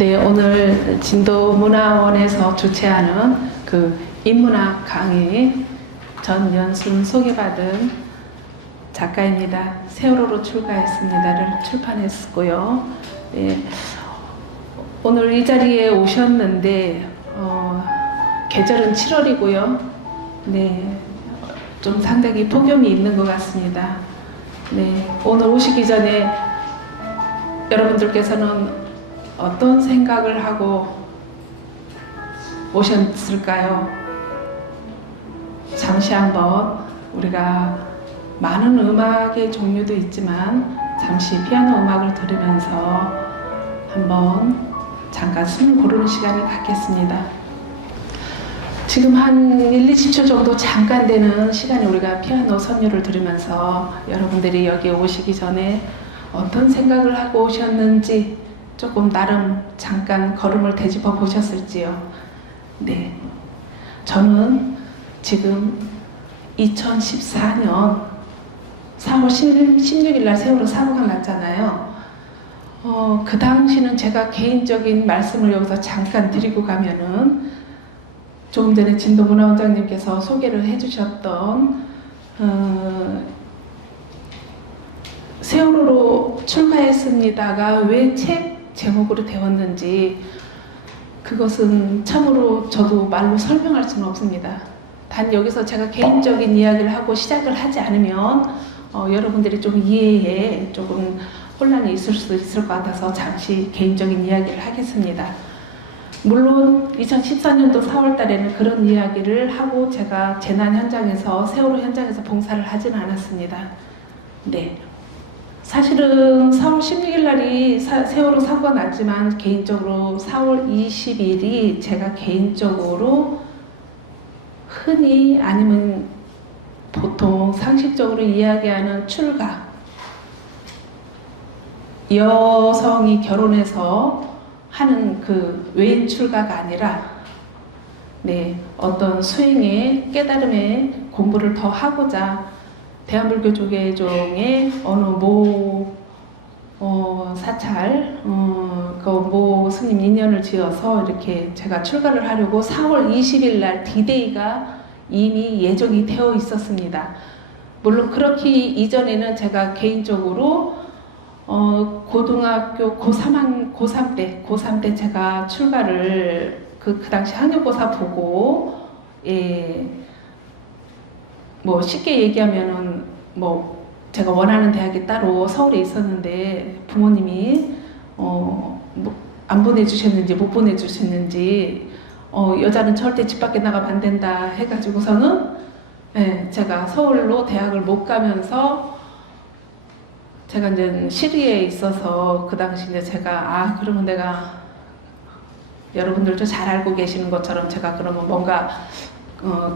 네, 오늘 진도문화원에서 주최하는 그 인문학 강의 전연순 소개받은 작가입니다. 세월호로 출가했습니다를 출판했고요. 네, 오늘 이 자리에 오셨는데 계절은 7월이고요. 네, 좀 상당히 폭염이 있는 것 같습니다. 네, 오늘 오시기 전에 여러분들께서는 어떤 생각을 하고 오셨을까요? 잠시 한번 우리가 많은 음악의 종류도 있지만 잠시 피아노 음악을 들으면서 한번 잠깐 숨을 고르는 시간을 갖겠습니다. 지금 한 1-20초 정도 잠깐 되는 시간에 우리가 피아노 선율을 들으면서 여러분들이 여기 오시기 전에 어떤 생각을 하고 오셨는지 조금 나름 잠깐 걸음을 되짚어 보셨을지요. 네, 저는 지금 2014년 4월 16일 날 세월호 사고가 났잖아요. 그 당시는 제가 개인적인 말씀을 여기서 잠깐 드리고 가면은 조금 전에 진도문화원장님께서 소개를 해주셨던 세월호로 출가했습니다가 왜 책 제목으로 되었는지 그것은 참으로 저도 말로 설명할 수는 없습니다. 단 여기서 제가 개인적인 이야기를 하고 시작을 하지 않으면 여러분들이 좀 이해에 조금 혼란이 있을 수도 있을 것 같아서 잠시 개인적인 이야기를 하겠습니다. 물론 2014년도 4월 달에는 그런 이야기를 하고 제가 재난 현장에서 세월호 현장에서 봉사를 하지는 않았습니다. 네. 사실은 4월 16일 날이 세월호 사고가 났지만 개인적으로 4월 20일이 제가 개인적으로 흔히 아니면 보통 상식적으로 이야기하는 출가, 여성이 결혼해서 하는 그 외인 출가가 아니라 네, 어떤 수행의 깨달음의 공부를 더 하고자 대한불교 조계종의 어느 사찰, 그 모 스님 인연을 지어서 이렇게 제가 출가를 하려고 4월 20일 날 D-Day가 이미 예정이 되어 있었습니다. 물론 그렇기 이전에는 제가 개인적으로 고등학교 고3 때 제가 출가를 그 당시 학력고사 보고 뭐 쉽게 얘기하면은 뭐 제가 원하는 대학이 따로 서울에 있었는데 부모님이 뭐 안 보내주셨는지 못 보내주셨는지 여자는 절대 집 밖에 나가면 안 된다 해가지고서는 제가 서울로 대학을 못 가면서 제가 이제 시리에 있어서 그 당시 이제 제가 그러면 내가 여러분들도 잘 알고 계시는 것처럼 제가 그러면 뭔가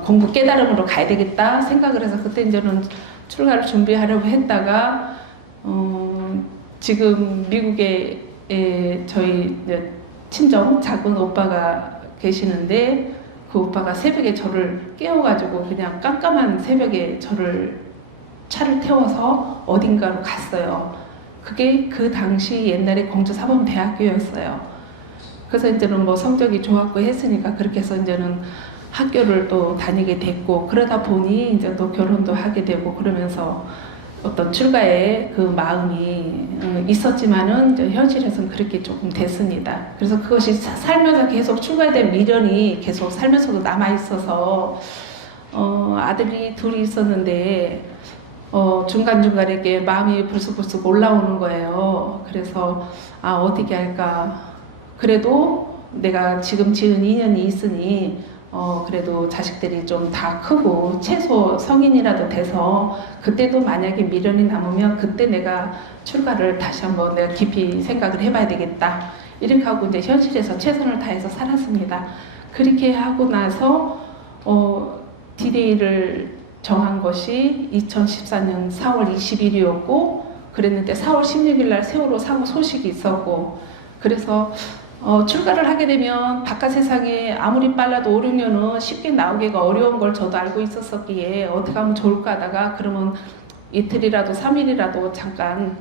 공부 깨달음으로 가야 되겠다 생각을 해서 그때 이제는 출가를 준비하려고 했다가 지금 미국에 저희 친정 작은 오빠가 계시는데 그 오빠가 새벽에 저를 깨워가지고 그냥 깜깜한 새벽에 저를 차를 태워서 어딘가로 갔어요. 그게 그 당시 옛날에 공주사범대학교였어요. 그래서 이제는 뭐 성적이 좋았고 했으니까 그렇게 해서 이제는 학교를 또 다니게 됐고 그러다 보니 이제 또 결혼도 하게 되고 그러면서 어떤 출가의 그 마음이 있었지만은 현실에서는 그렇게 조금 됐습니다. 그래서 그것이 살면서 계속 출가에 대한 미련이 계속 살면서도 남아 있어서 아들이 둘이 있었는데 중간중간에 이렇게 마음이 불쑥불쑥 올라오는 거예요. 그래서 어떻게 할까. 그래도 내가 지금 지은 인연이 있으니 그래도 자식들이 좀 다 크고 최소 성인이라도 돼서 그때도 만약에 미련이 남으면 그때 내가 출가를 다시 한번 내가 깊이 생각을 해봐야 되겠다. 이렇게 하고 이제 현실에서 최선을 다해서 살았습니다. 그렇게 하고 나서 D-Day를 정한 것이 2014년 4월 20일이었고 그랬는데 4월 16일 날 세월호 사고 소식이 있었고 그래서 출가를 하게 되면 바깥 세상에 아무리 빨라도 5-6년은 쉽게 나오기가 어려운 걸 저도 알고 있었기에 어떻게 하면 좋을까 하다가 그러면 이틀이라도 3일이라도 잠깐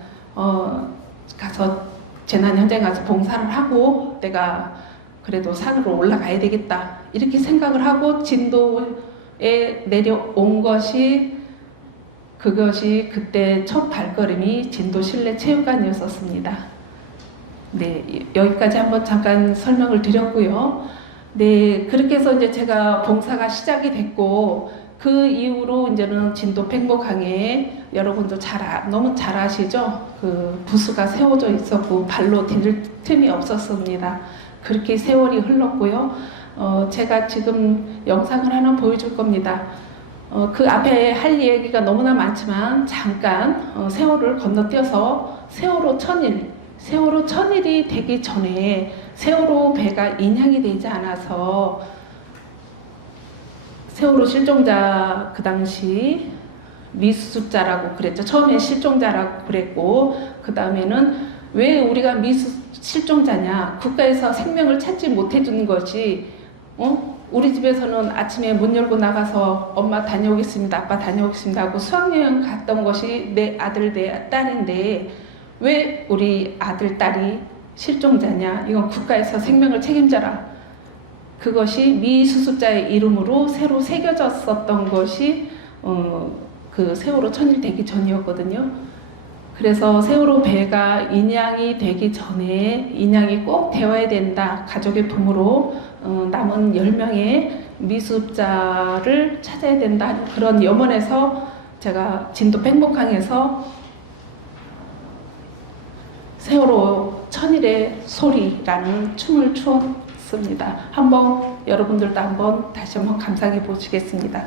가서 재난 현장에 가서 봉사를 하고 내가 그래도 산으로 올라가야 되겠다 이렇게 생각을 하고 진도에 내려온 것이 그것이 그때 첫 발걸음이 진도 실내 체육관이었었습니다. 네, 여기까지 한번 잠깐 설명을 드렸고요. 네, 그렇게 해서 이제 제가 봉사가 시작이 됐고 그 이후로 이제는 진도 팽목항에 여러분도 너무 잘 아시죠? 그 부스가 세워져 있었고 발로 디딜 틈이 없었습니다. 그렇게 세월이 흘렀고요. 제가 지금 영상을 하나 보여줄 겁니다. 그 앞에 할 얘기가 너무나 많지만 잠깐 세월을 건너뛰어서 세월호 천일이 되기 전에 세월호 배가 인양이 되지 않아서 세월호 실종자 그 당시 미수습자라고 그랬죠. 처음에 실종자라고 그랬고 그 다음에는 왜 우리가 실종자냐, 국가에서 생명을 찾지 못해주는 것이 우리 집에서는 아침에 문 열고 나가서 엄마 다녀오겠습니다, 아빠 다녀오겠습니다 하고 수학여행 갔던 것이 내 아들 내 딸인데 왜 우리 아들 딸이 실종자냐, 이건 국가에서 생명을 책임져라. 그것이 미수습자의 이름으로 새로 새겨졌었던 것이 그 세월호 천일 되기 전이었거든요. 그래서 세월호 배가 인양이 되기 전에 인양이 꼭 되어야 된다. 가족의 품으로 남은 10명의 미수습자를 찾아야 된다. 그런 염원에서 제가 진도 팽목항에서 세월호 천일의 소리라는 춤을 추었습니다. 한번 여러분들도 한번 다시 한번 감상해 보시겠습니다.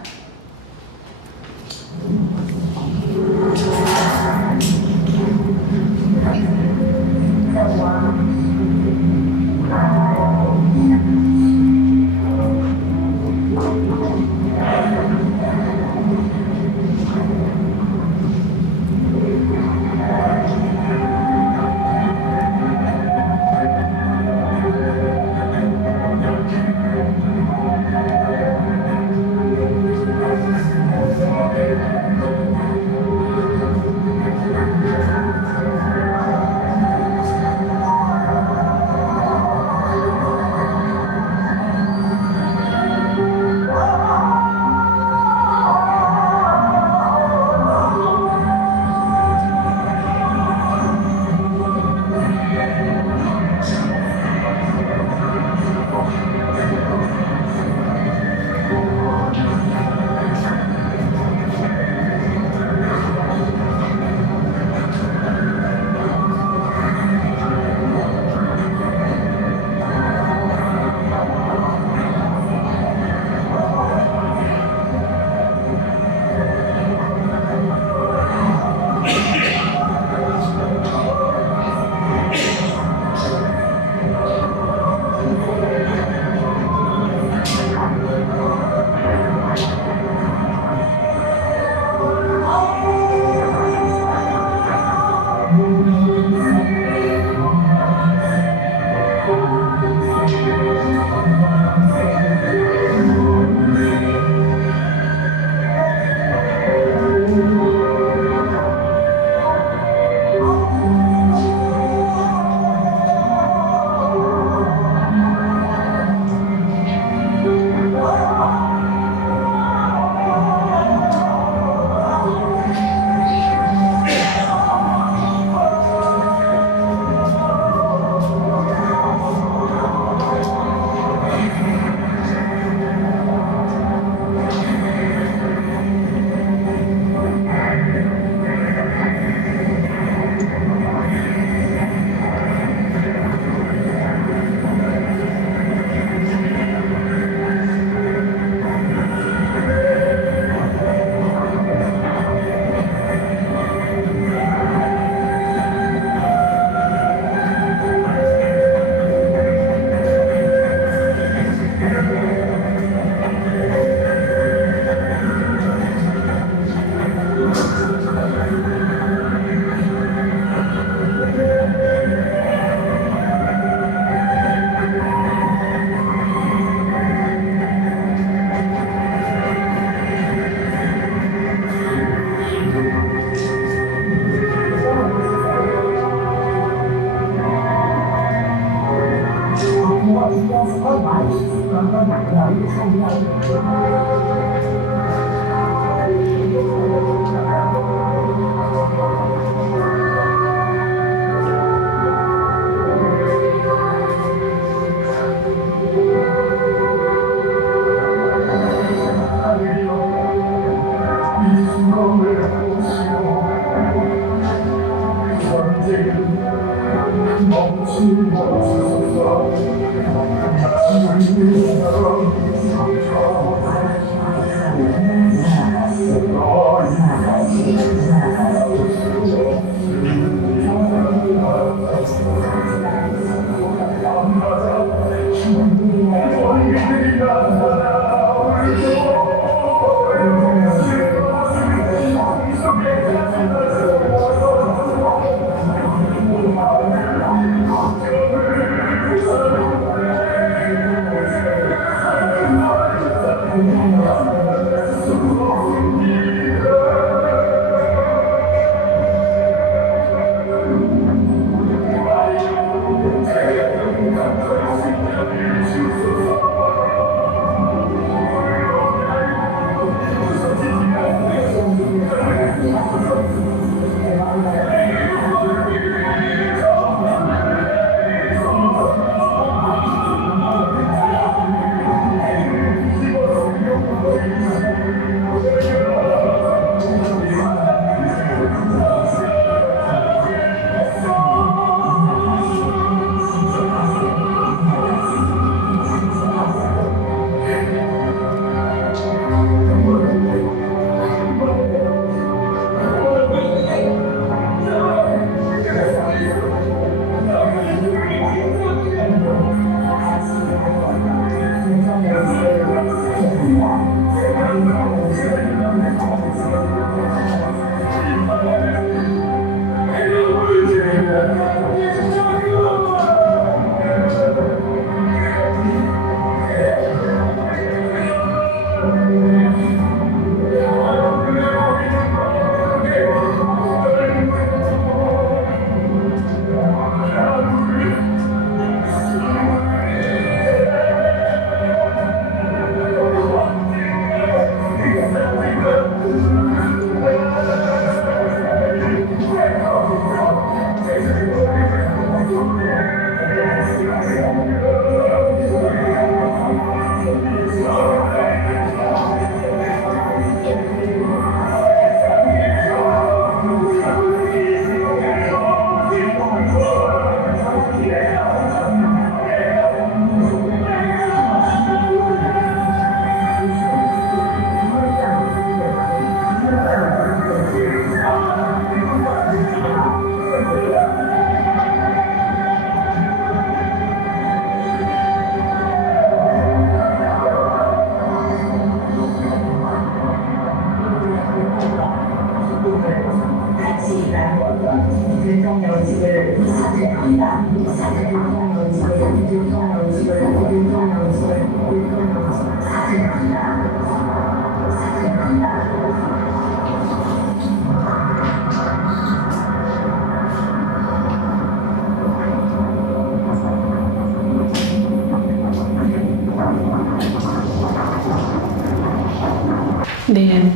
네,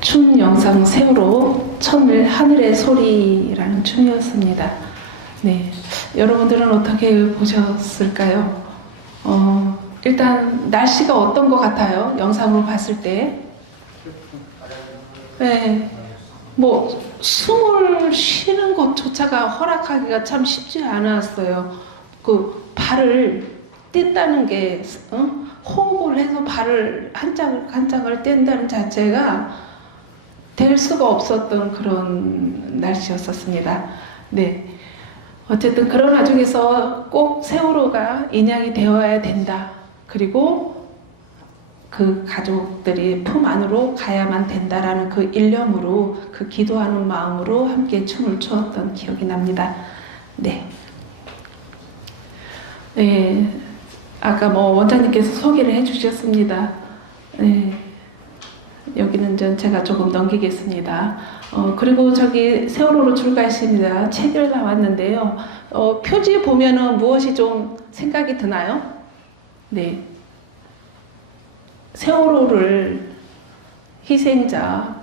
춤 영상 세월호 천을 하늘의 소리라는 춤이었습니다. 네, 여러분들은 어떻게 보셨을까요? 일단 날씨가 어떤 것 같아요? 영상으로 봤을 때. 네, 뭐 숨을 쉬는 것조차가 허락하기가 참 쉽지 않았어요. 그 발을 뗐다는 게 호흡을 해서 발을 한 짝을 뗀다는 자체가 될 수가 없었던 그런 날씨였었습니다. 네, 어쨌든 그런 와중에서 꼭 세월호가 인양이 되어야 된다. 그리고 그 가족들이 품 안으로 가야만 된다라는 그 일념으로, 그 기도하는 마음으로 함께 춤을 추었던 기억이 납니다. 네. 네. 아까 뭐 원장님께서 소개를 해주셨습니다. 네. 여기는 제가 조금 넘기겠습니다. 그리고 저기 세월호로 출가했습니다. 책을 나왔는데요. 표지 보면은 무엇이 좀 생각이 드나요? 네. 세월호를 희생자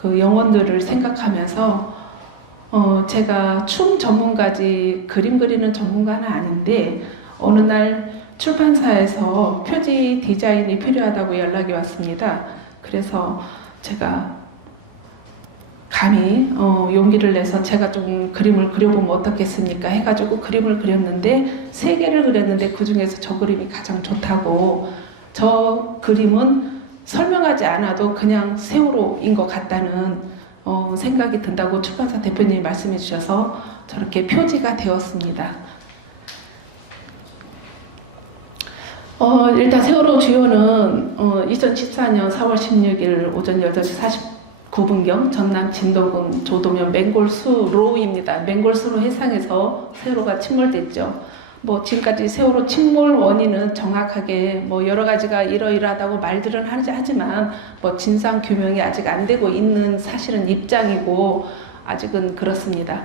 그 영혼들을 생각하면서 제가 춤 전문가지 그림 그리는 전문가는 아닌데 어느 날 출판사에서 표지 디자인이 필요하다고 연락이 왔습니다. 그래서 제가 감히 용기를 내서 제가 좀 그림을 그려보면 어떻겠습니까 해가지고 그림을 그렸는데 3개를 그렸는데 그 중에서 저 그림이 가장 좋다고, 저 그림은 설명하지 않아도 그냥 세월호인 것 같다는 생각이 든다고 출판사 대표님이 말씀해 주셔서 저렇게 표지가 되었습니다. 일단 세월호 주요는 2014년 4월 16일 오전 8시 49분경 전남 진도군 조도면 맹골수로입니다. 맹골수로 해상에서 세월호가 침몰됐죠. 지금까지 세월호 침몰 원인은 정확하게 여러 가지가 이러이러하다고 말들은 하지만 진상 규명이 아직 안 되고 있는 사실은 입장이고 아직은 그렇습니다.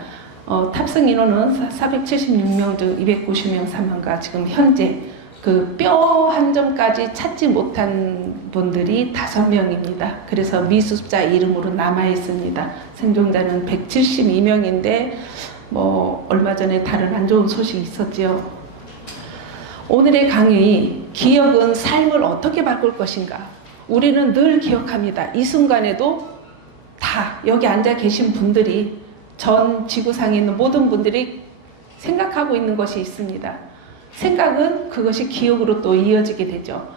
탑승 인원은 476명 중 290명 사망과 지금 현재 그 뼈 한 점까지 찾지 못한 분들이 5명입니다. 그래서 미수습자 이름으로 남아 있습니다. 생존자는 172명인데 얼마 전에 다른 안 좋은 소식이 있었지요. 오늘의 강의, 기억은 삶을 어떻게 바꿀 것인가? 우리는 늘 기억합니다. 이 순간에도 다 여기 앉아 계신 분들이, 전 지구상에 있는 모든 분들이 생각하고 있는 것이 있습니다. 생각은 그것이 기억으로 또 이어지게 되죠.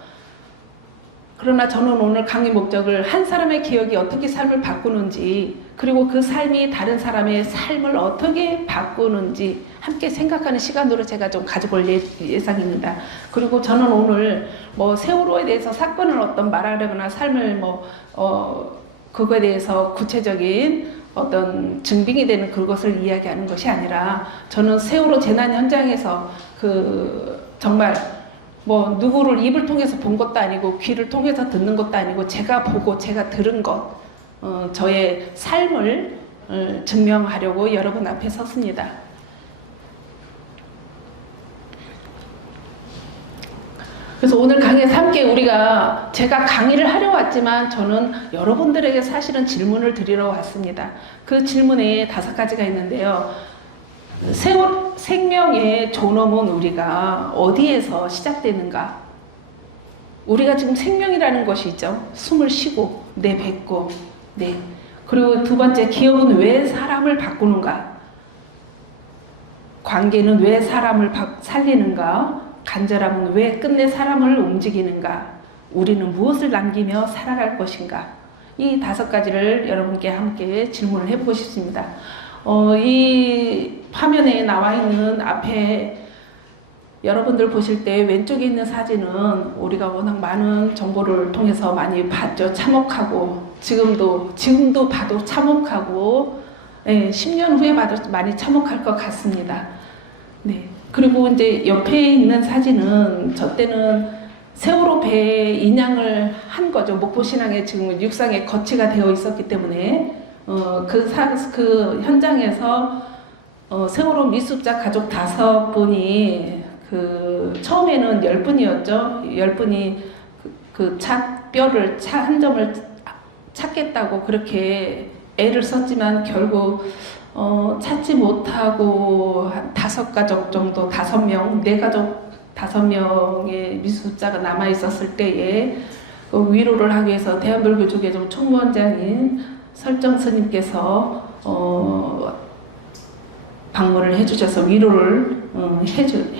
그러나 저는 오늘 강의 목적을 한 사람의 기억이 어떻게 삶을 바꾸는지, 그리고 그 삶이 다른 사람의 삶을 어떻게 바꾸는지 함께 생각하는 시간으로 제가 좀 가져볼 예상입니다. 그리고 저는 오늘 세월호에 대해서 사건을 어떤 말하려거나 삶을 그거에 대해서 구체적인 어떤 증빙이 되는 그것을 이야기하는 것이 아니라, 저는 세월호 재난 현장에서 정말 누구를 입을 통해서 본 것도 아니고 귀를 통해서 듣는 것도 아니고 제가 보고 제가 들은 것, 저의 삶을 증명하려고 여러분 앞에 섰습니다. 그래서 오늘 강의에서 함께 제가 강의를 하려 왔지만 저는 여러분들에게 사실은 질문을 드리러 왔습니다. 그 질문에 5가지가 있는데요. 생명의 존엄은 우리가 어디에서 시작되는가? 우리가 지금 생명이라는 것이 있죠. 숨을 쉬고 내뱉고, 그리고 2번째, 기억은 왜 사람을 바꾸는가? 관계는 왜 사람을 살리는가? 간절함은 왜 끝내 사람을 움직이는가? 우리는 무엇을 남기며 살아갈 것인가? 이 5가지를 여러분께 함께 질문을 해보고 싶습니다. 이 화면에 나와 있는 앞에 여러분들 보실 때 왼쪽에 있는 사진은 우리가 워낙 많은 정보를 통해서 많이 봤죠. 참혹하고, 지금도 봐도 참혹하고, 10년 후에 봐도 많이 참혹할 것 같습니다. 그리고 이제 옆에 있는 사진은 저 때는 세월호 배에 인양을 한 거죠. 목포신항에 지금 육상에 거치가 되어 있었기 때문에 그 현장에서 세월호 미수습자 가족 5분이 처음에는 10분이었죠. 10분이 뼈를 한 점을 찾겠다고 그렇게 애를 썼지만 결국 찾지 못하고 한 5가족 정도, 5명, 4가족 5명의 미수습자가 남아 있었을 때에 위로를 하기 위해서 대한불교조계종 총무원장인 설정 스님께서 방문을 해주셔서 위로를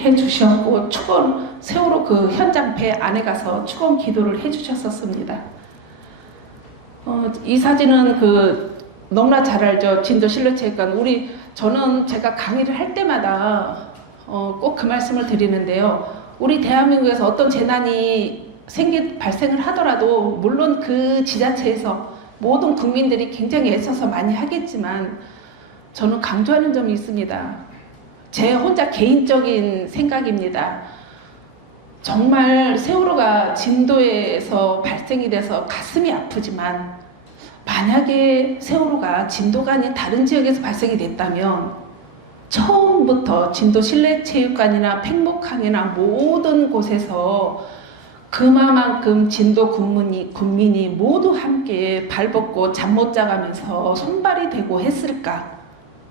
해주셨고, 세월호 그 현장 배 안에 가서 축원 기도를 해주셨었습니다. 이 사진은 너무나 잘 알죠. 진도 실내체육관. 저는 제가 강의를 할 때마다 꼭 그 말씀을 드리는데요. 우리 대한민국에서 어떤 재난이 발생을 하더라도 물론 그 지자체에서 모든 국민들이 굉장히 애써서 많이 하겠지만 저는 강조하는 점이 있습니다. 제 혼자 개인적인 생각입니다. 정말 세월호가 진도에서 발생이 돼서 가슴이 아프지만 만약에 세월호가 진도가 아닌 다른 지역에서 발생이 됐다면 처음부터 진도 실내체육관이나 팽목항이나 모든 곳에서 그만큼 진도 군민이 모두 함께 발벗고 잠 못 자가면서 손발이 되고 했을까?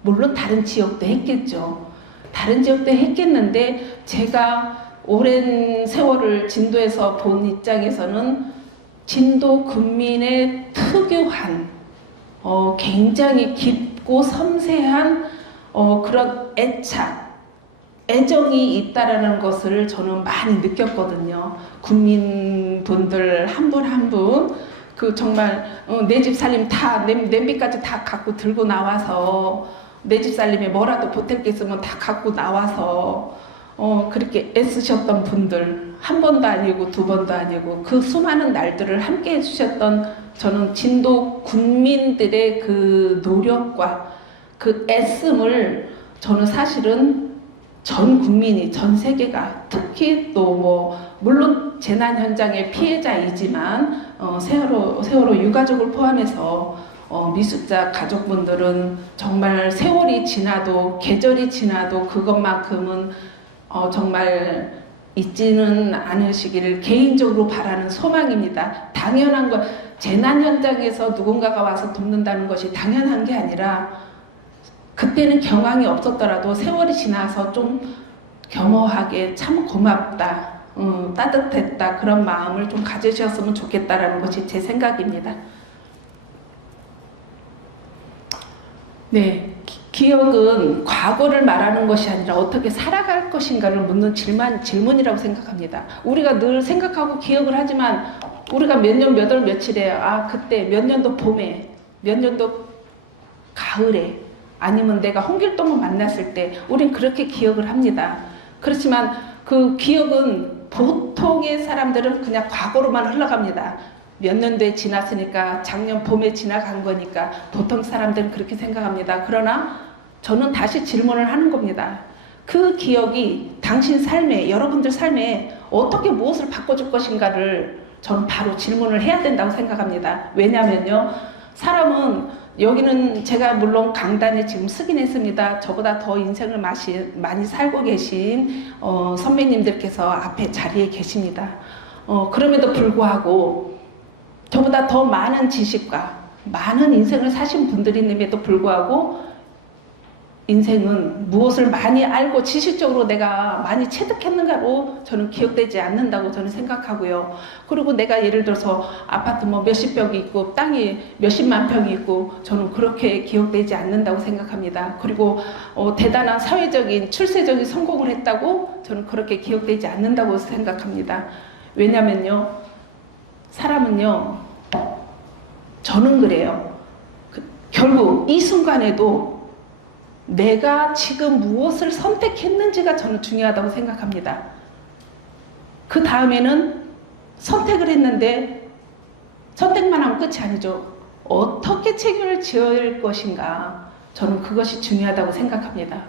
물론 다른 지역도 했겠죠. 다른 지역도 했겠는데 제가 오랜 세월을 진도에서 본 입장에서는 진도 군민의 특유한 굉장히 깊고 섬세한 그런 애정이 있다라는 것을 저는 많이 느꼈거든요. 국민분들 한 분 한 분 그 정말 내 집 살림 다 냄비까지 다 갖고 들고 나와서 내 집 살림에 뭐라도 보탤 게 있으면 다 갖고 나와서 그렇게 애쓰셨던 분들 한 번도 아니고 두 번도 아니고 그 수많은 날들을 함께 해주셨던 저는 진도 군민들의 그 노력과 그 애씀을 저는 사실은 전 국민이 전 세계가 특히 또 뭐 물론 재난 현장의 피해자이지만 세월호 유가족을 포함해서 미숙자 가족분들은 정말 세월이 지나도 계절이 지나도 그것만큼은 정말 잊지는 않으시기를 개인적으로 바라는 소망입니다. 당연한 것, 재난 현장에서 누군가가 와서 돕는다는 것이 당연한 게 아니라 그때는 경황이 없었더라도 세월이 지나서 좀 겸허하게 참 고맙다, 따뜻했다 그런 마음을 좀 가지셨으면 좋겠다라는 것이 제 생각입니다. 네, 기억은 과거를 말하는 것이 아니라 어떻게 살아갈 것인가를 묻는 질문이라고 생각합니다. 우리가 늘 생각하고 기억을 하지만 우리가 몇 년 몇 월 며칠에 그때 몇 년도 봄에 몇 년도 가을에 아니면 내가 홍길동을 만났을 때 우린 그렇게 기억을 합니다. 그렇지만 그 기억은 보통의 사람들은 그냥 과거로만 흘러갑니다. 몇 년도에 지났으니까 작년 봄에 지나간 거니까 보통 사람들은 그렇게 생각합니다. 그러나 저는 다시 질문을 하는 겁니다. 그 기억이 당신 삶에, 여러분들 삶에 어떻게 무엇을 바꿔줄 것인가를 저는 바로 질문을 해야 된다고 생각합니다. 왜냐하면요, 사람은 여기는 제가 물론 강단에 지금 서긴 했습니다. 저보다 더 인생을 많이 살고 계신 선배님들께서 앞에 자리에 계십니다. 그럼에도 불구하고 저보다 더 많은 지식과 많은 인생을 사신 분들임에도 불구하고 인생은 무엇을 많이 알고 지식적으로 내가 많이 체득했는가로 저는 기억되지 않는다고 저는 생각하고요. 그리고 내가 예를 들어서 아파트 뭐 몇십 평이 있고 땅이 몇십만 평이 있고 저는 그렇게 기억되지 않는다고 생각합니다. 그리고 대단한 사회적인 출세적인 성공을 했다고 저는 그렇게 기억되지 않는다고 생각합니다. 왜냐면요, 사람은요, 저는 그래요. 결국 이 순간에도 내가 지금 무엇을 선택했는지가 저는 중요하다고 생각합니다. 그 다음에는 선택을 했는데 선택만 하면 끝이 아니죠. 어떻게 책임을 지을 것인가, 저는 그것이 중요하다고 생각합니다.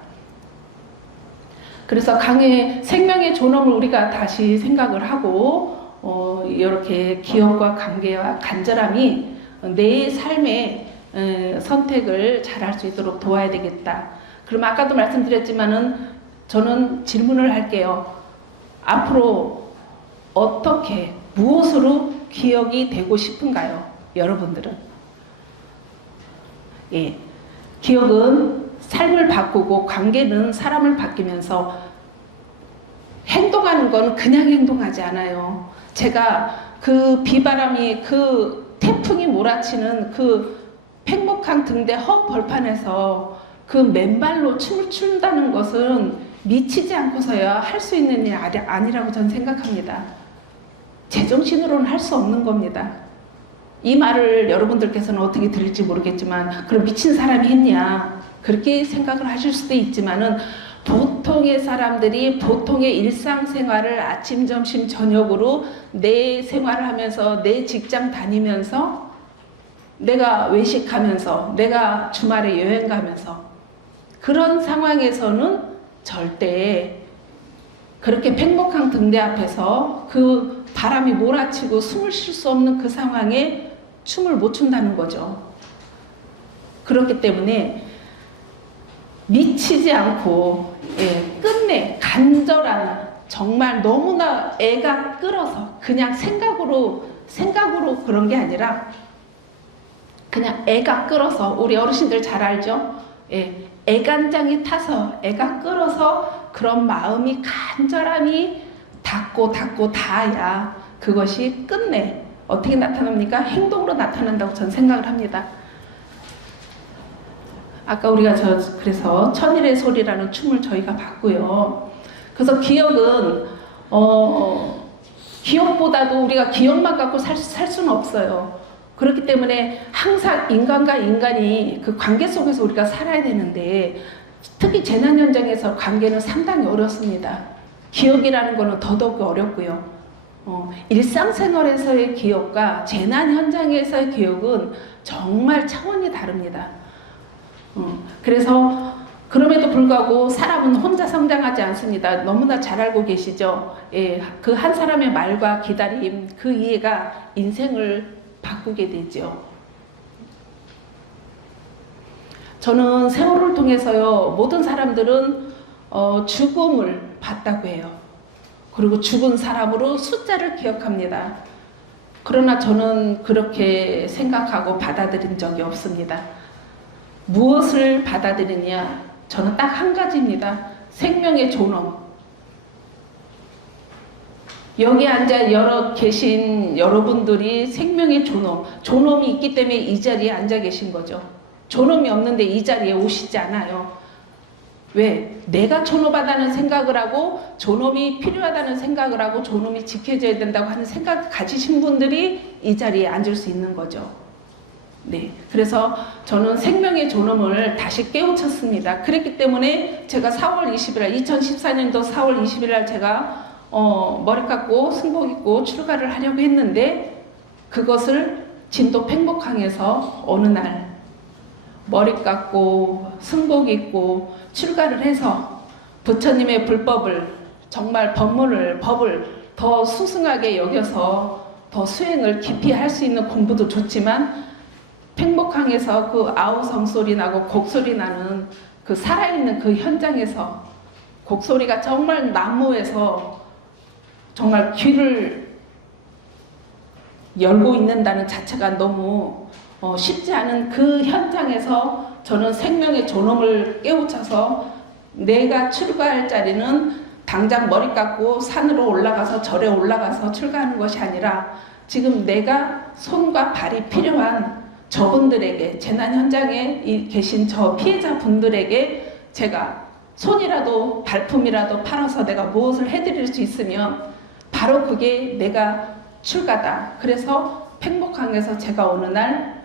그래서 강의 생명의 존엄을 우리가 다시 생각을 하고 이렇게 기억과 관계와 간절함이 내 삶에 선택을 잘할 수 있도록 도와야 되겠다. 그럼 아까도 말씀드렸지만은 저는 질문을 할게요. 앞으로 어떻게, 무엇으로 기억이 되고 싶은가요? 여러분들은? 예, 기억은 삶을 바꾸고 관계는 사람을 바뀌면서 행동하는 건 그냥 행동하지 않아요. 제가 그 비바람이, 그 태풍이 몰아치는 그 팽목항 등대 허 벌판에서 그 맨발로 춤을 춘다는 것은 미치지 않고서야 할 수 있는 일 아니라고 저는 생각합니다. 제정신으로는 할 수 없는 겁니다. 이 말을 여러분들께서는 어떻게 들을지 모르겠지만 그럼 미친 사람이 했냐 그렇게 생각을 하실 수도 있지만은 보통의 사람들이 보통의 일상생활을 아침, 점심, 저녁으로 내 생활을 하면서 내 직장 다니면서 내가 외식하면서 내가 주말에 여행 가면서 그런 상황에서는 절대 그렇게 팽목항 등대 앞에서 그 바람이 몰아치고 숨을 쉴 수 없는 그 상황에 춤을 못 춘다는 거죠. 그렇기 때문에 미치지 않고 끝내 간절한 정말 너무나 애가 끌어서 그냥 생각으로 그런 게 아니라 그냥 애가 끌어서, 우리 어르신들 잘 알죠? 예, 애간장이 타서 애가 끌어서 그런 마음이 간절함이 닿고 닿아야 그것이 끝내 어떻게 나타납니까? 행동으로 나타난다고 저는 생각을 합니다. 아까 우리가 그래서 천일의 소리라는 춤을 저희가 봤고요. 그래서 기억은 기억보다도 우리가 기억만 갖고 살 수는 없어요. 그렇기 때문에 항상 인간과 인간이 그 관계 속에서 우리가 살아야 되는데, 특히 재난 현장에서 관계는 상당히 어렵습니다. 기억이라는 거는 더더욱 어렵고요. 일상생활에서의 기억과 재난 현장에서의 기억은 정말 차원이 다릅니다. 그래서 그럼에도 불구하고 사람은 혼자 성장하지 않습니다. 너무나 잘 알고 계시죠? 예, 그 한 사람의 말과 기다림, 그 이해가 인생을 바꾸게 되죠. 저는 세월을 통해서요, 모든 사람들은 죽음을 봤다고 해요. 그리고 죽은 사람으로 숫자를 기억합니다. 그러나 저는 그렇게 생각하고 받아들인 적이 없습니다. 무엇을 받아들이냐? 저는 딱 한 가지입니다. 생명의 존엄. 여기 앉아 계신 여러분들이 생명의 존엄이 있기 때문에 이 자리에 앉아 계신 거죠. 존엄이 없는데 이 자리에 오시지 않아요. 왜? 내가 존엄하다는 생각을 하고, 존엄이 필요하다는 생각을 하고, 존엄이 지켜져야 된다고 하는 생각을 가지신 분들이 이 자리에 앉을 수 있는 거죠. 네, 그래서 저는 생명의 존엄을 다시 깨우쳤습니다. 그랬기 때문에 제가 2014년도 4월 20일 날 제가 머리 깎고 승복 입고 출가를 하려고 했는데, 그것을 진도 팽목항에서 어느 날 머리 깎고 승복 입고 출가를 해서 부처님의 불법을, 정말 법을 더 수승하게 여겨서 더 수행을 깊이 할 수 있는 공부도 좋지만, 팽목항에서 그 아우성 소리 나고 곡소리 나는 그 살아있는 그 현장에서 곡소리가 정말 나무에서 정말 귀를 열고 있는다는 자체가 너무 쉽지 않은 그 현장에서 저는 생명의 존엄을 깨우쳐서, 내가 출가할 자리는 당장 머리 깎고 산으로 올라가서 절에 올라가서 출가하는 것이 아니라, 지금 내가 손과 발이 필요한 저분들에게, 재난 현장에 계신 저 피해자분들에게 제가 손이라도 발품이라도 팔아서 내가 무엇을 해드릴 수 있으면 바로 그게 내가 출가다. 그래서 팽목항에서 제가 어느 날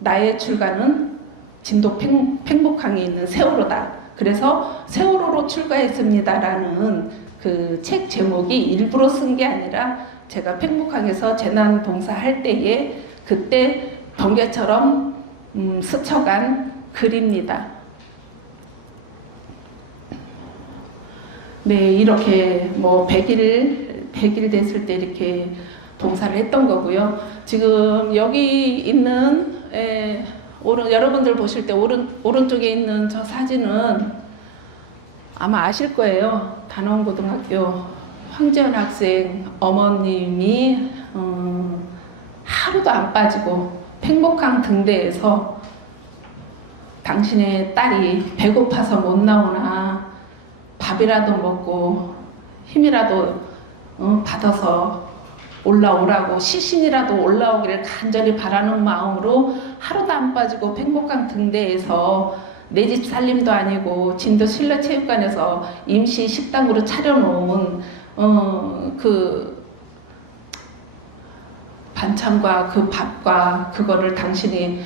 나의 출가는 진도 팽목항에 있는 세월호다. 그래서 세월호로 출가했습니다라는 그 책 제목이 일부러 쓴 게 아니라, 제가 팽목항에서 재난 봉사할 때에 그때 번개처럼 스쳐간 글입니다. 네, 이렇게 뭐 100일 됐을 때 이렇게 봉사를 했던 거고요. 지금 여기 있는 여러분들 보실 때 오른쪽에 있는 저 사진은 아마 아실 거예요. 단원고등학교 황지연 학생 어머님이 하루도 안 빠지고 팽목항 등대에서 당신의 딸이 배고파서 못 나오나 밥이라도 먹고 힘이라도 받아서 올라오라고, 시신이라도 올라오기를 간절히 바라는 마음으로 하루도 안 빠지고 팽목항 등대에서 내 집 살림도 아니고 진도 실내체육관에서 임시 식당으로 차려놓은 그 반찬과 그 밥과 그거를 당신이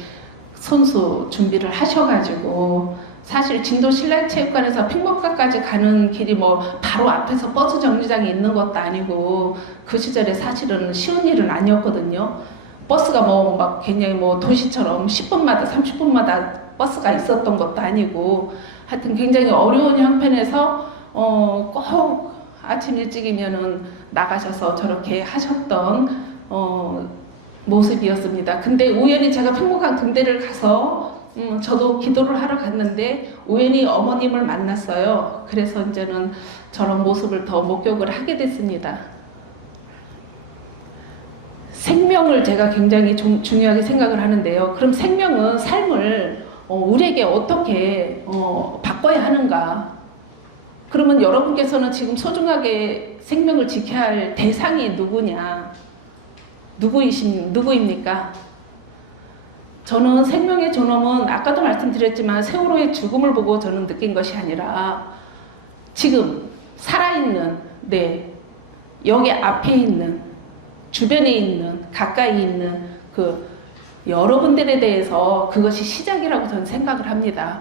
손수 준비를 하셔가지고, 사실 진도 실내체육관에서 팽목항까지 가는 길이 뭐 바로 앞에서 버스 정류장이 있는 것도 아니고, 그 시절에 사실은 쉬운 일은 아니었거든요. 버스가 뭐 막 굉장히 뭐 도시처럼 10분마다 30분마다 버스가 있었던 것도 아니고, 하여튼 굉장히 어려운 형편에서 꼭 아침 일찍이면은 나가셔서 저렇게 하셨던 모습이었습니다. 근데 우연히 제가 팽목항 등대를 가서 저도 기도를 하러 갔는데 우연히 어머님을 만났어요. 그래서 이제는 저런 모습을 더 목격을 하게 됐습니다. 생명을 제가 굉장히 중요하게 생각을 하는데요. 그럼 생명은 삶을 우리에게 어떻게 바꿔야 하는가? 그러면 여러분께서는 지금 소중하게 생명을 지켜야 할 대상이 누구냐? 누구입니까? 저는 생명의 존엄은 아까도 말씀드렸지만 세월호의 죽음을 보고 저는 느낀 것이 아니라 지금 살아있는, 여기 앞에 있는, 주변에 있는, 가까이 있는 그 여러분들에 대해서 그것이 시작이라고 저는 생각을 합니다.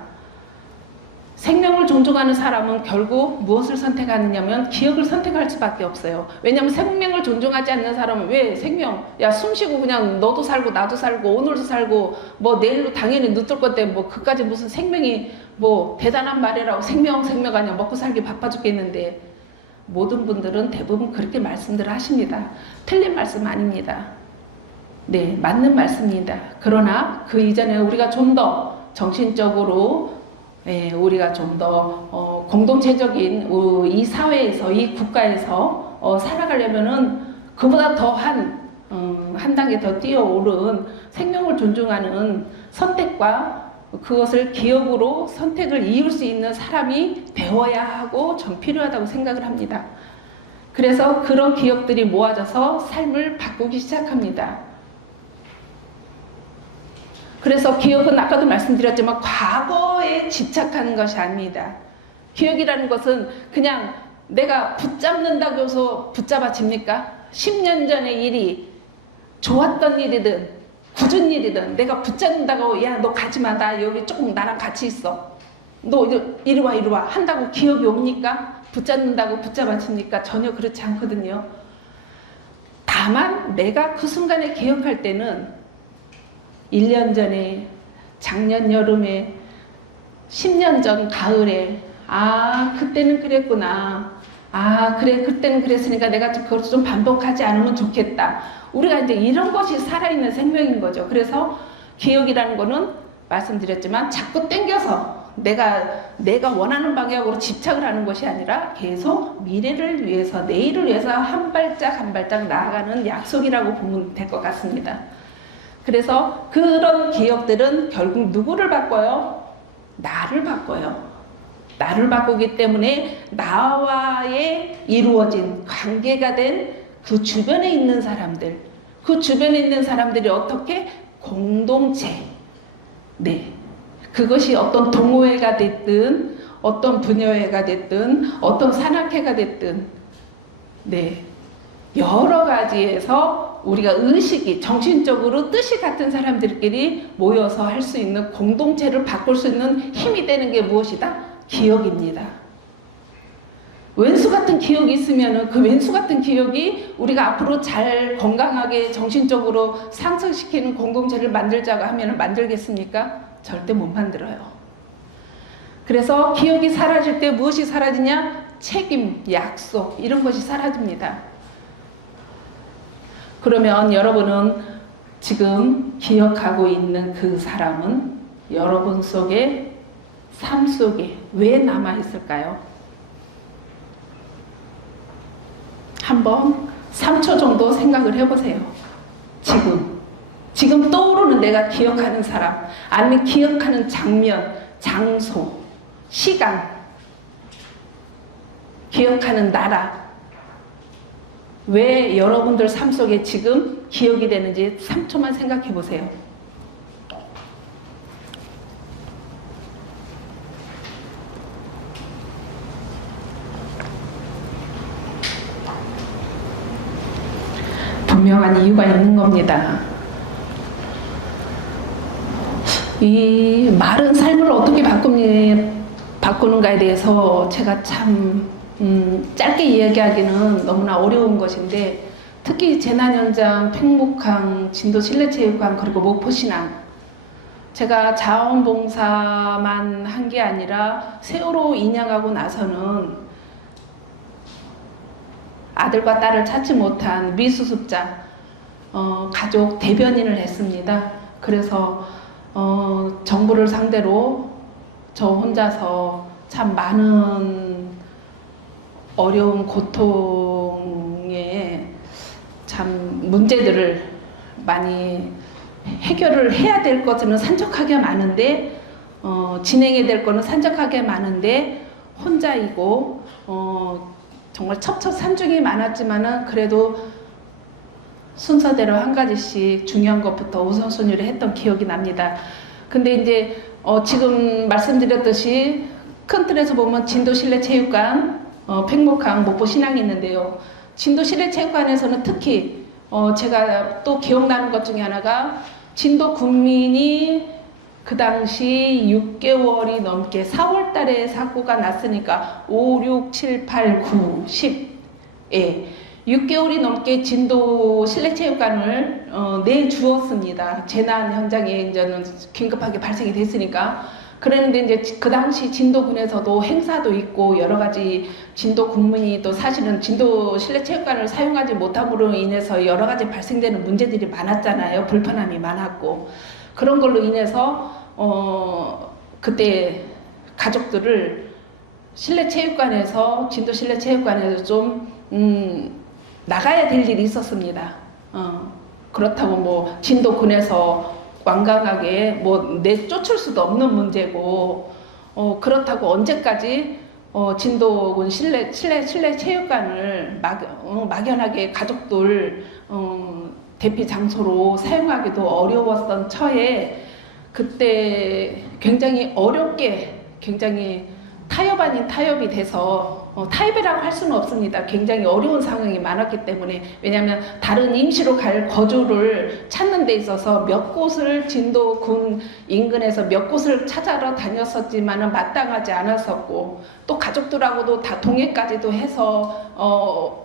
생명을 존중하는 사람은 결국 무엇을 선택하느냐면 기억을 선택할 수밖에 없어요. 왜냐하면 생명을 존중하지 않는 사람은 왜 생명, 야 숨 쉬고 그냥 너도 살고 나도 살고 오늘도 살고 뭐 내일로 당연히 늦을 건데 뭐 그까지 무슨 생명이 뭐 대단한 말이라고 생명 아니야 먹고 살기 바빠 죽겠는데 모든 분들은 대부분 그렇게 말씀들을 하십니다. 틀린 말씀 아닙니다. 네, 맞는 말씀입니다. 그러나 그 이전에 우리가 좀 더 정신적으로 우리가 좀 더 공동체적인 이 사회에서 이 국가에서 살아가려면은 그보다 더 한 단계 더 뛰어오른 생명을 존중하는 선택과 그것을 기업으로 선택을 이을 수 있는 사람이 되어야 하고 전 필요하다고 생각을 합니다. 그래서 그런 기업들이 모아져서 삶을 바꾸기 시작합니다. 그래서 기억은 아까도 말씀드렸지만 과거에 집착하는 것이 아닙니다. 기억이라는 것은 그냥 내가 붙잡는다고 해서 붙잡아집니까? 10년 전의 일이 좋았던 일이든 굳은 일이든 내가 붙잡는다고 야 너 가지마 나 여기 조금 나랑 같이 있어 너 이리 와 한다고 기억이 옵니까? 붙잡는다고 붙잡아집니까? 전혀 그렇지 않거든요. 다만 내가 그 순간에 기억할 때는 1년 전에, 작년 여름에, 10년 전 가을에 그때는 그랬구나. 그래 그때는 그랬으니까 내가 그것을 좀 반복하지 않으면 좋겠다. 우리가 이제 이런 것이 살아있는 생명인 거죠. 그래서 기억이라는 거는 말씀드렸지만 자꾸 땡겨서 내가 원하는 방향으로 집착을 하는 것이 아니라 계속 미래를 위해서 내일을 위해서 한 발짝 한 발짝 나아가는 약속이라고 보면 될 것 같습니다. 그래서 그런 기억들은 결국 누구를 바꿔요? 나를 바꿔요. 나를 바꾸기 때문에 나와의 이루어진 관계가 된 그 주변에 있는 사람들, 그 주변에 있는 사람들이 어떻게 공동체, 그것이 어떤 동호회가 됐든 어떤 분야회가 됐든 어떤 산악회가 됐든 여러 가지에서 우리가 의식이 정신적으로 뜻이 같은 사람들끼리 모여서 할 수 있는 공동체를 바꿀 수 있는 힘이 되는 게 무엇이다? 기억입니다. 왼수 같은 기억이 있으면 그 왼수 같은 기억이 우리가 앞으로 잘 건강하게 정신적으로 상승시키는 공동체를 만들자고 하면 만들겠습니까? 절대 못 만들어요. 그래서 기억이 사라질 때 무엇이 사라지냐? 책임, 약속 이런 것이 사라집니다. 그러면 여러분은 지금 기억하고 있는 그 사람은 여러분 속에 삶 속에 왜 남아있을까요? 한번 3초 정도 생각을 해보세요. 지금 떠오르는 내가 기억하는 사람, 아니면 기억하는 장면, 장소, 시간, 기억하는 나라, 왜 여러분들 삶 속에 지금 기억이 되는지 3초만 생각해 보세요. 분명한 이유가 있는 겁니다. 이 마른 삶을 어떻게 바꾸는가에 대해서 제가 참 짧게 이야기하기는 너무나 어려운 것인데, 특히 재난현장, 팽목항, 진도 실내체육관, 그리고 목포신항, 제가 자원봉사만 한 게 아니라 세월호 인양하고 나서는 아들과 딸을 찾지 못한 미수습자 가족 대변인을 했습니다. 그래서 정부를 상대로 저 혼자서 참 많은 어려운 고통에 참 문제들을 많이 해결을 해야 될 것은 산적하게 많은데 진행해야 될 거는 산적하게 많은데 혼자이고 정말 첩첩산중이 많았지만은 그래도 순서대로 한 가지씩 중요한 것부터 우선순위를 했던 기억이 납니다. 근데 이제 지금 말씀드렸듯이 큰 틀에서 보면 진도 실내체육관, 팽목항, 목포 신항이 있는데요. 진도 실내체육관에서는 특히 제가 또 기억나는 것 중에 하나가 진도 국민이 그 당시 6개월이 넘게 4월 달에 사고가 났으니까 5, 6, 7, 8, 9, 10 예. 6개월이 넘게 진도 실내체육관을 내주었습니다. 재난 현장에 이제는 긴급하게 발생이 됐으니까. 그랬는데 이제 그 당시 진도군에서도 행사도 있고 여러 가지 진도 국민이 또 사실은 진도 실내체육관을 사용하지 못함으로 인해서 여러 가지 발생되는 문제들이 많았잖아요. 불편함이 많았고. 그런 걸로 인해서 그때 가족들을 실내체육관에서 진도 실내체육관에서 좀 나가야 될 일이 있었습니다. 그렇다고 뭐 진도군에서 완강하게 뭐 내쫓을 수도 없는 문제고 그렇다고 언제까지 진도군 실내체육관을 막연하게 가족들 대피 장소로 사용하기도 어려웠던 처에 그때 굉장히 어렵게 굉장히 타협 아닌 타협이 돼서 타협이라고 할 수는 없습니다. 굉장히 어려운 상황이 많았기 때문에 왜냐하면 다른 임시로 갈 거주를 찾는 데 있어서 몇 곳을 진도군 인근에서 몇 곳을 찾아러 다녔었지만은 마땅하지 않았었고 또 가족들하고도 다 동해까지도 해서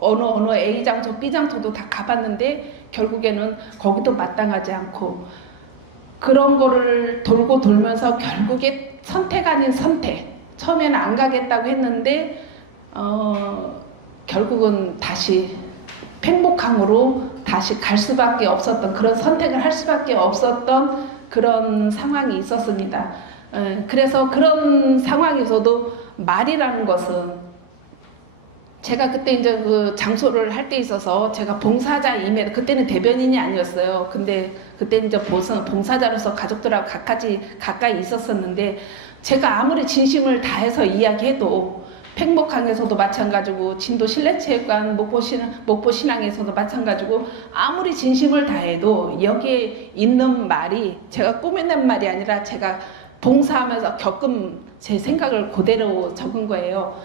어느 A 장소 B 장소도 다 가봤는데 결국에는 거기도 마땅하지 않고 그런 거를 돌고 돌면서 결국에 선택 아닌 선택 처음에는 안 가겠다고 했는데 결국은 다시 팽목항으로 다시 갈 수밖에 없었던 그런 선택을 할 수밖에 없었던 그런 상황이 있었습니다. 그래서 그런 상황에서도 말이라는 것은 제가 그때 이제 그 장소를 할 때 있어서 제가 봉사자임에 그때는 대변인이 아니었어요. 근데 그때 이제 봉사자로서 가족들하고 가까이 있었었는데 제가 아무리 진심을 다해서 이야기해도 팽목항에서도 마찬가지고 진도 실내체육관 목포 신항에서도 마찬가지고 아무리 진심을 다해도 여기에 있는 말이 제가 꾸며낸 말이 아니라 제가 봉사하면서 겪은 제 생각을 그대로 적은 거예요.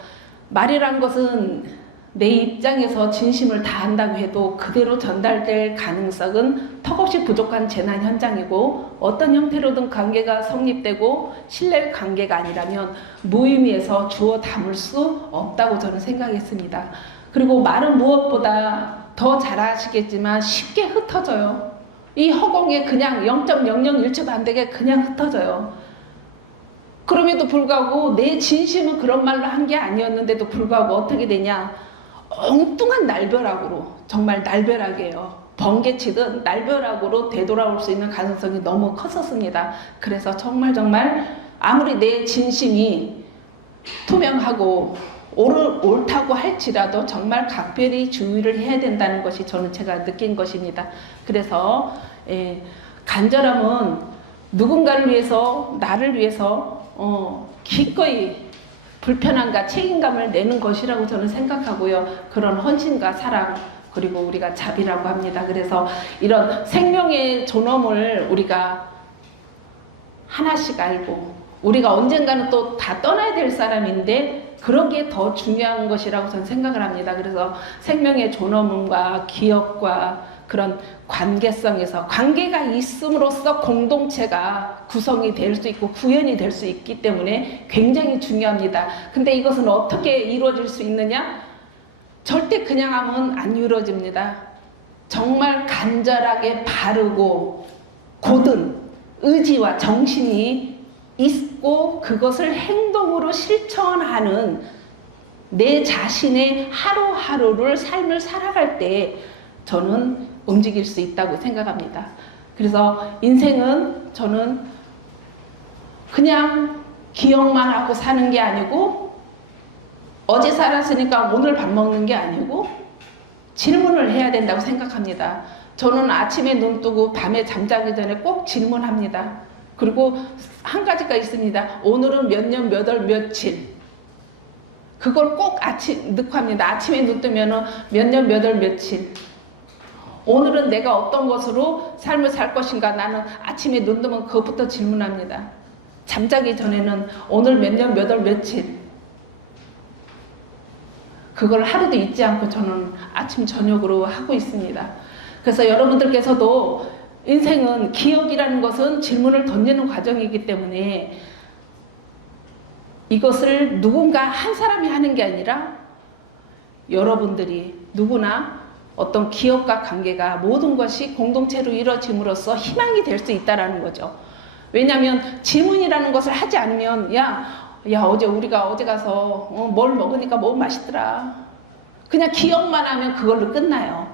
말이란 것은 내 입장에서 진심을 다한다고 해도 그대로 전달될 가능성은 턱없이 부족한 재난 현장이고 어떤 형태로든 관계가 성립되고 신뢰 관계가 아니라면 무의미해서 주워 담을 수 없다고 저는 생각했습니다. 그리고 말은 무엇보다 더 잘 아시겠지만 쉽게 흩어져요. 이 허공에 그냥 0.001초도 안 되게 그냥 흩어져요. 그럼에도 불구하고 내 진심은 그런 말로 한 게 아니었는데도 불구하고 어떻게 되냐 엉뚱한 날벼락으로 정말 날벼락이에요. 번개치듯 날벼락으로 되돌아올 수 있는 가능성이 너무 컸었습니다. 그래서 정말 아무리 내 진심이 투명하고 옳다고 할지라도 정말 각별히 주의를 해야 된다는 것이 제가 느낀 것입니다. 그래서 간절함은 누군가를 위해서 나를 위해서 기꺼이 불편함과 책임감을 내는 것이라고 저는 생각하고요. 그런 헌신과 사랑 그리고 우리가 자비라고 합니다. 그래서 이런 생명의 존엄을 우리가 하나씩 알고 우리가 언젠가는 또 다 떠나야 될 사람인데 그러기에 더 중요한 것이라고 저는 생각을 합니다. 그래서 생명의 존엄과 기억과 그런 관계성에서 관계가 있음으로써 공동체가 구성이 될 수 있고 구현이 될 수 있기 때문에 굉장히 중요합니다. 근데 이것은 어떻게 이루어질 수 있느냐? 절대 그냥 하면 안 이루어집니다. 정말 간절하게 바르고 곧은 의지와 정신이 있고 그것을 행동으로 실천하는 내 자신의 하루하루를 삶을 살아갈 때 저는 움직일 수 있다고 생각합니다. 그래서 인생은 저는 그냥 기억만 하고 사는 게 아니고 어제 살았으니까 오늘 밥 먹는 게 아니고 질문을 해야 된다고 생각합니다. 저는 아침에 눈 뜨고 밤에 잠자기 전에 꼭 질문합니다. 그리고 한 가지가 있습니다. 오늘은 몇 년, 몇 월, 며칠. 그걸 꼭 넣고 합니다. 아침에 눈 뜨면 몇 년, 몇 월, 며칠. 오늘은 내가 어떤 것으로 삶을 살 것인가. 나는 아침에 눈 뜨면 그것부터 질문합니다. 잠자기 전에는 오늘 몇 년, 몇 월, 며칠. 그걸 하루도 잊지 않고 저는 아침 저녁으로 하고 있습니다. 그래서 여러분들께서도 인생은 기억이라는 것은 질문을 던지는 과정이기 때문에 이것을 누군가 한 사람이 하는 게 아니라 여러분들이 누구나 어떤 기억과 관계가 모든 것이 공동체로 이루어짐으로써 희망이 될 수 있다는 거죠. 왜냐하면 질문이라는 것을 하지 않으면 야 어제 우리가 어디 가서 뭘 먹으니까 뭐 맛있더라. 그냥 기억만 하면 그걸로 끝나요.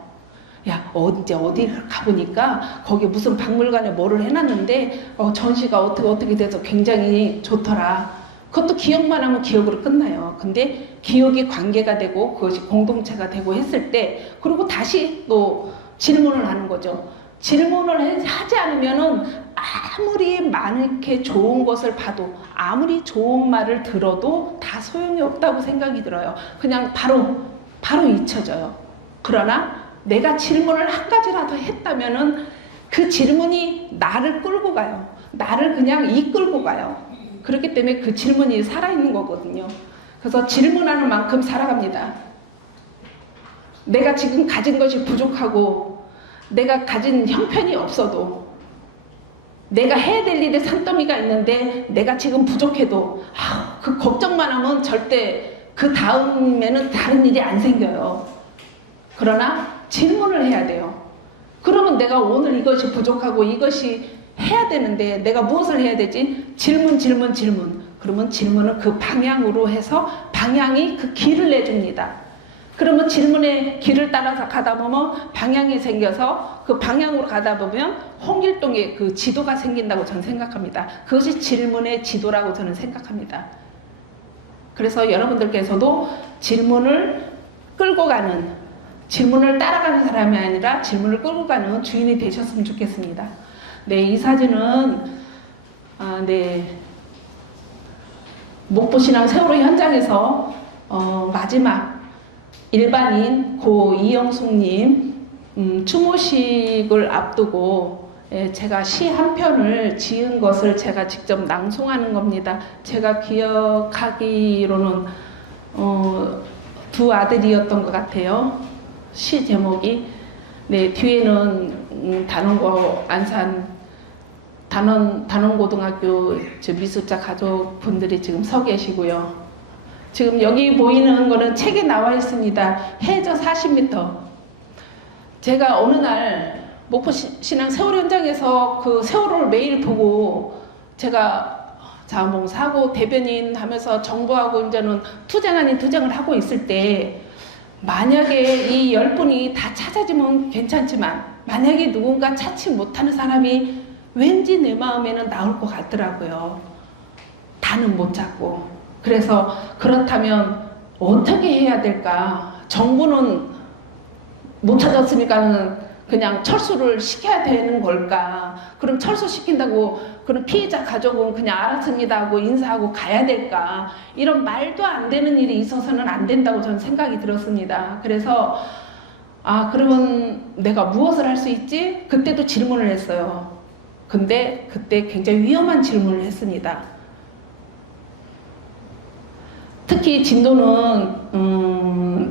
야 언제 어디를 가보니까 거기 무슨 박물관에 뭐를 해놨는데 전시가 어떻게 돼서 굉장히 좋더라. 그것도 기억만 하면 기억으로 끝나요. 근데 기억이 관계가 되고 그것이 공동체가 되고 했을 때 그리고 다시 또 질문을 하는 거죠. 질문을 하지 않으면은 아무리 많게 좋은 것을 봐도 아무리 좋은 말을 들어도 다 소용이 없다고 생각이 들어요. 그냥 바로 잊혀져요. 그러나 내가 질문을 한 가지라도 했다면은 그 질문이 나를 끌고 가요. 나를 그냥 이끌고 가요. 그렇기 때문에 그 질문이 살아있는 거거든요. 그래서 질문하는 만큼 살아갑니다. 내가 지금 가진 것이 부족하고 내가 가진 형편이 없어도 내가 해야 될 일에 산더미가 있는데 내가 지금 부족해도 그 걱정만 하면 절대 그 다음에는 다른 일이 안 생겨요. 그러나 질문을 해야 돼요. 그러면 내가 오늘 이것이 부족하고 이것이 해야 되는데 내가 무엇을 해야 되지? 질문. 그러면 질문은 그 방향으로 해서 방향이 그 길을 내줍니다. 그러면 질문의 길을 따라서 가다 보면 방향이 생겨서 그 방향으로 가다 보면 홍길동의 그 지도가 생긴다고 저는 생각합니다. 그것이 질문의 지도라고 저는 생각합니다. 그래서 여러분들께서도 질문을 끌고 가는, 질문을 따라가는 사람이 아니라 질문을 끌고 가는 주인이 되셨으면 좋겠습니다. 네, 이 사진은 목포신앙 세월호 현장에서 마지막 일반인 고 이영숙님 추모식을 앞두고 제가 시 한 편을 지은 것을 제가 직접 낭송하는 겁니다. 제가 기억하기로는 두 아들이었던 것 같아요. 시 제목이. 네, 뒤에는 단원고 안산 단원고등학교 미술자 가족분들이 지금 서 계시고요. 지금 여기 보이는 거는 책에 나와 있습니다. 해저 40m. 제가 어느 날 목포신앙 세월호 현장에서 그 세월호를 매일 보고 제가 자원봉사하고 대변인 하면서 정부하고 이제는 투쟁 아닌 투쟁을 하고 있을 때 만약에 이 10분이 다 찾아지면 괜찮지만 만약에 누군가 찾지 못하는 사람이 왠지 내 마음에는 나올 것 같더라고요. 다는 못 찾고. 그래서 그렇다면 어떻게 해야 될까? 정부는 못 찾았으니까 그냥 철수를 시켜야 되는 걸까? 그럼 철수시킨다고 그럼 피해자 가족은 그냥 알았습니다 하고 인사하고 가야 될까? 이런 말도 안 되는 일이 있어서는 안 된다고 저는 생각이 들었습니다. 그래서 그러면 내가 무엇을 할 수 있지? 그때도 질문을 했어요. 근데 그때 굉장히 위험한 질문을 했습니다. 특히 진도는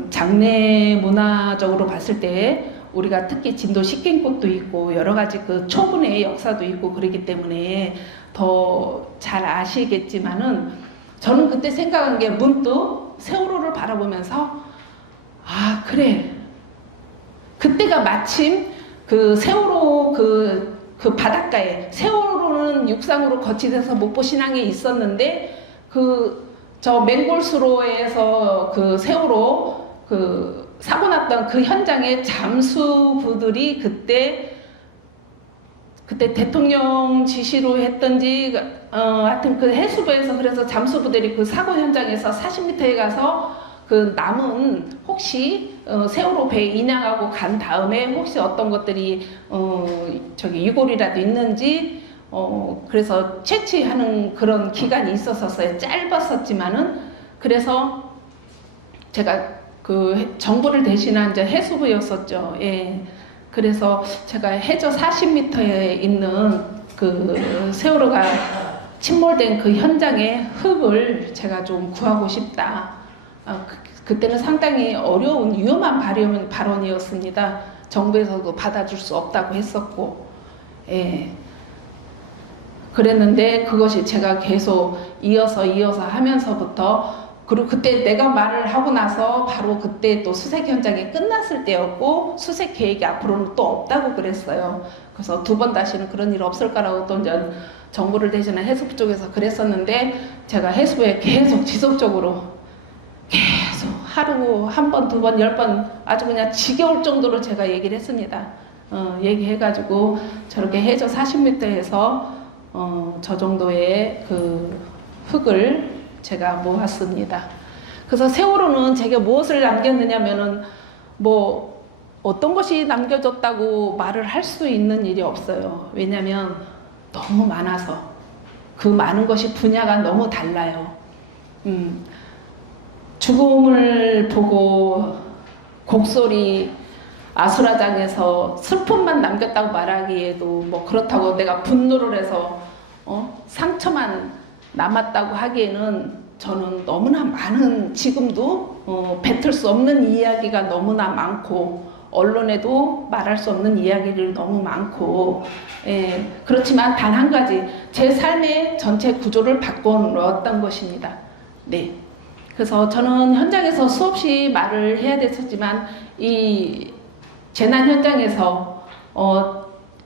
장례 문화적으로 봤을 때 우리가 특히 진도 식갱꽃도 있고 여러 가지 그 초분의 역사도 있고 그러기 때문에 더 잘 아시겠지만은 저는 그때 생각한 게 문득 세월호를 바라보면서 그래, 그때가 마침 그 세월호 그 바닷가에, 세월호는 육상으로 거치돼서 목포신항에 있었는데 저 맹골수로에서 그 세월호 사고 났던 그 현장에 잠수부들이 그때 그때 대통령 지시로 했던지 하여튼 그 해수부에서 그래서 잠수부들이 그 사고 현장에서 40m에 가서 그 남은 혹시 세월호 배에 인양하고 간 다음에 혹시 어떤 것들이 저기 유골이라도 있는지 그래서 채취하는 그런 기간이 있었었어요. 짧았었지만은 그래서 제가 그 정부를 대신한 이제 해수부였었죠. 예. 그래서 제가 해저 40m에 있는 그 세월호가 침몰된 그 현장의 흙을 제가 좀 구하고 싶다. 그때는 상당히 어려운 위험한 발언이었습니다. 정부에서도 받아줄 수 없다고 했었고, 예. 그랬는데 그것이 제가 계속 이어서 하면서부터 그리고 그때 내가 말을 하고 나서 바로 그때 또 수색 현장이 끝났을 때였고 수색 계획이 앞으로는 또 없다고 그랬어요. 그래서 두 번 다시는 그런 일 없을 거라고 또 이제 정부를 대신한 해수부 쪽에서 그랬었는데 제가 해수부에 계속 지속적으로 계속 하루 한 번, 두 번, 10번 아주 그냥 지겨울 정도로 제가 얘기를 했습니다. 얘기해가지고 저렇게 해저 40m에서 저 정도의 그 흙을 제가 모았습니다. 그래서 세월호는 제가 무엇을 남겼느냐면은 뭐 어떤 것이 남겨졌다고 말을 할 수 있는 일이 없어요. 왜냐하면 너무 많아서 그 많은 것이 분야가 너무 달라요. 죽음을 보고 곡소리 아수라장에서 슬픔만 남겼다고 말하기에도 뭐 그렇다고 내가 분노를 해서 상처만 남았다고 하기에는 저는 너무나 많은 지금도 뱉을 수 없는 이야기가 너무나 많고 언론에도 말할 수 없는 이야기를 너무 많고 그렇지만 단 한 가지 제 삶의 전체 구조를 바꿔놓았던 것입니다. 네. 그래서 저는 현장에서 수없이 말을 해야 됐었지만 이 재난 현장에서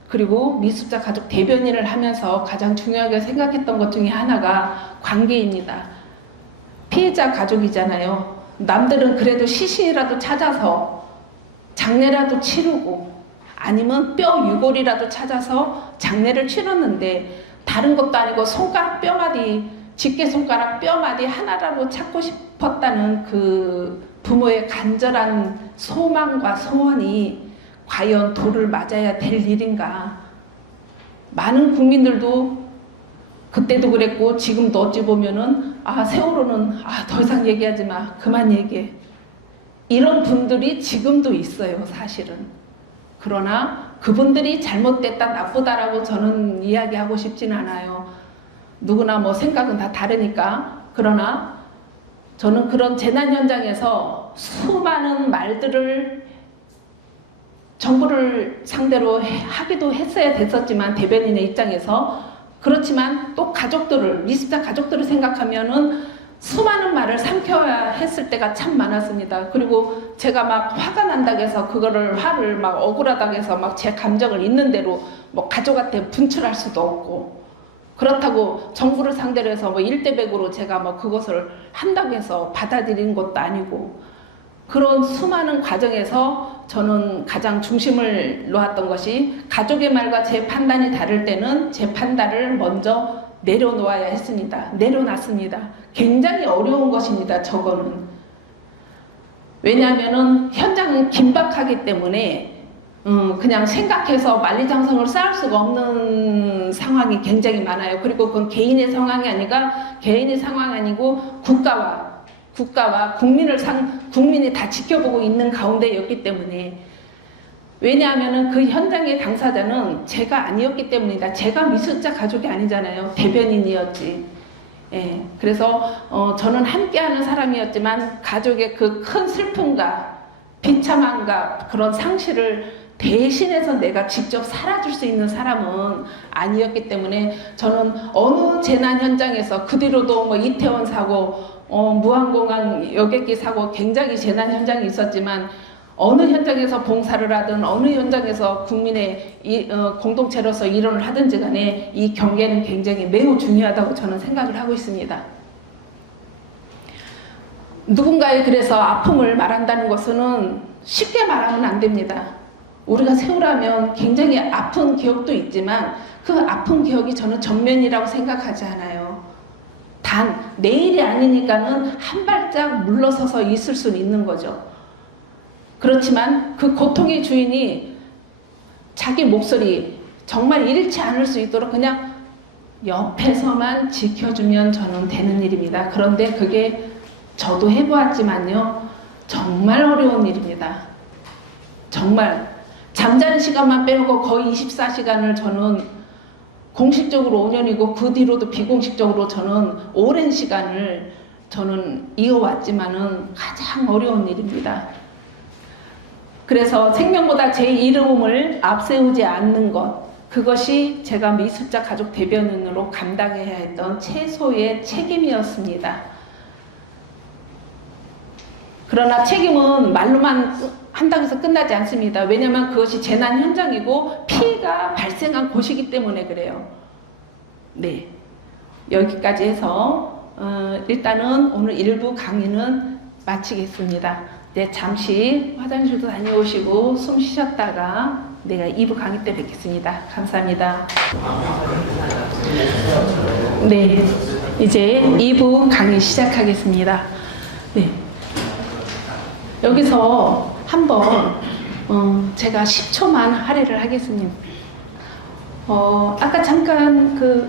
그리고 미수자 가족 대변인을 하면서 가장 중요하게 생각했던 것 중에 하나가 관계입니다. 피해자 가족이잖아요. 남들은 그래도 시신이라도 찾아서 장례라도 치르고 아니면 뼈 유골이라도 찾아서 장례를 치렀는데 다른 것도 아니고 손가락 뼈마디 집게 손가락 뼈마디 하나라도 찾고 싶었다는 그 부모의 간절한 소망과 소원이 과연 도를 맞아야 될 일인가. 많은 국민들도 그때도 그랬고 지금도 어찌 보면은 세월호는 더 이상 얘기하지 마. 그만 얘기해. 이런 분들이 지금도 있어요. 사실은. 그러나 그분들이 잘못됐다 나쁘다라고 저는 이야기하고 싶진 않아요. 누구나 뭐 생각은 다 다르니까. 그러나 저는 그런 재난 현장에서 수많은 말들을 정부를 상대로 하기도 했어야 됐었지만 대변인의 입장에서 그렇지만 또 가족들을 미수자 가족들을 생각하면은 수많은 말을 삼켜야 했을 때가 참 많았습니다. 그리고 제가 막 화가 난다고 해서 그거를 화를 막 억울하다고 해서 막 제 감정을 있는 대로 뭐 가족한테 분출할 수도 없고 그렇다고 정부를 상대로 해서 뭐 1대100으로 제가 뭐 그것을 한다고 해서 받아들인 것도 아니고 그런 수많은 과정에서 저는 가장 중심을 놓았던 것이 가족의 말과 제 판단이 다를 때는 제 판단을 먼저 내려놓아야 했습니다. 내려놨습니다. 굉장히 어려운 것입니다. 저거는. 왜냐하면 현장은 긴박하기 때문에 그냥 생각해서 만리장성을 쌓을 수가 없는 상황이 굉장히 많아요. 그리고 그건 개인의 상황이 아니고 국가와 국민이 다 지켜보고 있는 가운데였기 때문에 왜냐하면 그 현장의 당사자는 제가 아니었기 때문이다. 제가 미수자 가족이 아니잖아요. 대변인이었지. 예, 그래서 저는 함께하는 사람이었지만 가족의 그 큰 슬픔과 비참함과 그런 상실을 대신해서 내가 직접 살아줄 수 있는 사람은 아니었기 때문에 저는 어느 재난 현장에서 그 뒤로도 뭐 이태원 사고 무한공항 여객기 사고 굉장히 재난 현장이 있었지만 어느 현장에서 봉사를 하든 어느 현장에서 국민의 공동체로서 일원을 하든지 간에 이 경계는 굉장히 매우 중요하다고 저는 생각을 하고 있습니다. 누군가의 그래서 아픔을 말한다는 것은 쉽게 말하면 안 됩니다. 우리가 세월하면 굉장히 아픈 기억도 있지만 그 아픈 기억이 저는 전면이라고 생각하지 않아요. 단 내일이 아니니까는 한 발짝 물러서서 있을 수는 있는 거죠. 그렇지만 그 고통의 주인이 자기 목소리 정말 잃지 않을 수 있도록 그냥 옆에서만 지켜주면 저는 되는 일입니다. 그런데 그게 저도 해보았지만요, 정말 어려운 일입니다. 정말 잠자는 시간만 빼놓고 거의 24시간을 저는 공식적으로 5년이고 그 뒤로도 비공식적으로 저는 오랜 시간을 저는 이어왔지만은 가장 어려운 일입니다. 그래서 생명보다 제 이름을 앞세우지 않는 것, 그것이 제가 미숙자 가족 대변인으로 감당해야 했던 최소의 책임이었습니다. 그러나 책임은 말로만 한다고 해서 끝나지 않습니다. 왜냐하면 그것이 재난 현장이고 피해가 발생한 곳이기 때문에 그래요. 네, 여기까지 해서 일단은 오늘 1부 강의는 마치겠습니다. 네, 잠시 화장실도 다녀오시고 숨 쉬셨다가 내가 2부 강의 때 뵙겠습니다. 감사합니다. 네, 이제 2부 강의 시작하겠습니다. 네, 여기서 한번 제가 10초만 할애를 하겠습니다. 아까 잠깐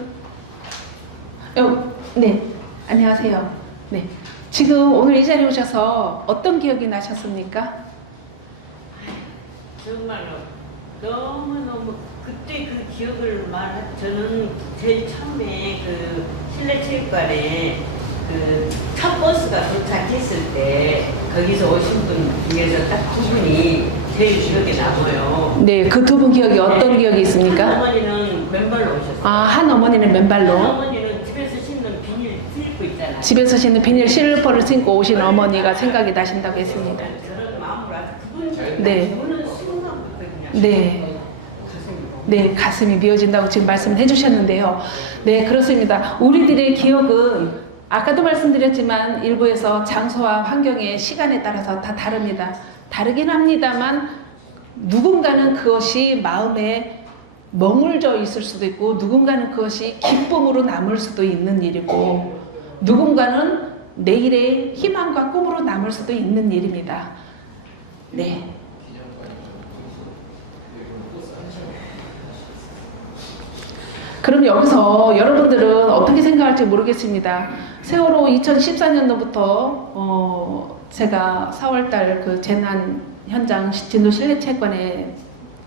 네, 안녕하세요. 네, 지금 오늘 이 자리에 오셔서 어떤 기억이 나셨습니까? 정말로 너무너무 그때 그 기억을 저는 제일 처음에 그 실내체육관에 그 첫 버스가 도착했을 때 거기서 오신 분 중에서 딱 두 분이 제일 기억에 남아요. 네, 그 두 분 기억이 어떤 기억이 있습니까? 한 어머니는 맨발로 오셨어요. 아, 한 어머니는 맨발로. 한 어머니는 집에서 신는 비닐 슬리퍼 있잖아요. 집에서 신는 비닐 슬리퍼를 신고 오신 어머니가 생각이 나신다고 했습니다. 저는 마음으로 아주 그분 네. 저는 순간부터 그냥 네. 네, 가슴이 미어진다고 지금 말씀해 주셨는데요. 네, 그렇습니다. 우리들의 기억은 아까도 말씀드렸지만 일부에서 장소와 환경의 시간에 따라서 다 다릅니다. 다르긴 합니다만 누군가는 그것이 마음에 머물러 있을 수도 있고 누군가는 그것이 기쁨으로 남을 수도 있는 일이고 누군가는 내일의 희망과 꿈으로 남을 수도 있는 일입니다. 네. 그럼 여기서 여러분들은 어떻게 생각할지 모르겠습니다. 세월호 2014년도부터 제가 4월달 그 재난 현장 진도 실내체육관에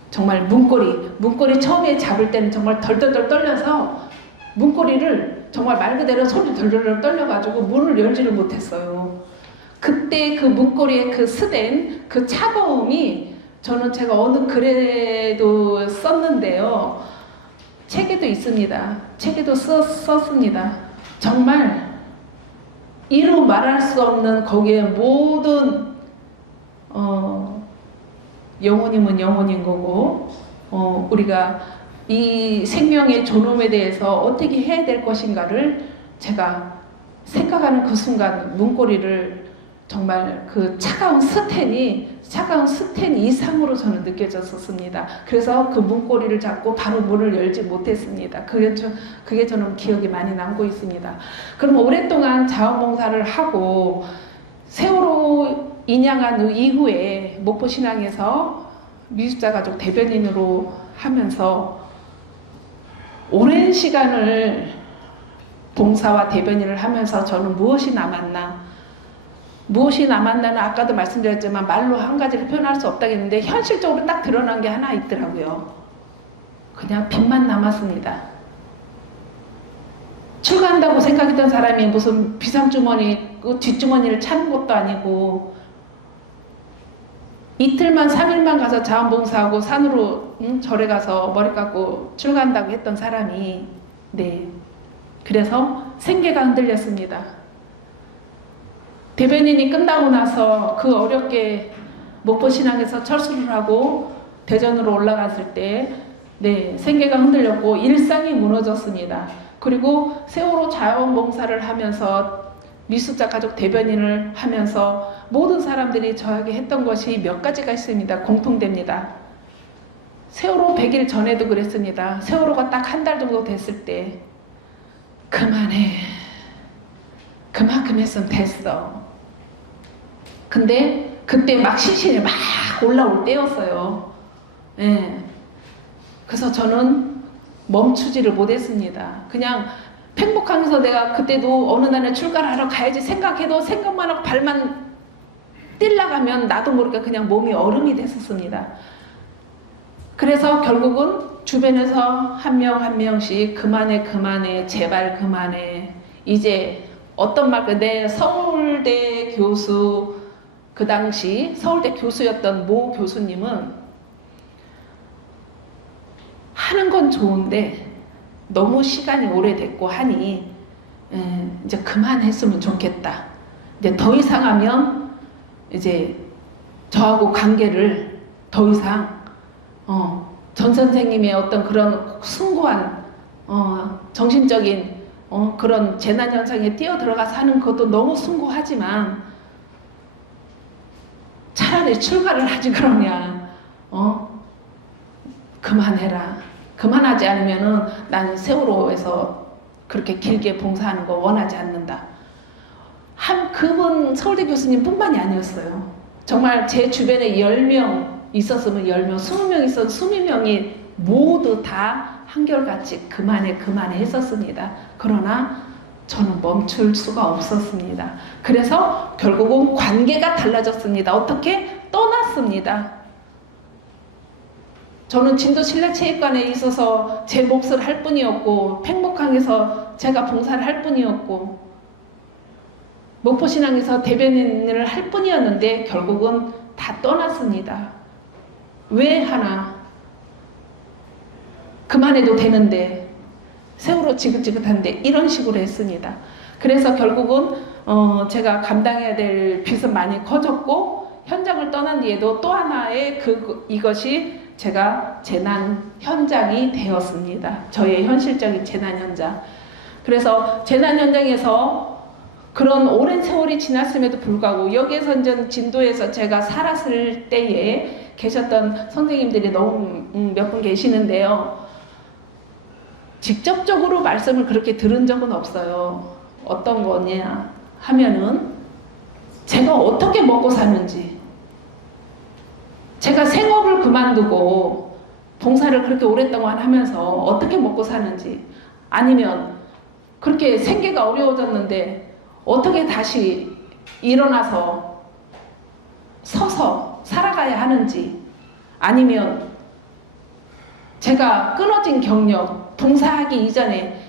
정말 문고리 처음에 잡을 때는 정말 덜덜덜 떨려서 문고리를 정말 말 그대로 손이 덜덜덜 떨려가지고 문을 열지를 못했어요. 그때 그 문고리의 그 스댄 그 차가움이 저는 제가 어느 글에도 썼는데요. 책에도 있습니다. 책에도 썼습니다. 정말 이루 말할 수 없는 거기에 모든 영혼이면 영혼인 거고 우리가 이 생명의 존엄에 대해서 어떻게 해야 될 것인가를 제가 생각하는 그 순간 문고리를 정말 그 차가운 스텐 이상으로 저는 느껴졌었습니다. 그래서 그 문고리를 잡고 바로 문을 열지 못했습니다. 그게 저는 기억이 많이 남고 있습니다. 그럼 오랫동안 자원봉사를 하고 세월호 인양한 이후에 목포신앙에서 미숙자 가족 대변인으로 하면서 오랜 시간을 봉사와 대변인을 하면서 저는 무엇이 남았나는 아까도 말씀드렸지만 말로 한 가지를 표현할 수 없다겠는데 현실적으로 딱 드러난 게 하나 있더라고요. 그냥 빚만 남았습니다. 출가한다고 생각했던 사람이 무슨 비상주머니 뒷주머니를 차는 것도 아니고 이틀만 3일만 가서 자원봉사하고 산으로 절에 가서 머리 깎고 출가한다고 했던 사람이 네, 그래서 생계가 흔들렸습니다. 대변인이 끝나고 나서 그 어렵게 목포신앙에서 철수를 하고 대전으로 올라갔을 때 네, 생계가 흔들렸고 일상이 무너졌습니다. 그리고 세월호 자원봉사를 하면서 미숙자 가족 대변인을 하면서 모든 사람들이 저에게 했던 것이 몇 가지가 있습니다. 공통됩니다. 세월호 100일 전에도 그랬습니다. 세월호가 딱 한 달 정도 됐을 때 그만해. 그만큼 했으면 됐어. 근데 그때 막 시신이 막 올라올 때였어요. 예. 그래서 저는 멈추지를 못했습니다. 그냥 팽목항에서 내가 그때도 어느 날에 출가를 하러 가야지 생각해도 생각만 하고 발만 뛸라가면 나도 모르게 그냥 몸이 얼음이 됐었습니다. 그래서 결국은 주변에서 한 명 한 명씩 그만해 그만해 제발 그만해 이제 어떤 말 내 서울대 교수 그 당시 서울대 교수였던 모 교수님은 하는 건 좋은데 너무 시간이 오래됐고 하니 이제 그만했으면 좋겠다. 이제 더 이상 하면 이제 저하고 관계를 더 이상 전 선생님의 어떤 그런 숭고한 정신적인 그런 재난 현상에 뛰어들어가서 하는 것도 너무 숭고하지만 차라리 출가를 하지 그러냐. 그만해라. 그만하지 않으면은 나는 세월호에서 그렇게 길게 봉사하는 거 원하지 않는다. 그분 서울대 교수님 뿐만이 아니었어요. 정말 제 주변에 10명 있었으면 10명, 20명 있었으면 20명이 모두 다 한결같이 그만해 했었습니다. 그러나 저는 멈출 수가 없었습니다. 그래서 결국은 관계가 달라졌습니다. 어떻게? 떠났습니다. 저는 진도 실내체육관에 있어서 제 몫을 할 뿐이었고 팽목항에서 제가 봉사를 할 뿐이었고 목포신앙에서 대변인을 할 뿐이었는데 결국은 다 떠났습니다. 왜 하나? 그만해도 되는데 세월호 지긋지긋한데 이런 식으로 했습니다. 그래서 결국은 제가 감당해야 될 빚은 많이 커졌고 현장을 떠난 뒤에도 또 하나의 이것이 제가 재난 현장이 되었습니다. 저의 현실적인 재난 현장. 그래서 재난 현장에서 그런 오랜 세월이 지났음에도 불구하고 여기에서 이제 진도에서 제가 살았을 때에 계셨던 선생님들이 너무 몇 분 계시는데요. 직접적으로 말씀을 그렇게 들은 적은 없어요. 어떤 거냐 하면은 제가 어떻게 먹고 사는지, 제가 생업을 그만두고 봉사를 그렇게 오랫동안 하면서 어떻게 먹고 사는지, 아니면 그렇게 생계가 어려워졌는데 어떻게 다시 일어나서 서서 살아가야 하는지, 아니면 제가 끊어진 경력, 봉사하기 이전에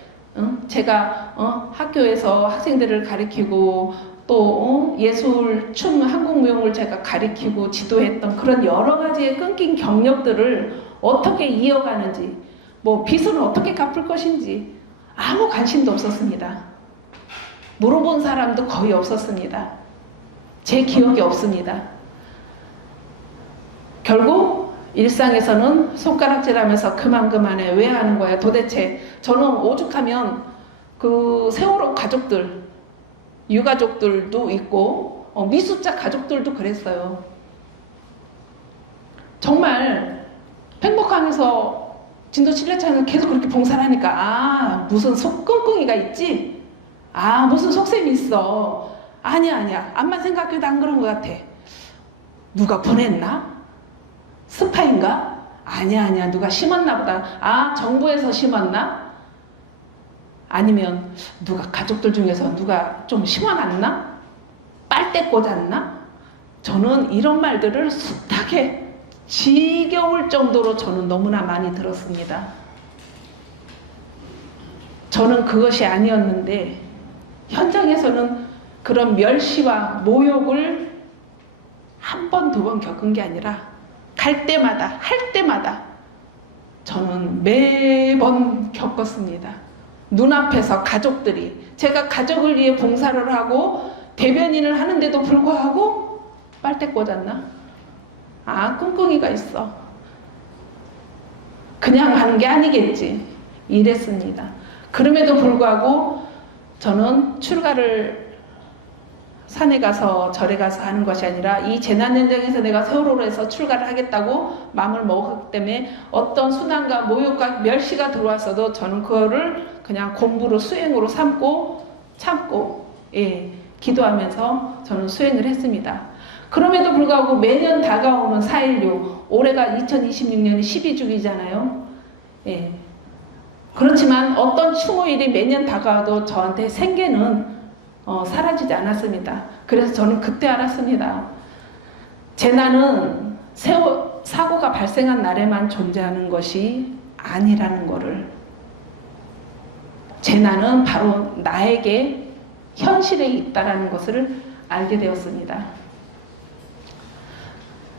제가 학교에서 학생들을 가르치고 또 예술, 춤, 한국무용을 제가 가르치고 지도했던 그런 여러 가지의 끊긴 경력들을 어떻게 이어가는지, 뭐 빚은 어떻게 갚을 것인지 아무 관심도 없었습니다. 물어본 사람도 거의 없었습니다. 제 기억이 없습니다. 결국 일상에서는 손가락질하면서 그만해, 왜 하는 거야 도대체. 저는 오죽하면 그 세월호 가족들, 유가족들도 있고 미수자 가족들도 그랬어요. 정말 팽목항에서 진도 칠레차에서 계속 그렇게 봉사를 하니까 무슨 속끙끙이가 있지? 무슨 속셈이 있어. 아니야 암만 생각해도 안 그런 것 같아. 누가 보냈나? 스파인가? 아니야 누가 심었나 보다. 정부에서 심었나? 아니면 누가 가족들 중에서 누가 좀 심어놨나? 빨대 꽂았나? 저는 이런 말들을 숱하게 지겨울 정도로 저는 너무나 많이 들었습니다. 저는 그것이 아니었는데 현장에서는 그런 멸시와 모욕을 한 번, 두 번 겪은 게 아니라 갈 때마다, 할 때마다 저는 매번 겪었습니다. 눈앞에서 가족들이, 제가 가족을 위해 봉사를 하고 대변인을 하는데도 불구하고 빨대 꽂았나? 꿍꿍이가 있어. 그냥 하는 게 아니겠지. 이랬습니다. 그럼에도 불구하고 저는 출가를 산에 가서 절에 가서 하는 것이 아니라 이 재난 현장에서 내가 세월호로 해서 출가를 하겠다고 마음을 먹었기 때문에 어떤 순환과 모욕과 멸시가 들어왔어도 저는 그거를 그냥 공부로 수행으로 삼고 참고 기도하면서 저는 수행을 했습니다. 그럼에도 불구하고 매년 다가오는 4.16, 올해가 2026년이 12주기잖아요. 그렇지만 어떤 추모일이 매년 다가와도 저한테 생계는 사라지지 않았습니다. 그래서 저는 그때 알았습니다. 재난은 사고가 발생한 날에만 존재하는 것이 아니라는 것을. 재난은 바로 나에게 현실에 있다라는 것을 알게 되었습니다.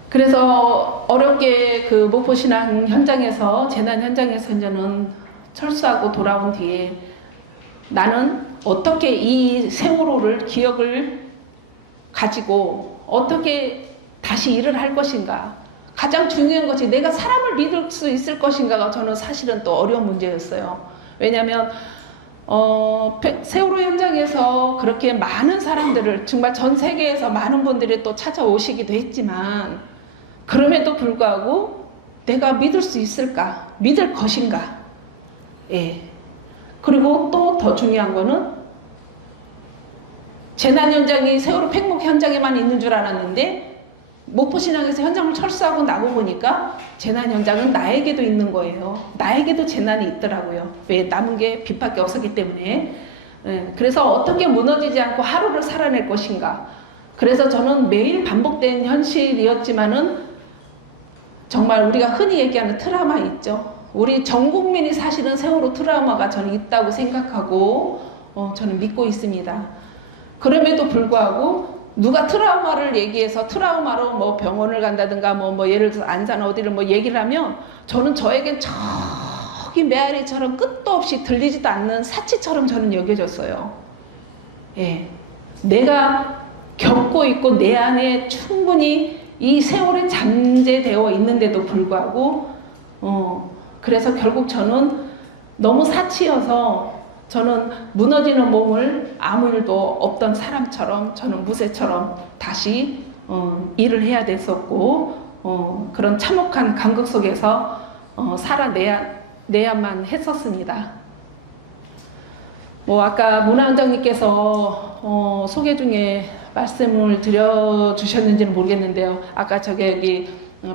그래서 어렵게 그 목포신앙 현장에서 재난 현장에서 저는 철수하고 돌아온 뒤에 나는 어떻게 이 세월호를 기억을 가지고 어떻게 다시 일을 할 것인가, 가장 중요한 것이 내가 사람을 믿을 수 있을 것인가가 저는 사실은 또 어려운 문제였어요. 왜냐하면 세월호 현장에서 그렇게 많은 사람들을 정말 전 세계에서 많은 분들이 또 찾아오시기도 했지만 그럼에도 불구하고 내가 믿을 수 있을까, 믿을 것인가. 그리고 또 더 중요한 거는 재난 현장이 세월호 팽목 현장에만 있는 줄 알았는데 목포신앙에서 현장을 철수하고 나고 보니까 재난 현장은 나에게도 있는 거예요. 나에게도 재난이 있더라고요. 왜? 남은 게 빛밖에 없었기 때문에. 그래서 어떻게 무너지지 않고 하루를 살아낼 것인가. 그래서 저는 매일 반복된 현실이었지만은 정말 우리가 흔히 얘기하는 트라우마 있죠. 우리 전 국민이 사실은 세월호 트라우마가 저는 있다고 생각하고 저는 믿고 있습니다. 그럼에도 불구하고 누가 트라우마를 얘기해서 트라우마로 뭐 병원을 간다든가 뭐 예를 들어서 안산 어디를 뭐 얘기를 하면 저는 저에겐 저기 메아리처럼 끝도 없이 들리지도 않는 사치처럼 저는 여겨졌어요. 내가 겪고 있고 내 안에 충분히 이 세월에 잠재되어 있는데도 불구하고 그래서 결국 저는 너무 사치여서 저는 무너지는 몸을 아무 일도 없던 사람처럼 저는 무쇠처럼 다시 일을 해야 됐었고 그런 참혹한 간극 속에서 살아내야만 했었습니다. 뭐 아까 문화원장님께서 소개 중에 말씀을 드려주셨는지는 모르겠는데요. 아까 여기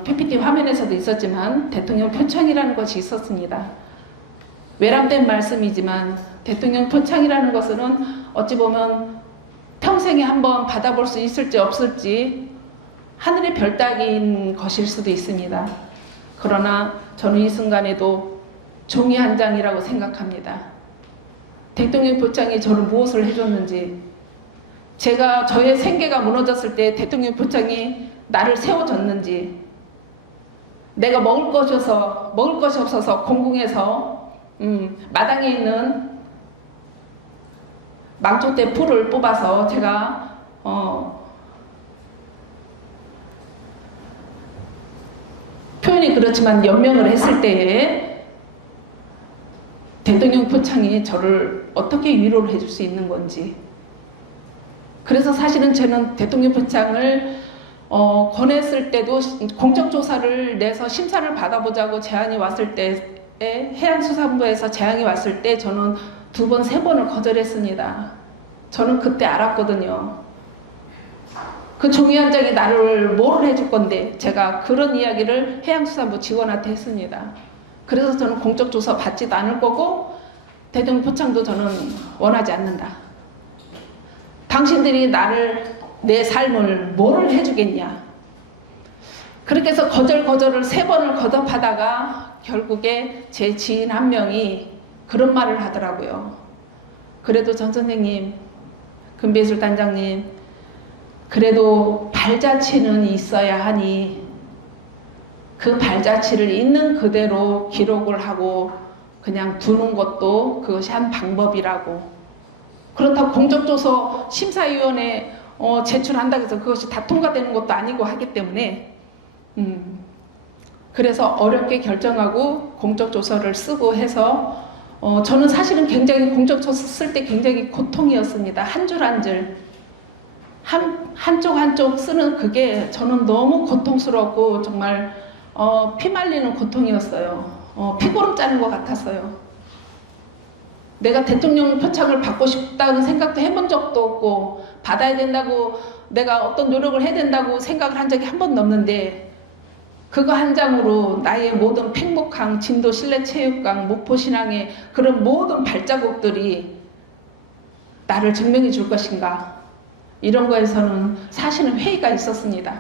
PPT 화면에서도 있었지만 대통령 표창이라는 것이 있었습니다. 외람된 말씀이지만 대통령 표창이라는 것은 어찌 보면 평생에 한번 받아볼 수 있을지 없을지 하늘의 별 따기인 것일 수도 있습니다. 그러나 저는 이 순간에도 종이 한 장이라고 생각합니다. 대통령 표창이 저를 무엇을 해줬는지, 제가 저의 생계가 무너졌을 때 대통령 표창이 나를 세워줬는지, 내가 먹을 것이 없어서 공궁에서 마당에 있는 망초대 풀을 뽑아서 제가 표현이 그렇지만 연명을 했을 때에 대통령 표창이 저를 어떻게 위로를 해줄 수 있는 건지. 그래서 사실은 저는 대통령 표창을 권했을 때도 공적조사를 내서 심사를 받아보자고 제안이 왔을 때에 해양수산부에서 제안이 왔을 때 저는 2번, 3번을 거절했습니다. 저는 그때 알았거든요. 그 종이 한 장이 나를 뭘 해줄 건데 제가 그런 이야기를 해양수산부 직원한테 했습니다. 그래서 저는 공적조사 받지도 않을 거고 대통령 표창도 저는 원하지 않는다. 당신들이 내 삶을 뭐를 해주겠냐. 그렇게 해서 거절을 3번을 거듭하다가 결국에 제 지인 한 명이 그런 말을 하더라고요. 그래도 전 선생님, 금비예술단장님, 그래도 발자취는 있어야 하니 그 발자취를 있는 그대로 기록을 하고 그냥 두는 것도 그것이 한 방법이라고. 그렇다고 공적조서 심사위원회 제출한다고 해서 그것이 다 통과되는 것도 아니고 하기 때문에 그래서 어렵게 결정하고 공적조서를 쓰고 해서 저는 사실은 굉장히 공적조서 쓸 때 굉장히 고통이었습니다. 한 줄 한 줄. 한쪽 쓰는 그게 저는 너무 고통스럽고 정말 피 말리는 고통이었어요. 피고름 짜는 것 같았어요. 내가 대통령 표창을 받고 싶다는 생각도 해본 적도 없고 받아야 된다고 내가 어떤 노력을 해야 된다고 생각을 한 적이 한 번도 없는데 그거 한 장으로 나의 모든 팽목항, 진도 실내체육관, 목포신항의 그런 모든 발자국들이 나를 증명해 줄 것인가, 이런 거에서는 사실은 회의가 있었습니다.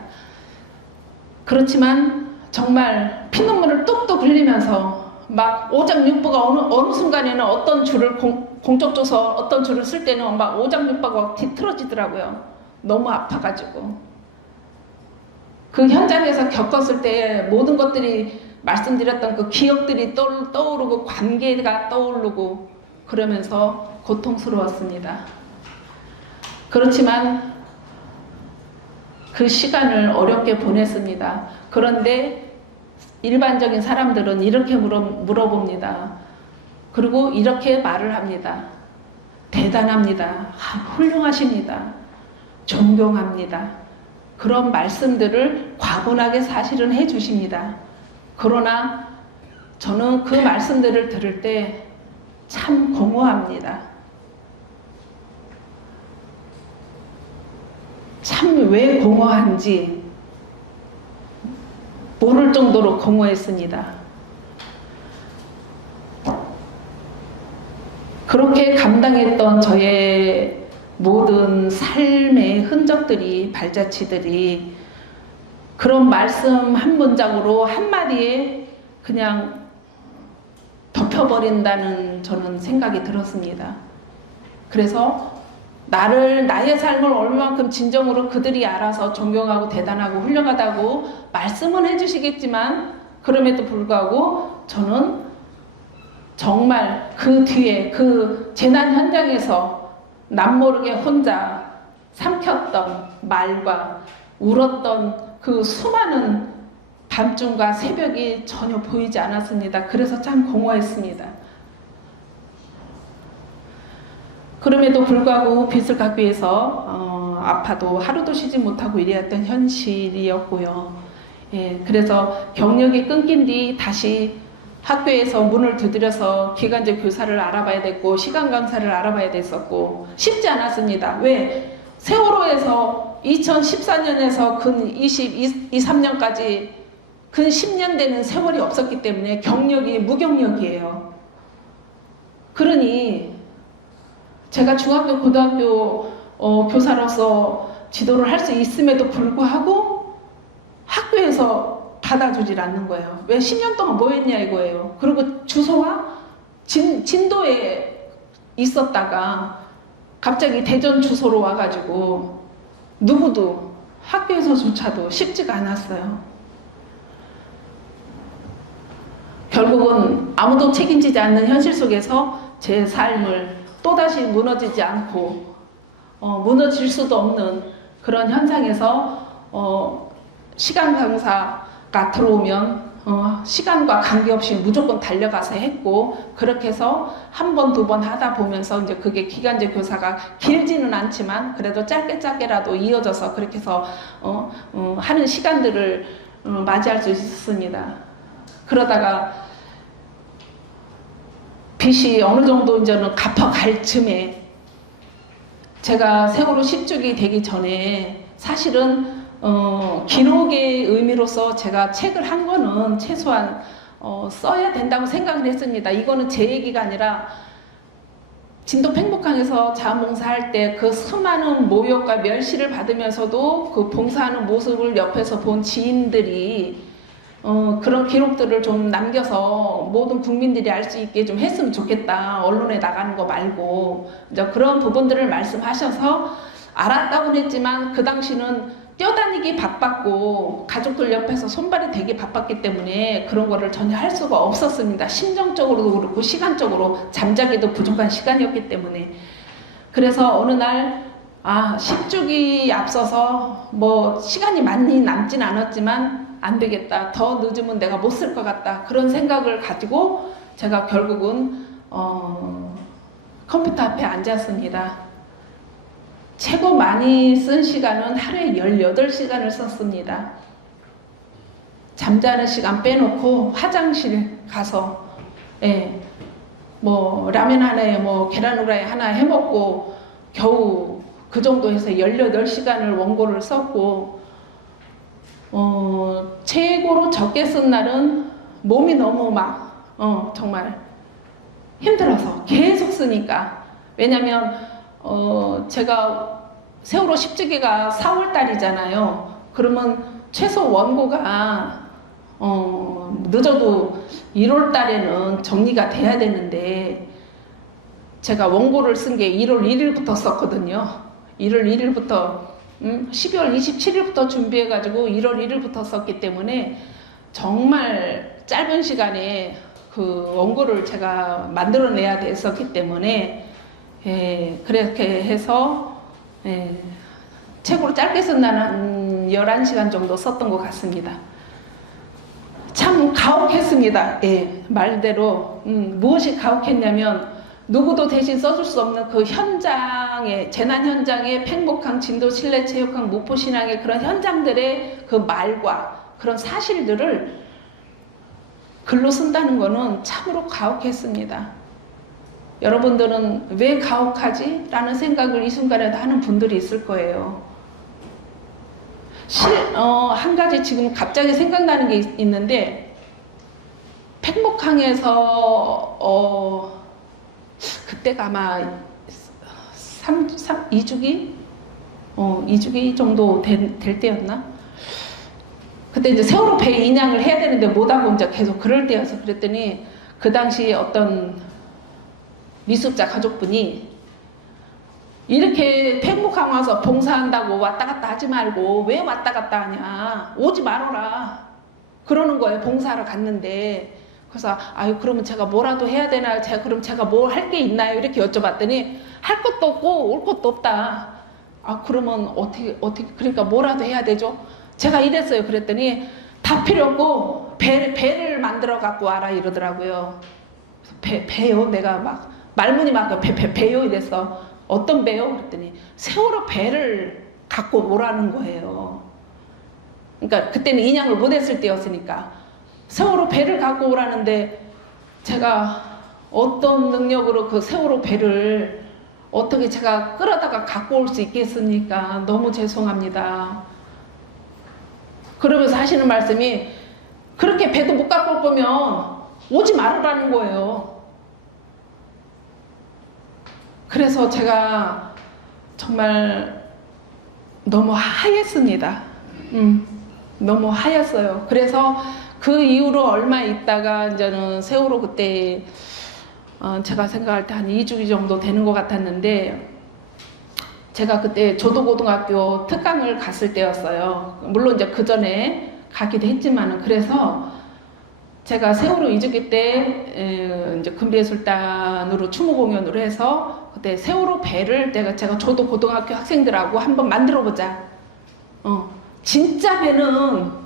그렇지만 정말 피눈물을 뚝뚝 흘리면서 막 오장육부가 어느 순간에는 어떤 줄을 공적 조서 어떤 줄을 쓸 때는 막 오장육부가 뒤틀어지더라고요. 너무 아파가지고. 그 현장에서 겪었을 때 모든 것들이 말씀드렸던 그 기억들이 떠오르고 관계가 떠오르고 그러면서 고통스러웠습니다. 그렇지만 그 시간을 어렵게 보냈습니다. 그런데 일반적인 사람들은 이렇게 물어봅니다. 그리고 이렇게 말을 합니다. 대단합니다. 훌륭하십니다. 존경합니다. 그런 말씀들을 과분하게 사실은 해주십니다. 그러나 저는 그 말씀들을 들을 때 참 공허합니다. 참 왜 공허한지 모를 정도로 공허했습니다. 그렇게 감당했던 저의 모든 삶의 흔적들이, 발자취들이 그런 말씀 한 문장으로 한마디에 그냥 덮여버린다는 저는 생각이 들었습니다. 그래서 나의 삶을 얼마만큼 진정으로 그들이 알아서 존경하고 대단하고 훌륭하다고 말씀은 해주시겠지만 그럼에도 불구하고 저는 정말 그 뒤에 그 재난 현장에서 남모르게 혼자 삼켰던 말과 울었던 그 수많은 밤중과 새벽이 전혀 보이지 않았습니다. 그래서 참 공허했습니다. 그럼에도 불구하고 빚을 갚기 위해서 아파도 하루도 쉬지 못하고 일해왔던 현실이었고요. 예, 그래서 경력이 끊긴 뒤 다시 학교에서 문을 두드려서 기간제 교사를 알아봐야 됐고 시간 강사를 알아봐야 됐었고 쉽지 않았습니다. 왜? 세월호에서 2014년에서 근 23년까지 근 10년 되는 세월이 없었기 때문에 경력이 무경력이에요. 그러니 제가 중학교, 고등학교 교사로서 지도를 할 수 있음에도 불구하고 학교에서 받아주질 않는 거예요. 왜 10년 동안 뭐 했냐 이거예요. 그리고 주소와 진도에 있었다가 갑자기 대전 주소로 와가지고 누구도 학교에서조차도 쉽지가 않았어요. 결국은 아무도 책임지지 않는 현실 속에서 제 삶을 또다시 무너지지 않고 무너질 수도 없는 그런 현상에서 시간 강사가 들어오면 시간과 관계없이 무조건 달려가서 했고 그렇게 해서 한 번, 두 번 하다 보면서 이제 그게 기간제 교사가 길지는 않지만 그래도 짧게라도 이어져서 그렇게 해서 하는 시간들을 맞이할 수 있었습니다. 그러다가 빚이 어느 정도 이제는 갚아갈 즈음에 제가 세월호 10주기 되기 전에 사실은 기록의 의미로서 제가 책을 한 거는 최소한 써야 된다고 생각을 했습니다. 이거는 제 얘기가 아니라 진도 팽목항에서 자원봉사할 때 그 수많은 모욕과 멸시를 받으면서도 그 봉사하는 모습을 옆에서 본 지인들이 그런 기록들을 좀 남겨서 모든 국민들이 알 수 있게 좀 했으면 좋겠다. 언론에 나가는 거 말고 이제 그런 부분들을 말씀하셔서 알았다고는 했지만 그 당시는 뛰어다니기 바빴고 가족들 옆에서 손발이 되게 바빴기 때문에 그런 거를 전혀 할 수가 없었습니다. 심정적으로도 그렇고 시간적으로 잠자기도 부족한 시간이었기 때문에. 그래서 어느 날 10주기 앞서서 뭐 시간이 많이 남진 않았지만 안 되겠다. 더 늦으면 내가 못 쓸 것 같다. 그런 생각을 가지고 제가 결국은 컴퓨터 앞에 앉았습니다. 최고 많이 쓴 시간은 하루에 18시간을 썼습니다. 잠자는 시간 빼놓고 화장실 가서 뭐 라면 하나에 뭐 계란 후라이 하나 해먹고 겨우 그 정도 해서 18시간을 원고를 썼고 최고로 적게 쓴 날은 몸이 너무 막 정말 힘들어서 계속 쓰니까. 왜냐면 제가 세월호 10주기가 4월 달이잖아요. 그러면 최소 원고가 늦어도 1월 달에는 정리가 돼야 되는데 제가 원고를 쓴 게 1월 1일부터 썼거든요. 1월 1일부터 12월 27일부터 준비해가지고 1월 1일부터 썼기 때문에 정말 짧은 시간에 그 원고를 제가 만들어내야 됐었기 때문에 그렇게 해서 최고로 짧게 쓴 날은 한 11시간 정도 썼던 것 같습니다. 참 가혹했습니다. 말대로 무엇이 가혹했냐면 누구도 대신 써줄 수 없는 그 현장의 재난 현장의 팽목항, 진도 실내체육관, 목포신항의 그런 현장들의 그 말과 그런 사실들을 글로 쓴다는 거는 참으로 가혹했습니다. 여러분들은 왜 가혹하지? 라는 생각을 이 순간에도 하는 분들이 있을 거예요. 한 가지 지금 갑자기 생각나는 게 있는데 팽목항에서 그때가 아마 2주기? 2주기 정도 될 때였나? 그때 이제 세월호 배 인양을 해야 되는데 못하고 이제 계속 그럴 때여서 그랬더니 그 당시 어떤 미수업자 가족분이 이렇게 팽목항 와서 봉사한다고 왔다 갔다 하지 말고 왜 왔다 갔다 하냐, 오지 말아라 그러는 거예요. 봉사하러 갔는데. 그래서 아유 그러면 제가 뭐라도 해야 되나, 그럼 제가 뭐 할 게 있나요 이렇게 여쭤봤더니 할 것도 없고 올 것도 없다. 아 그러면 어떻게 그러니까 뭐라도 해야 되죠. 제가 이랬어요. 그랬더니 다 필요 없고 배를 만들어 갖고 와라 이러더라고요. 배요? 내가 막 말문이 막 배요 이랬어. 어떤 배요? 그랬더니 세월호 배를 갖고 오라는 거예요. 그러니까 그때는 인양을 못했을 때였으니까 세월호 배를 갖고 오라는데 제가 어떤 능력으로 그 세월호 배를 어떻게 제가 끌어다가 갖고 올 수 있겠습니까? 너무 죄송합니다. 그러면서 하시는 말씀이 그렇게 배도 못 갖고 올 거면 오지 말으라는 거예요. 그래서 제가 정말 너무 하였습니다. 너무 하였어요. 그래서 그 이후로 얼마 있다가 이제는 세월호 그때 제가 생각할 때 한 2주기 정도 되는 것 같았는데 제가 그때 조도고등학교 특강을 갔을 때였어요. 물론 이제 그 전에 가기도 했지만은 그래서 제가 세월호 2주기 때 이제 금비예술단으로 추모 공연으로 해서 그때 세월호 배를 제가 조도고등학교 학생들하고 한번 만들어 보자. 진짜 배는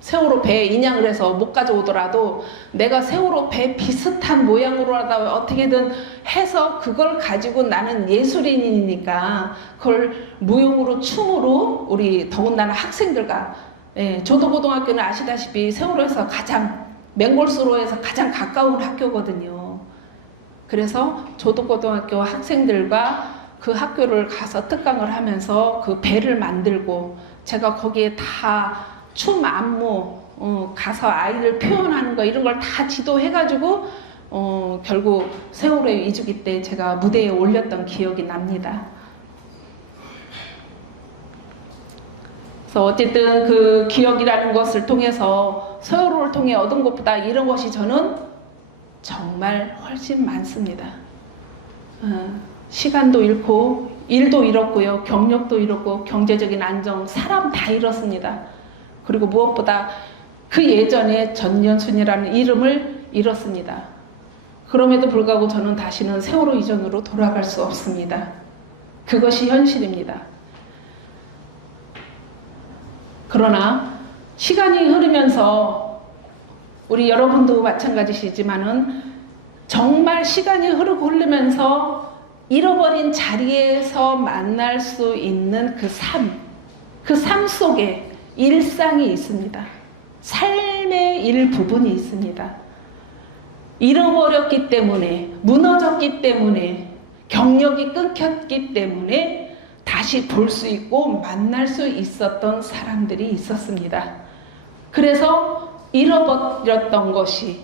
세월호 배 인양을 해서 못 가져오더라도 내가 세월호 배 비슷한 모양으로라도 어떻게든 해서 그걸 가지고 나는 예술인이니까 그걸 무용으로 춤으로 우리 더군다나 학생들과 조도고등학교는 아시다시피 세월호에서 가장 맹골수로에서 가장 가까운 학교거든요. 그래서 조도고등학교 학생들과 그 학교를 가서 특강을 하면서 그 배를 만들고 제가 거기에 다 춤, 안무, 가서 아이들 표현하는 거 이런 걸 다 지도해가지고 결국 세월호 2주기 때 제가 무대에 올렸던 기억이 납니다. 그래서 어쨌든 그 기억이라는 것을 통해서 세월호를 통해 얻은 것보다 이런 것이 저는 정말 훨씬 많습니다. 시간도 잃고 일도 잃었고요. 경력도 잃었고 경제적인 안정, 사람 다 잃었습니다. 그리고 무엇보다 그 예전에 전연순이라는 이름을 잃었습니다. 그럼에도 불구하고 저는 다시는 세월호 이전으로 돌아갈 수 없습니다. 그것이 현실입니다. 그러나 시간이 흐르면서 우리 여러분도 마찬가지시지만은 정말 시간이 흐르면서 잃어버린 자리에서 만날 수 있는 그 삶 속에 일상이 있습니다. 삶의 일부분이 있습니다. 잃어버렸기 때문에, 무너졌기 때문에, 경력이 끊겼기 때문에 다시 볼 수 있고 만날 수 있었던 사람들이 있었습니다. 그래서 잃어버렸던 것이,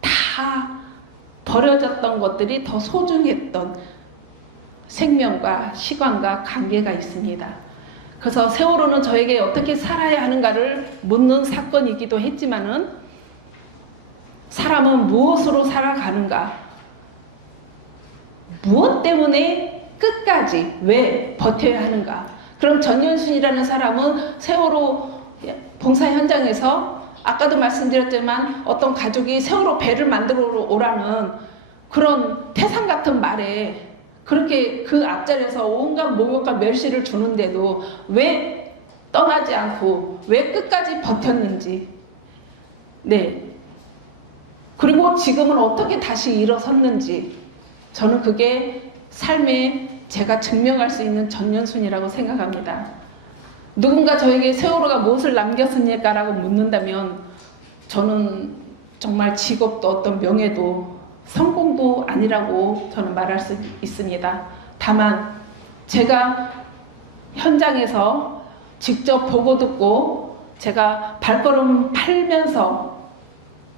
다 버려졌던 것들이 더 소중했던 생명과 시간과 관계가 있습니다. 그래서 세월호는 저에게 어떻게 살아야 하는가를 묻는 사건이기도 했지만은, 사람은 무엇으로 살아가는가, 무엇 때문에 끝까지 왜 버텨야 하는가. 그럼 전연순이라는 사람은 세월호 봉사 현장에서 아까도 말씀드렸지만 어떤 가족이 세월호 배를 만들어 오라는 그런 태산 같은 말에 그렇게 그 앞자리에서 온갖 모욕과 멸시를 주는데도 왜 떠나지 않고 왜 끝까지 버텼는지, 네, 그리고 지금은 어떻게 다시 일어섰는지, 저는 그게 삶에 제가 증명할 수 있는 전연순이라고 생각합니다. 누군가 저에게 세월호가 무엇을 남겼습니까라고 묻는다면 저는 정말 직업도 어떤 명예도 성공도 아니라고 저는 말할 수 있습니다. 다만 제가 현장에서 직접 보고 듣고 제가 발걸음 팔면서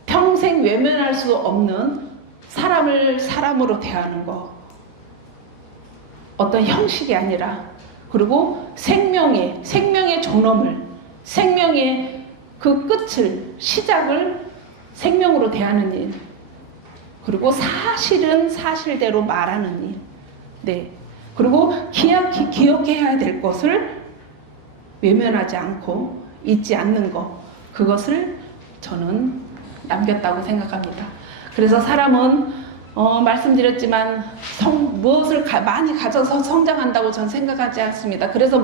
평생 외면할 수 없는 사람을 사람으로 대하는 거, 어떤 형식이 아니라, 그리고 생명의 존엄을, 생명의 그 끝을, 시작을 생명으로 대하는 일, 그리고 사실은 사실대로 말하는 일, 네, 그리고 기억해야 될 것을 외면하지 않고 잊지 않는 것, 그것을 저는 남겼다고 생각합니다. 그래서 사람은 말씀드렸지만 무엇을 많이 가져서 성장한다고 저는 생각하지 않습니다. 그래서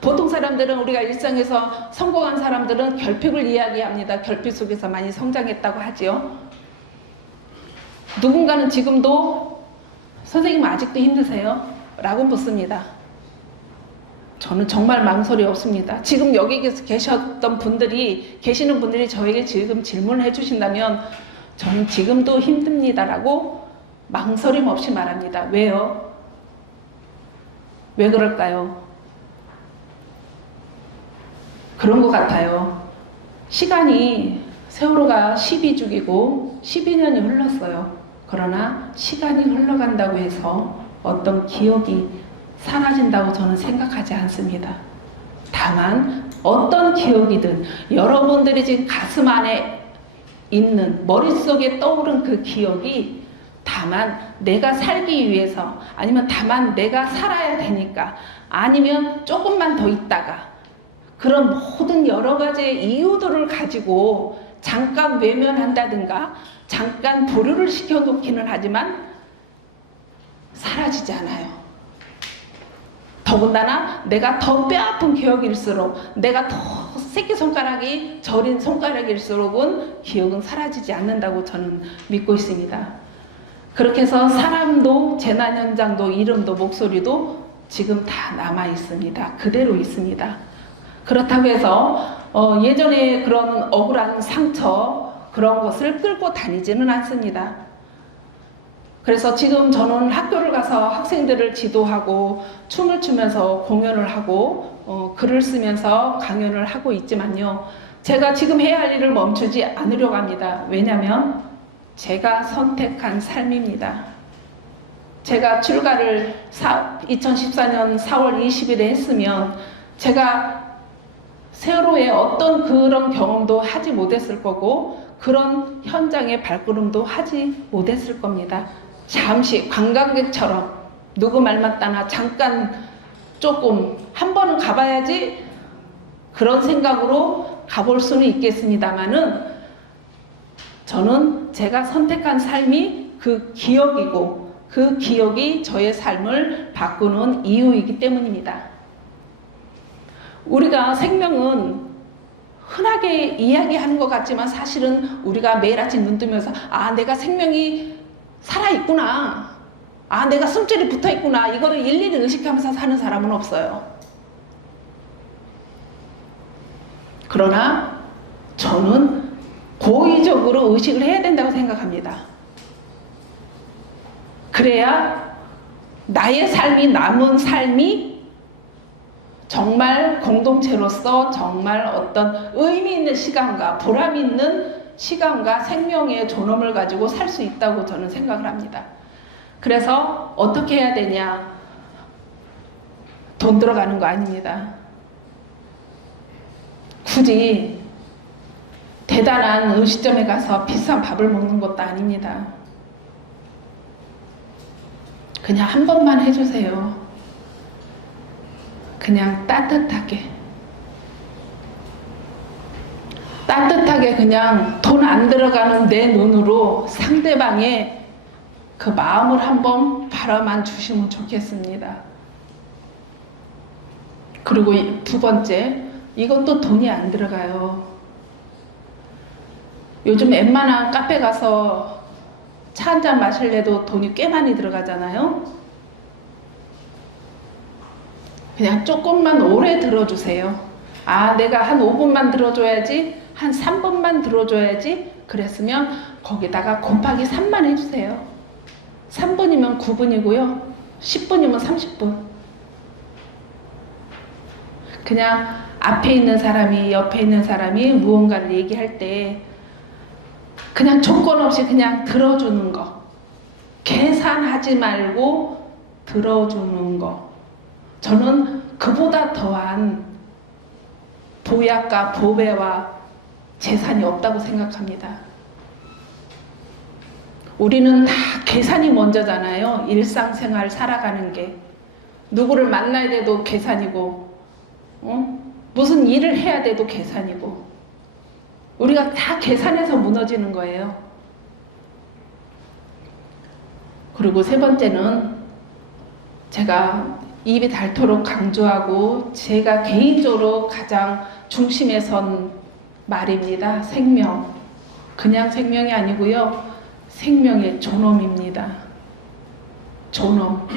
보통 사람들은, 우리가 일상에서 성공한 사람들은 결핍을 이야기합니다. 결핍 속에서 많이 성장했다고 하지요. 누군가는 지금도 선생님 아직도 힘드세요? 라고 묻습니다. 저는 정말 망설이 없습니다. 지금 여기 계시는 분들이 저에게 지금 질문을 해주신다면 저는 지금도 힘듭니다라고 망설임 없이 말합니다. 왜요? 왜 그럴까요? 그런 것 같아요. 시간이, 세월호가 12주기고 12년이 흘렀어요. 그러나 시간이 흘러간다고 해서 어떤 기억이 사라진다고 저는 생각하지 않습니다. 다만 어떤 기억이든 여러분들이 지금 가슴 안에 있는, 머릿속에 떠오른 그 기억이 다만 내가 살기 위해서, 아니면 다만 내가 살아야 되니까, 아니면 조금만 더 있다가, 그런 모든 여러 가지의 이유들을 가지고 잠깐 외면한다든가 잠깐 보류를 시켜놓기는 하지만 사라지지 않아요. 더군다나 내가 더 뼈아픈 기억일수록, 내가 더 새끼손가락이 저린 손가락일수록은 기억은 사라지지 않는다고 저는 믿고 있습니다. 그렇게 해서 사람도, 재난 현장도, 이름도, 목소리도 지금 다 남아 있습니다. 그대로 있습니다. 그렇다고 해서 예전에 그런 억울한 상처, 그런 것을 끌고 다니지는 않습니다. 그래서 지금 저는 학교를 가서 학생들을 지도하고 춤을 추면서 공연을 하고 글을 쓰면서 강연을 하고 있지만요, 제가 지금 해야 할 일을 멈추지 않으려고 합니다. 왜냐하면 제가 선택한 삶입니다. 제가 출가를 2014년 4월 20일에 했으면 제가 세월호에 어떤 그런 경험도 하지 못했을 거고 그런 현장의 발걸음도 하지 못했을 겁니다. 잠시 관광객처럼 누구 말 맞다나 잠깐 조금 한 번은 가봐야지, 그런 생각으로 가볼 수는 있겠습니다만은 저는 제가 선택한 삶이 그 기억이고 그 기억이 저의 삶을 바꾸는 이유이기 때문입니다. 우리가 생명은 흔하게 이야기하는 것 같지만 사실은 우리가 매일 아침 눈 뜨면서 아, 내가 생명이 살아있구나, 아, 내가 숨줄이 붙어 있구나. 이거를 일일이 의식하면서 사는 사람은 없어요. 그러나 저는 고의적으로 의식을 해야 된다고 생각합니다. 그래야 나의 삶이, 남은 삶이 정말 공동체로서 정말 어떤 의미 있는 시간과 보람 있는 시간과 생명의 존엄을 가지고 살 수 있다고 저는 생각을 합니다. 그래서 어떻게 해야 되냐? 돈 들어가는 거 아닙니다. 굳이 대단한 음식점에 가서 비싼 밥을 먹는 것도 아닙니다. 그냥 한 번만 해주세요. 그냥 따뜻하게 그냥 돈 안 들어가는 내 눈으로 상대방의 그 마음을 한번 바라만 주시면 좋겠습니다. 그리고 두 번째, 이것도 돈이 안 들어가요. 요즘 웬만한 카페 가서 차 한 잔 마실래도 돈이 꽤 많이 들어가잖아요. 그냥 조금만 오래 들어주세요. 아, 내가 한 5분만 들어줘야지, 한 3분만 들어줘야지. 그랬으면 거기다가 곱하기 3만 해주세요. 3분이면 9분이고요. 10분이면 30분. 그냥 앞에 있는 사람이, 옆에 있는 사람이 무언가를 얘기할 때 그냥 조건 없이 그냥 들어주는 거. 계산하지 말고 들어주는 거. 저는 그보다 더한 보약과 보배와 재산이 없다고 생각합니다. 우리는 다 계산이 먼저잖아요. 일상생활 살아가는 게. 누구를 만나야 돼도 계산이고, 무슨 일을 해야 돼도 계산이고, 우리가 다 계산해서 무너지는 거예요. 그리고 세 번째는 제가 입이 닳도록 강조하고 제가 개인적으로 가장 중심에 선 말입니다. 생명. 그냥 생명이 아니고요. 생명의 존엄입니다. 존엄.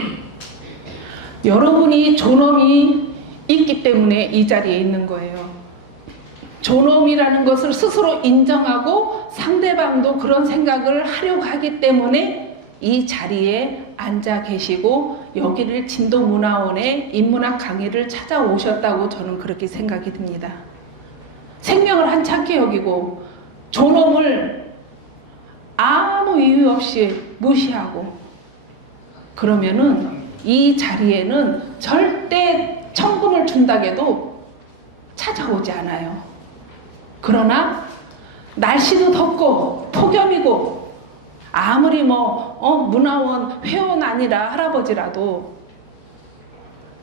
여러분이 존엄이 있기 때문에 이 자리에 있는 거예요. 존엄이라는 것을 스스로 인정하고 상대방도 그런 생각을 하려고 하기 때문에 이 자리에 앉아 계시고 여기를 진도문화원의 인문학 강의를 찾아오셨다고 저는 그렇게 생각이 듭니다. 생명을 한찮게 여기고 존엄을 아무 이유 없이 무시하고 그러면은 이 자리에는 절대 천금을 준다고 해도 찾아오지 않아요. 그러나 날씨도 덥고 폭염이고 아무리 문화원 회원 아니라 할아버지라도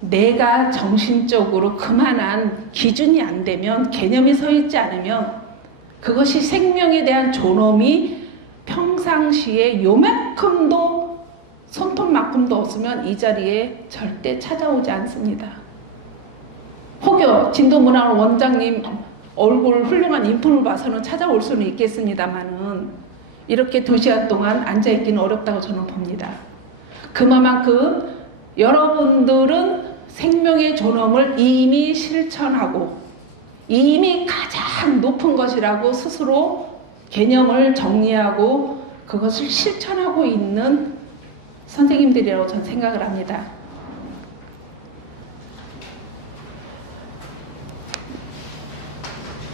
내가 정신적으로 그만한 기준이 안 되면, 개념이 서 있지 않으면 그것이 생명에 대한 존엄이 평상시에 요만큼도 손톱만큼도 없으면 이 자리에 절대 찾아오지 않습니다. 혹여 진도문화원 원장님 얼굴 훌륭한 인품을 봐서는 찾아올 수는 있겠습니다만은 이렇게 2시간 동안 앉아있기는 어렵다고 저는 봅니다. 그만큼 여러분들은 생명의 존엄을 이미 실천하고 이미 가장 높은 것이라고 스스로 개념을 정리하고 그것을 실천하고 있는 선생님들이라고 저는 생각을 합니다.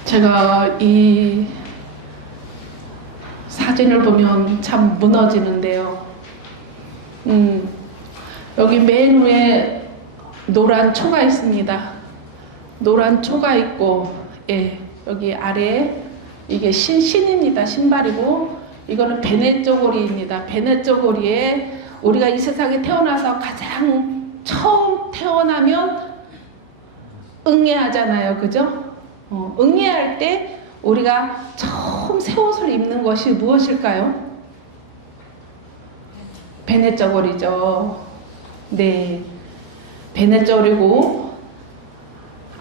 제가 이 사진을 보면 참 무너지는데요. 여기 맨 위에 노란 초가 있습니다. 노란 초가 있고, 예, 여기 아래에 이게 신입니다. 신발이고, 이거는 베네쪼고리입니다. 베네쪼고리에 우리가 이 세상에 태어나서 가장 처음 태어나면 응애하잖아요. 그죠? 응애할 때 우리가 처음 새 옷을 입는 것이 무엇일까요? 베네쪼고리죠. 네, 베네쪼고리고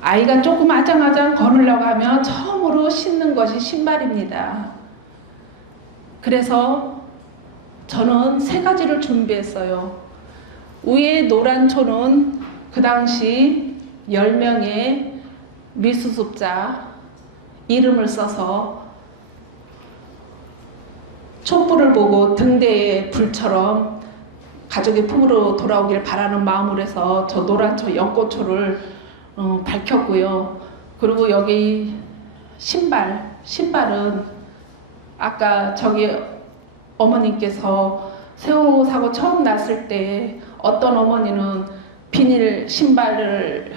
아이가 조금 아장아장 걸으려고 하면 처음으로 신는 것이 신발입니다. 그래서 저는 세 가지를 준비했어요. 위에 노란 초는 그 당시 10명의 미수습자 이름을 써서 촛불을 보고 등대의 불처럼 가족의 품으로 돌아오길 바라는 마음으로 해서 저 노란초 연꽃초를 밝혔고요. 그리고 여기 신발은 아까 저기 어머님께서 세월호 사고 처음 났을 때 어떤 어머니는 비닐 신발을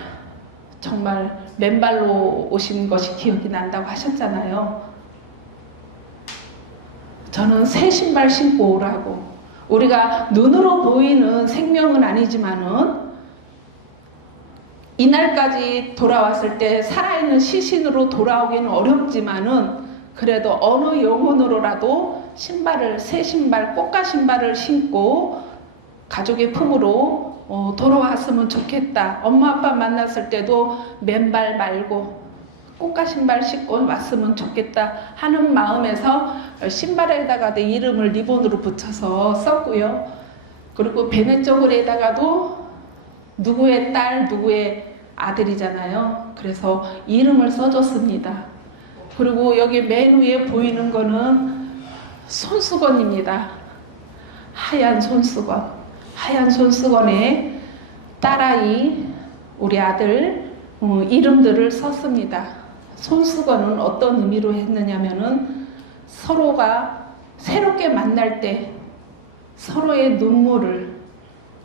정말 맨발로 오신 것이 기억이 난다고 하셨잖아요. 저는 새 신발 신고 오라고. 우리가 눈으로 보이는 생명은 아니지만은 이날까지 돌아왔을 때 살아있는 시신으로 돌아오기는 어렵지만은 그래도 어느 영혼으로라도 새 신발, 꽃가 신발을 신고 가족의 품으로 돌아왔으면 좋겠다. 엄마 아빠 만났을 때도 맨발 말고 꽃가 신발 신고 왔으면 좋겠다 하는 마음에서 신발에다가 내 이름을 리본으로 붙여서 썼고요. 그리고 베네저글에다가도 누구의 딸, 누구의 아들이잖아요. 그래서 이름을 써줬습니다. 그리고 여기 맨 위에 보이는 거는 손수건입니다. 하얀 손수건. 하얀 손수건에 딸아이, 우리 아들 이름들을 썼습니다. 손수건은 어떤 의미로 했느냐면은 서로가 새롭게 만날 때 서로의 눈물을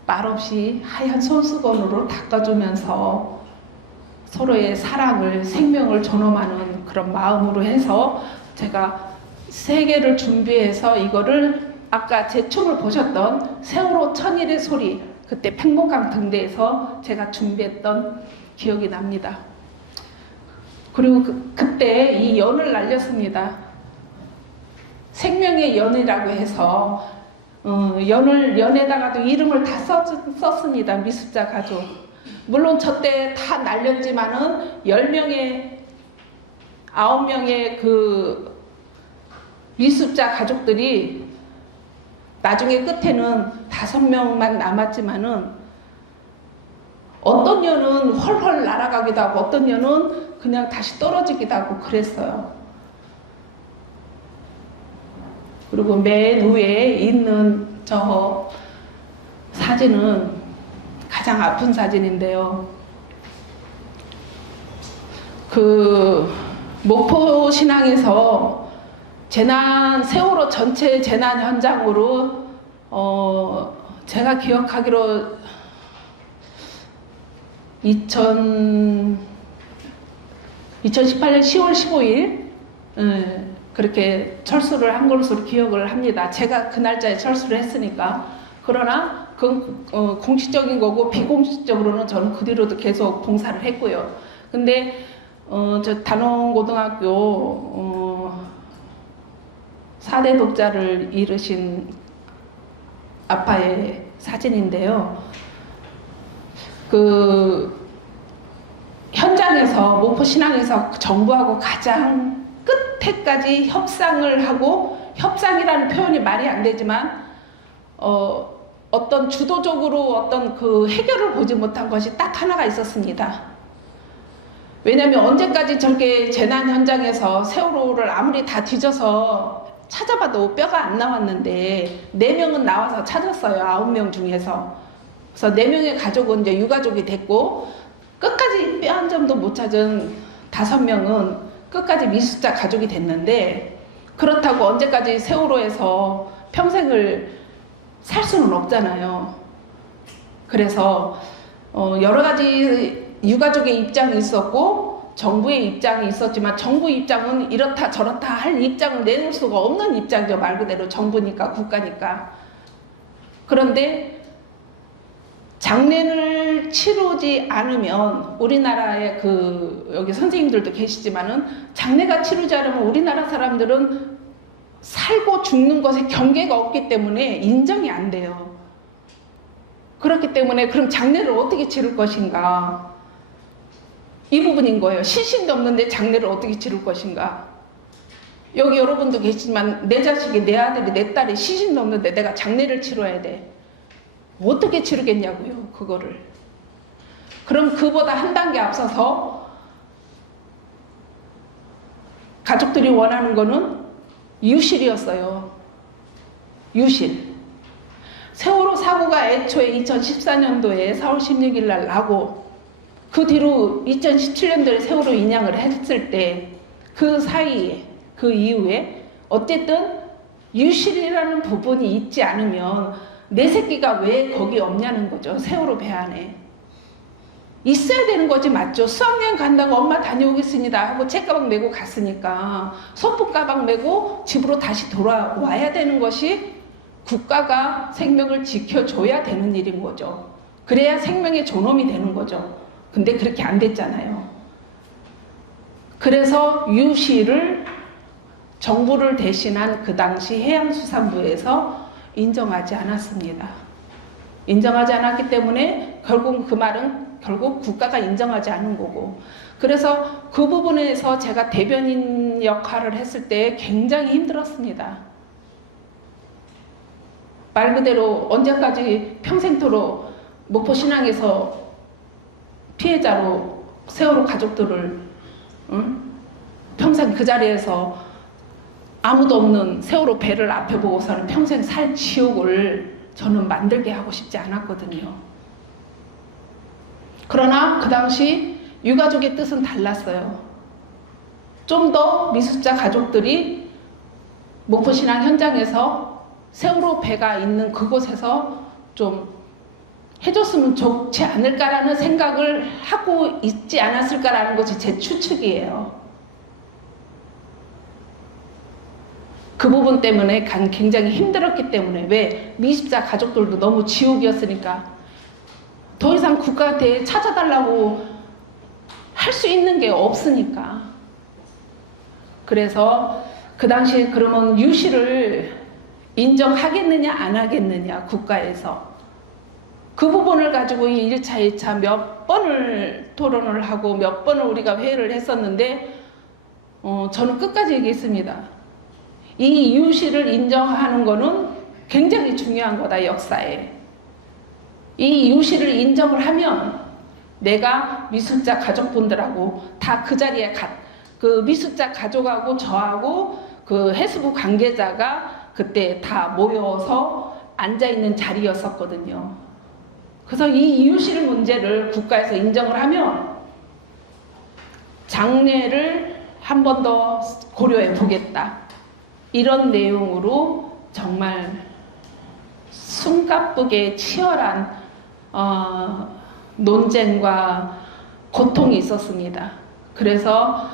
말없이 하얀 손수건으로 닦아주면서 서로의 사랑을, 생명을 전험하는 그런 마음으로 해서 제가 3개를 준비해서 이거를 아까 제 춤을 보셨던 세월호 천일의 소리, 그때 팽목강 등대에서 제가 준비했던 기억이 납니다. 그리고 그때 이 연을 날렸습니다. 생명의 연이라고 해서 연에다가도 이름을 다 썼습니다. 미습자 가족. 물론 저 때 다 날렸지만은 10명의 9명의 그 미습자 가족들이 나중에 끝에는 5명만 남았지만은 어떤 년은 헐헐 날아가기도 하고 어떤 년은 그냥 다시 떨어지기도 하고 그랬어요. 그리고 맨 위에 있는 저 사진은 가장 아픈 사진인데요. 그 목포 신항에서 세월호 전체 재난 현장으로 제가 기억하기로 2018년 10월 15일 그렇게 철수를 한 것으로 기억을 합니다. 제가 그 날짜에 철수를 했으니까. 그러나 그건 공식적인 거고 비공식적으로는 저는 그 뒤로도 계속 봉사를 했고요. 근데 저 단원고등학교 4대 독자를 이루신 아빠의 사진인데요. 그 현장에서 목포 신항에서 정부하고 가장 끝에까지 협상을 하고, 협상이라는 표현이 말이 안 되지만 어떤 주도적으로 어떤 그 해결을 보지 못한 것이 딱 하나가 있었습니다. 왜냐하면 언제까지 저렇게 재난 현장에서 세월호를 아무리 다 뒤져서 찾아봐도 뼈가 안 나왔는데 4명은 나와서 찾았어요. 9명 중에서. 그래서 4명의 가족은 이제 유가족이 됐고, 끝까지 뼈 한 점도 못 찾은 5명은 끝까지 미수자 가족이 됐는데, 그렇다고 언제까지 세월호에서 평생을 살 수는 없잖아요. 그래서 여러 가지 유가족의 입장이 있었고 정부의 입장이 있었지만, 정부 입장은 이렇다 저렇다 할 입장을 내놓을 수가 없는 입장이죠. 말 그대로 정부니까, 국가니까. 그런데 장례를 치르지 않으면, 우리나라의 여기 선생님들도 계시지만은, 장례가 치르지 않으면 우리나라 사람들은 살고 죽는 것에 경계가 없기 때문에 인정이 안 돼요. 그렇기 때문에 그럼 장례를 어떻게 치를 것인가? 이 부분인 거예요. 시신도 없는데 장례를 어떻게 치를 것인가? 여기 여러분도 계시지만 내 자식이, 내 아들이, 내 딸이 시신 넘는데 내가 장례를 치러야 돼. 어떻게 치르겠냐고요, 그거를. 그럼 그보다 한 단계 앞서서 가족들이 원하는 거는 유실이었어요. 유실. 세월호 사고가 애초에 2014년도에 4월 16일 날 나고 그 뒤로 2017년도에 세월호 인양을 했을 때 그 사이에, 그 이후에 어쨌든 유실이라는 부분이 있지 않으면 내 새끼가 왜 거기 없냐는 거죠. 세월호 배 안에. 있어야 되는 거지, 맞죠? 수학여행 간다고 엄마 다녀오겠습니다 하고 책가방 메고 갔으니까 소품 가방 메고 집으로 다시 돌아와야 되는 것이 국가가 생명을 지켜줘야 되는 일인 거죠. 그래야 생명의 존엄이 되는 거죠. 근데 그렇게 안 됐잖아요. 그래서 유실을 정부를 대신한 그 당시 해양수산부에서 인정하지 않았습니다. 인정하지 않았기 때문에 결국 그 말은 결국 국가가 인정하지 않은 거고, 그래서 그 부분에서 제가 대변인 역할을 했을 때 굉장히 힘들었습니다. 말 그대로 언제까지 평생토록 목포신항에서 피해자로 세월호 가족들을 평생 그 자리에서 아무도 없는 세월호 배를 앞에 보고서는 평생 살 지옥을 저는 만들게 하고 싶지 않았거든요. 그러나 그 당시 유가족의 뜻은 달랐어요. 좀 더 미수자 가족들이 목포신항 현장에서 세월호 배가 있는 그곳에서 좀 해줬으면 좋지 않을까라는 생각을 하고 있지 않았을까라는 것이 제 추측이에요. 그 부분 때문에 굉장히 힘들었기 때문에, 왜? 미십자 가족들도 너무 지옥이었으니까 더 이상 국가한테 찾아달라고 할 수 있는 게 없으니까. 그래서 그 당시에 그러면 유실을 인정하겠느냐 안 하겠느냐, 국가에서 그 부분을 가지고 1차, 2차 몇 번을 토론을 하고 몇 번을 우리가 회의를 했었는데 저는 끝까지 얘기했습니다. 이 유실을 인정하는 거는 굉장히 중요한 거다, 역사에. 이 유실을 인정을 하면 내가 미술자 가족분들하고 다 그 자리에 그 미술자 가족하고 저하고 그 해수부 관계자가 그때 다 모여서 앉아있는 자리였었거든요. 그래서 이 이유실 문제를 국가에서 인정을 하면 장례를 한 번 더 고려해 보겠다, 이런 내용으로 정말 숨가쁘게 치열한 논쟁과 고통이 있었습니다. 그래서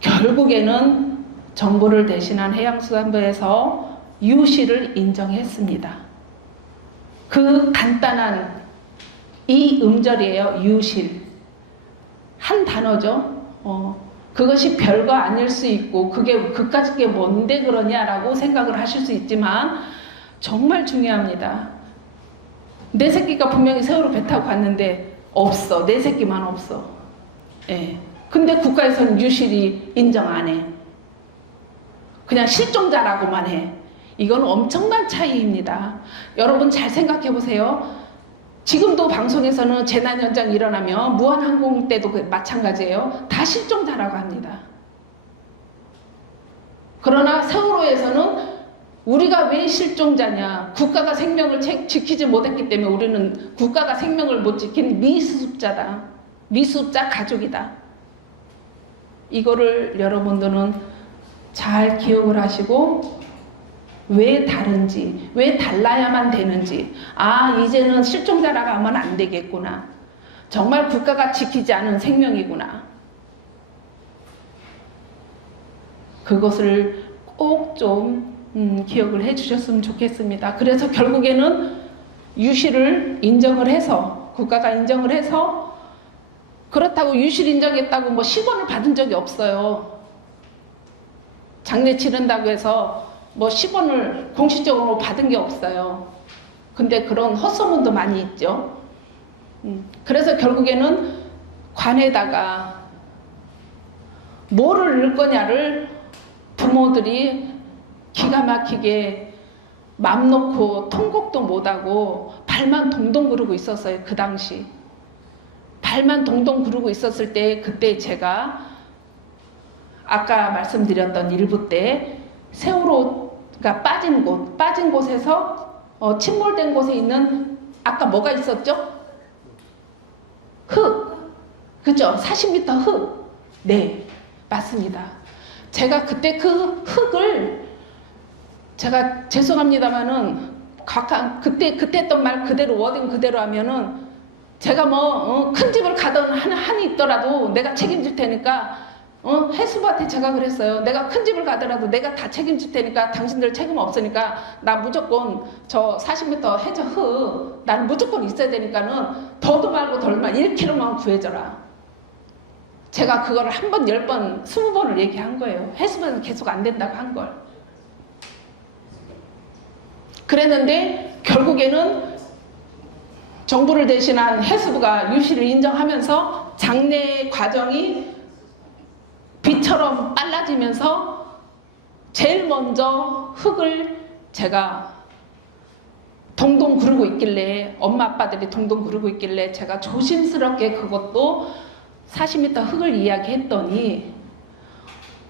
결국에는 정부를 대신한 해양수산부에서 유실을 인정했습니다. 그 간단한 이 음절이에요. 유실. 한 단어죠. 그것이 별거 아닐 수 있고 그게 그까짓 게 뭔데 그러냐라고 생각을 하실 수 있지만 정말 중요합니다. 내 새끼가 분명히 세월호 배 타고 갔는데 없어. 내 새끼만 없어. 예. 근데 국가에서는 유실이 인정 안 해. 그냥 실종자라고만 해. 이건 엄청난 차이입니다. 여러분 잘 생각해 보세요. 지금도 방송에서는 재난 현장 일어나면 무한항공 때도 마찬가지예요. 다 실종자라고 합니다. 그러나 세월호에서는 우리가 왜 실종자냐? 국가가 생명을 지키지 못했기 때문에 우리는 국가가 생명을 못 지킨 미수습자다. 미수습자 가족이다. 이거를 여러분들은 잘 기억을 하시고 왜 다른지, 왜 달라야만 되는지, 이제는 실종자라고 하면 안 되겠구나. 정말 국가가 지키지 않은 생명이구나. 그것을 꼭 좀 기억을 해 주셨으면 좋겠습니다. 그래서 결국에는 유실을 인정을 해서, 국가가 인정을 해서, 그렇다고 유실 인정했다고 뭐 10원을 받은 적이 없어요. 장례 치른다고 해서 뭐 10원을 공식적으로 받은 게 없어요. 근데 그런 헛소문도 많이 있죠. 그래서 결국에는 관에다가 뭐를 넣을 거냐를 부모들이 기가 막히게 맘 놓고 통곡도 못하고 발만 동동 구르고 있었어요. 그 당시 발만 동동 구르고 있었을 때, 그때 제가 아까 말씀드렸던 일부 때 세월호가 빠진 곳에서 침몰된 곳에 있는, 아까 뭐가 있었죠? 흙, 그죠? 40m 흙. 네, 맞습니다. 제가 그때 그 흙을, 제가 죄송합니다만은 그때 했던 말 그대로, 워딩 그대로 하면은, 제가 뭐 큰 집을 가던 한이 있더라도 내가 책임질 테니까, 해수부한테 제가 그랬어요. 내가 큰 집을 가더라도 내가 다 책임질 테니까 당신들 책임 없으니까 나 무조건 저 40m 해저 흙 나는 무조건 있어야 되니까는 더도 말고 덜 말고 1kg만 구해줘라. 제가 그거를 한 번, 10번, 20번을 얘기한 거예요. 해수부는 계속 안 된다고 한 걸. 그랬는데 결국에는 정부를 대신한 해수부가 유실을 인정하면서 장래 과정이 비처럼 빨라지면서 제일 먼저 흙을 제가 동동 구르고 있길래, 엄마 아빠들이 동동 구르고 있길래 제가 조심스럽게 그것도 40m 흙을 이야기했더니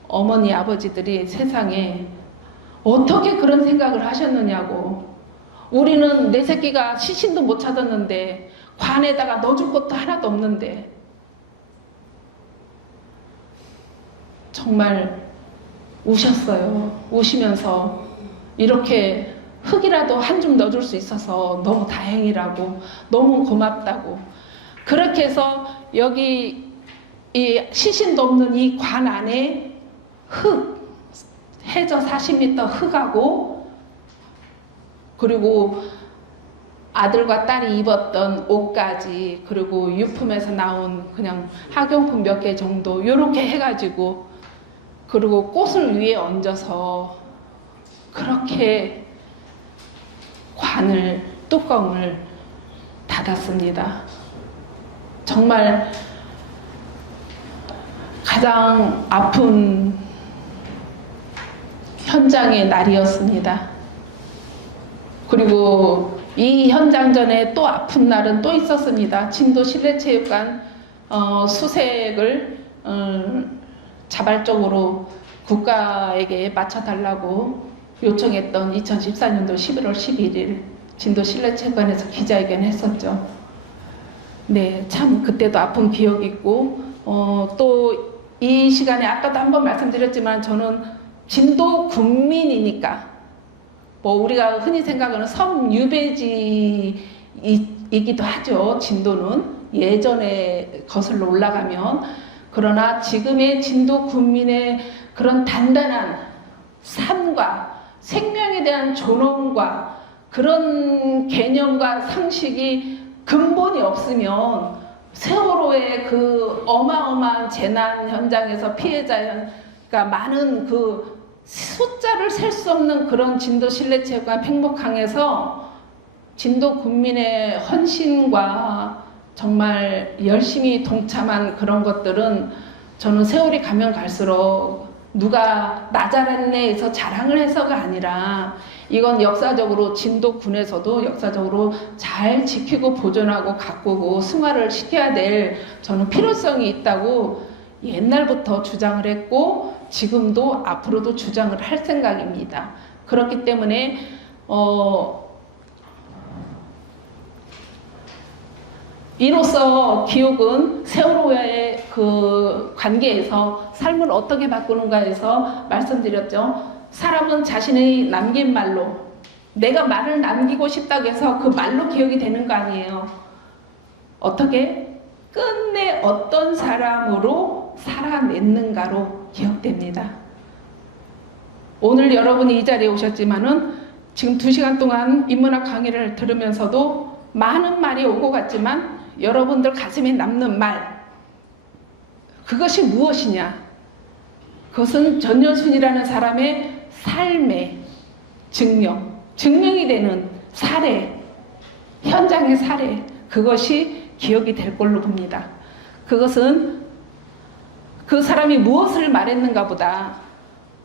어머니 아버지들이 세상에 어떻게 그런 생각을 하셨느냐고. 우리는 내 새끼가 시신도 못 찾았는데 관에다가 넣어줄 것도 하나도 없는데, 정말 우셨어요. 우시면서 이렇게 흙이라도 한 줌 넣어줄 수 있어서 너무 다행이라고, 너무 고맙다고. 그렇게 해서 여기 이 시신도 없는 이 관 안에 흙, 해저 40m 흙하고, 그리고 아들과 딸이 입었던 옷까지, 그리고 유품에서 나온 그냥 학용품 몇 개 정도 요렇게 해가지고, 그리고 꽃을 위에 얹어서 그렇게 관을, 뚜껑을 닫았습니다. 정말 가장 아픈 현장의 날이었습니다. 그리고 이 현장 전에 또 아픈 날은 또 있었습니다. 진도 실내체육관 수색을 자발적으로 국가에게 맞춰달라고 요청했던 2014년도 11월 11일 진도 실내체육관에서 기자회견 했었죠. 네, 참 그때도 아픈 기억이 있고, 또 이 시간에 아까도 한번 말씀드렸지만 저는 진도 군민이니까, 뭐 우리가 흔히 생각하는 섬 유배지이기도 하죠. 진도는 예전에 거슬러 올라가면. 그러나 지금의 진도 군민의 그런 단단한 삶과 생명에 대한 존엄과 그런 개념과 상식이 근본이 없으면 세월호의 그 어마어마한 재난 현장에서 피해자가 많은 그 숫자를 셀 수 없는 그런 진도 실내체육관 팽목항에서 진도 군민의 헌신과 정말 열심히 동참한 그런 것들은 저는 세월이 가면 갈수록 누가 나 잘했네에서 자랑을 해서가 아니라, 이건 역사적으로 진도군에서도 역사적으로 잘 지키고 보존하고 가꾸고 승화를 시켜야 될 저는 필요성이 있다고 옛날부터 주장을 했고 지금도 앞으로도 주장을 할 생각입니다. 그렇기 때문에 이로써 기록은 세월호와의 그 관계에서 삶을 어떻게 바꾸는가에서 말씀드렸죠. 사람은 자신의 남긴 말로, 내가 말을 남기고 싶다고 해서 그 말로 기억이 되는 거 아니에요. 어떻게? 끝내 어떤 사람으로 살아냈는가로 기억됩니다. 오늘 여러분이 이 자리에 오셨지만은 지금 2시간 동안 인문학 강의를 들으면서도 많은 말이 오고 갔지만 여러분들 가슴에 남는 말, 그것이 무엇이냐? 그것은 전여순이라는 사람의 삶의 증명이 되는 사례, 현장의 사례, 그것이 기억이 될 걸로 봅니다. 그것은 그 사람이 무엇을 말했는가 보다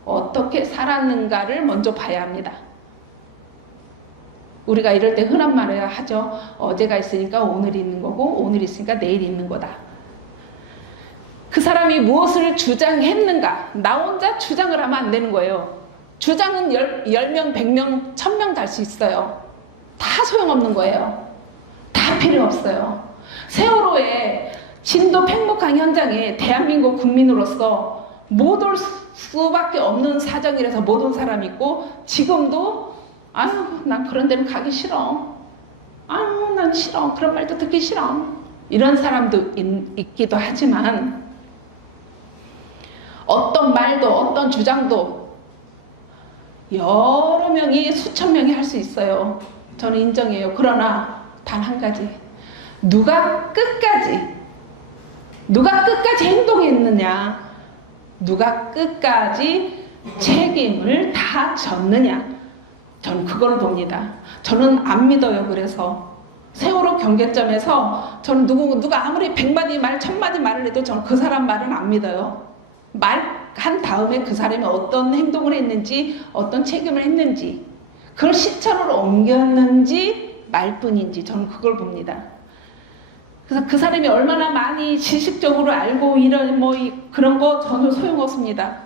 어떻게 살았는가를 먼저 봐야 합니다. 우리가 이럴 때 흔한 말을 하죠. 어제가 있으니까 오늘이 있는 거고 오늘이 있으니까 내일이 있는 거다. 그 사람이 무엇을 주장했는가, 나 혼자 주장을 하면 안 되는 거예요. 주장은 10명, 100명, 1000명 달 수 있어요. 다 소용없는 거예요. 다 필요 없어요. 세월호에 진도 팽목항 현장에 대한민국 국민으로서 못 올 수밖에 없는 사정이라서 못 온 사람이 있고, 지금도 아유 난 그런 데는 가기 싫어, 아유 난 싫어, 그런 말도 듣기 싫어, 이런 사람도 있기도 하지만, 어떤 말도 어떤 주장도 여러 명이 수천 명이 할 수 있어요. 저는 인정해요. 그러나 단 한 가지, 누가 끝까지 행동했느냐, 누가 끝까지 책임을 다 졌느냐, 저는 그걸 봅니다. 저는 안 믿어요. 그래서 세월호 경계점에서 저는 누가 아무리 100마디 말 1000마디 말을 해도 저는 그 사람 말은 안 믿어요. 말한 다음에 그 사람이 어떤 행동을 했는지, 어떤 책임을 했는지, 그걸 실천으로 옮겼는지 말뿐인지 저는 그걸 봅니다. 그래서 그 사람이 얼마나 많이 지식적으로 알고 이런 그런 거 전혀 소용없습니다.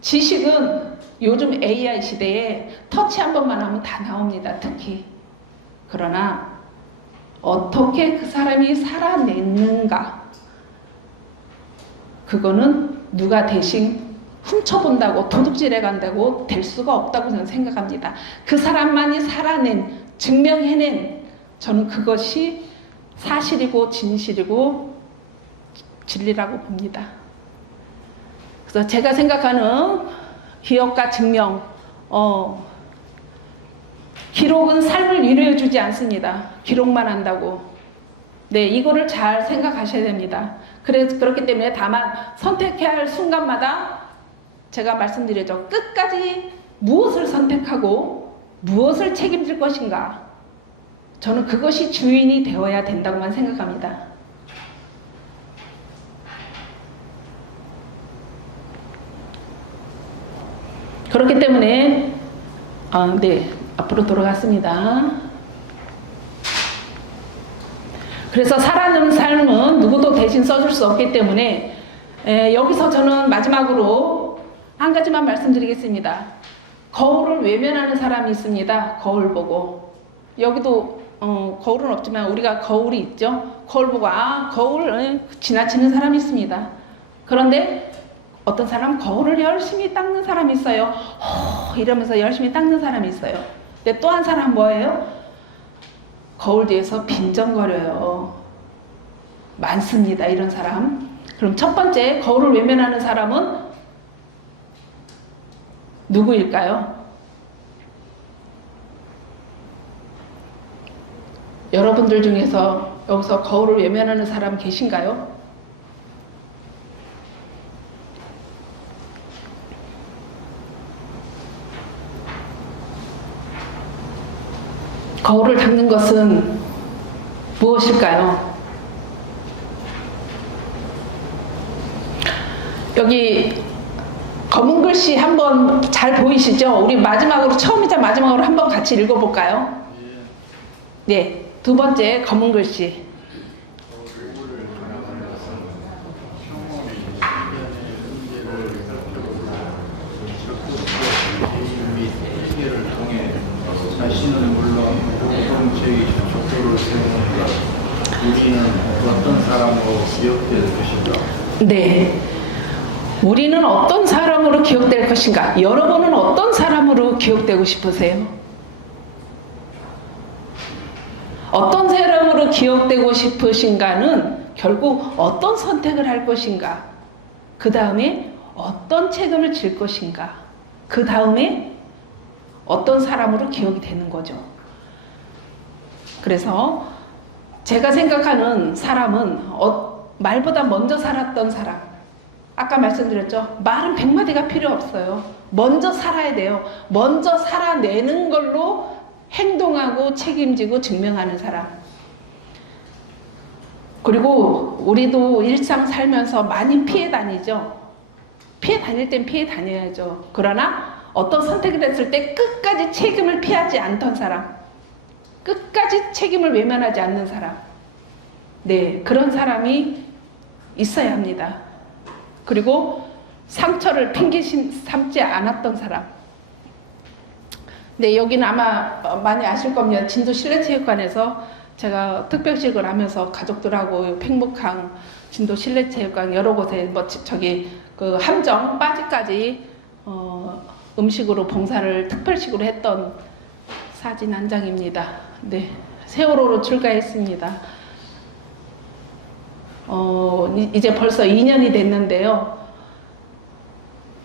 지식은 요즘 AI 시대에 터치 한 번만 하면 다 나옵니다. 특히. 그러나 어떻게 그 사람이 살아냈는가, 그거는 누가 대신 훔쳐본다고, 도둑질해 간다고 될 수가 없다고 저는 생각합니다. 그 사람만이 살아낸, 증명해낸, 저는 그것이 사실이고 진실이고 진리라고 봅니다. 그래서 제가 생각하는 기억과 증명, 기록은 삶을 위로해주지 않습니다. 기록만 한다고. 네, 이거를 잘 생각하셔야 됩니다. 그렇기 때문에 다만 선택해야 할 순간마다 제가 말씀드렸죠. 끝까지 무엇을 선택하고 무엇을 책임질 것인가, 저는 그것이 주인이 되어야 된다고만 생각합니다. 그렇기 때문에 네, 앞으로 돌아갔습니다. 그래서 살아남은 삶은 누구도 대신 써줄 수 없기 때문에 여기서 저는 마지막으로 한 가지만 말씀드리겠습니다. 거울을 외면하는 사람이 있습니다. 거울 보고. 여기도 거울은 없지만 우리가 거울이 있죠. 거울 보고 거울 지나치는 사람이 있습니다. 그런데 어떤 사람 거울을 열심히 닦는 사람이 있어요. 이러면서 열심히 닦는 사람이 있어요. 근데 또 한 사람 뭐예요? 거울 뒤에서 빈정거려요. 많습니다. 이런 사람. 그럼 첫 번째, 거울을 외면하는 사람은 누구일까요? 여러분들 중에서 여기서 거울을 외면하는 사람 계신가요? 거울을 닦는 것은 무엇일까요? 여기 검은 글씨 한번 잘 보이시죠? 우리 마지막으로, 처음이자 마지막으로 한번 같이 읽어볼까요? 네, 두 번째 검은 글씨. 자신은 물론 공동체의 족도를 세우는가, 우리는 어떤 사람으로 기억될 것인가? 네, 우리는 어떤 사람으로 기억될 것인가? 여러분은 어떤 사람으로 기억되고 싶으세요? 어떤 사람으로 기억되고 싶으신가는 결국 어떤 선택을 할 것인가, 그 다음에 어떤 책임을 질 것인가, 그 다음에 어떤 사람으로 기억이 되는 거죠. 그래서 제가 생각하는 사람은 말보다 먼저 살았던 사람. 아까 말씀드렸죠. 말은 100마디가 필요 없어요. 먼저 살아야 돼요. 먼저 살아내는 걸로 행동하고 책임지고 증명하는 사람. 그리고 우리도 일상 살면서 많이 피해 다니죠. 피해 다닐 땐 피해 다녀야죠. 그러나 어떤 선택을 했을 때 끝까지 책임을 피하지 않던 사람, 끝까지 책임을 외면하지 않는 사람, 네, 그런 사람이 있어야 합니다. 그리고 상처를 핑계 삼지 않았던 사람. 네, 여기는 아마 많이 아실 겁니다. 진도 실내체육관에서 제가 특별식을 하면서 가족들하고 팽목항, 진도 실내체육관 여러 곳에 뭐 저기 그 함정 빠지까지 음식으로 봉사를 특별식으로 했던 사진 한 장입니다. 네, 세월호로 출가했습니다. 이제 벌써 2년이 됐는데요.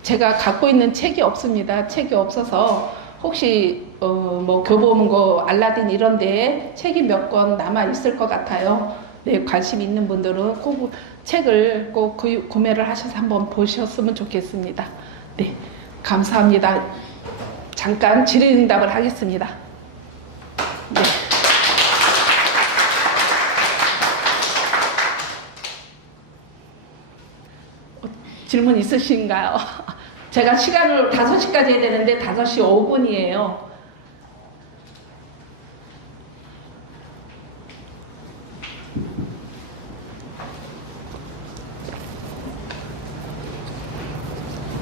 제가 갖고 있는 책이 없습니다. 책이 없어서 혹시 뭐 교보문고 알라딘 이런 데에 책이 몇 권 남아 있을 것 같아요. 네, 관심 있는 분들은 꼭 책을 꼭 구매를 하셔서 한번 보셨으면 좋겠습니다. 네, 감사합니다. 잠깐 질의응답을 하겠습니다. 네. 질문 있으신가요? 제가 시간을 5시까지 해야 되는데 5시 5분이에요.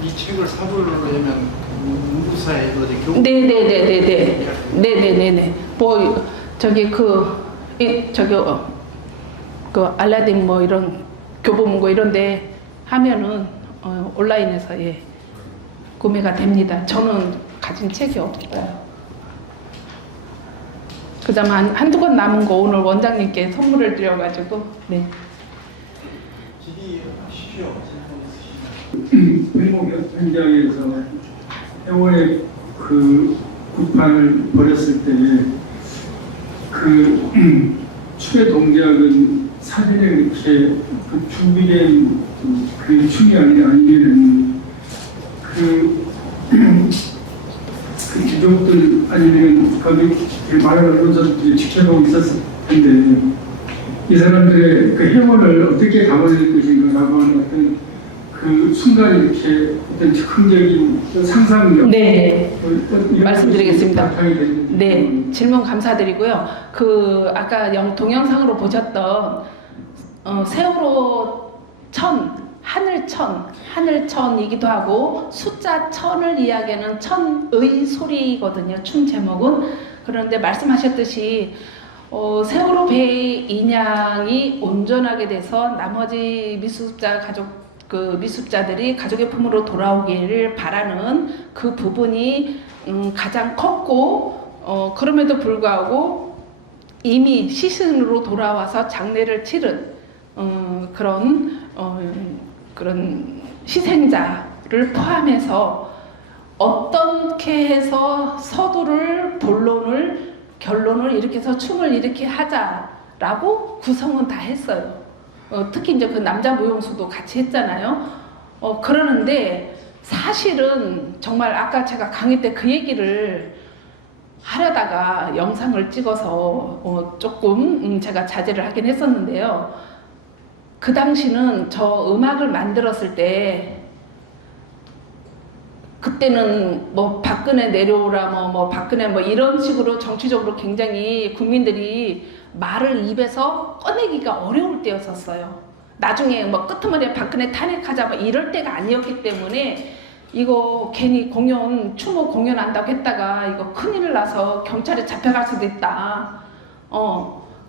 이 책을 사보려고 하면 문구사에 어디 교육 네네네네네. 뭐 저기 그 알라딘 뭐 이런 교보문고 이런데 하면은 온라인에서 예 구매가 됩니다. 저는 가진 책이 없어요. 그다음 한두 권 남은 거 오늘 원장님께 선물을 드려가지고 네. 질의하십시오. 회복 현장에서 해오의 그 구판을 벌였을 때에 그 추계 동작은 사진에 이렇게 그 준비된 그 춤이 아니면은 그 귀족들 아니면 거기 많은 언론사들이 지켜보고 있었을 텐데 이 사람들의 그 해원을 어떻게 담아낼 것인가라고 하는 어떤 그 순간 이렇게 어떤 즉흥적인 상상력 네. 말씀드리겠습니다. 네, 질문 감사드리고요. 그 아까 동영상으로 보셨던 세월호 하늘천이기도 하고 숫자 1000을 이야기하는 천의 소리거든요. 춤 제목은. 그런데 말씀하셨듯이 세월호 배 인양이 온전하게 돼서 나머지 미수습자들이 가족의 품으로 돌아오기를 바라는 그 부분이 가장 컸고 그럼에도 불구하고 이미 시신으로 돌아와서 장례를 치른 그런 희생자를 포함해서 어떻게 해서 서두를 결론을 이렇게 해서 춤을 이렇게 하자라고 구성은 다 했어요. 특히 이제 그 남자 무용수도 같이 했잖아요. 그러는데 사실은 정말 아까 제가 강의 때 그 얘기를 하려다가 영상을 찍어서 조금 제가 자제를 하긴 했었는데요. 그 당시는 저 음악을 만들었을 때 그때는 뭐 박근혜 내려오라 뭐 박근혜 뭐 이런 식으로 정치적으로 굉장히 국민들이 말을 입에서 꺼내기가 어려울 때였었어요. 나중에 뭐 끄트머리에 박근혜 탄핵하자 뭐 이럴 때가 아니었기 때문에 이거 괜히 추모 공연한다고 했다가 이거 큰일 나서 경찰에 잡혀갈 수도 있다.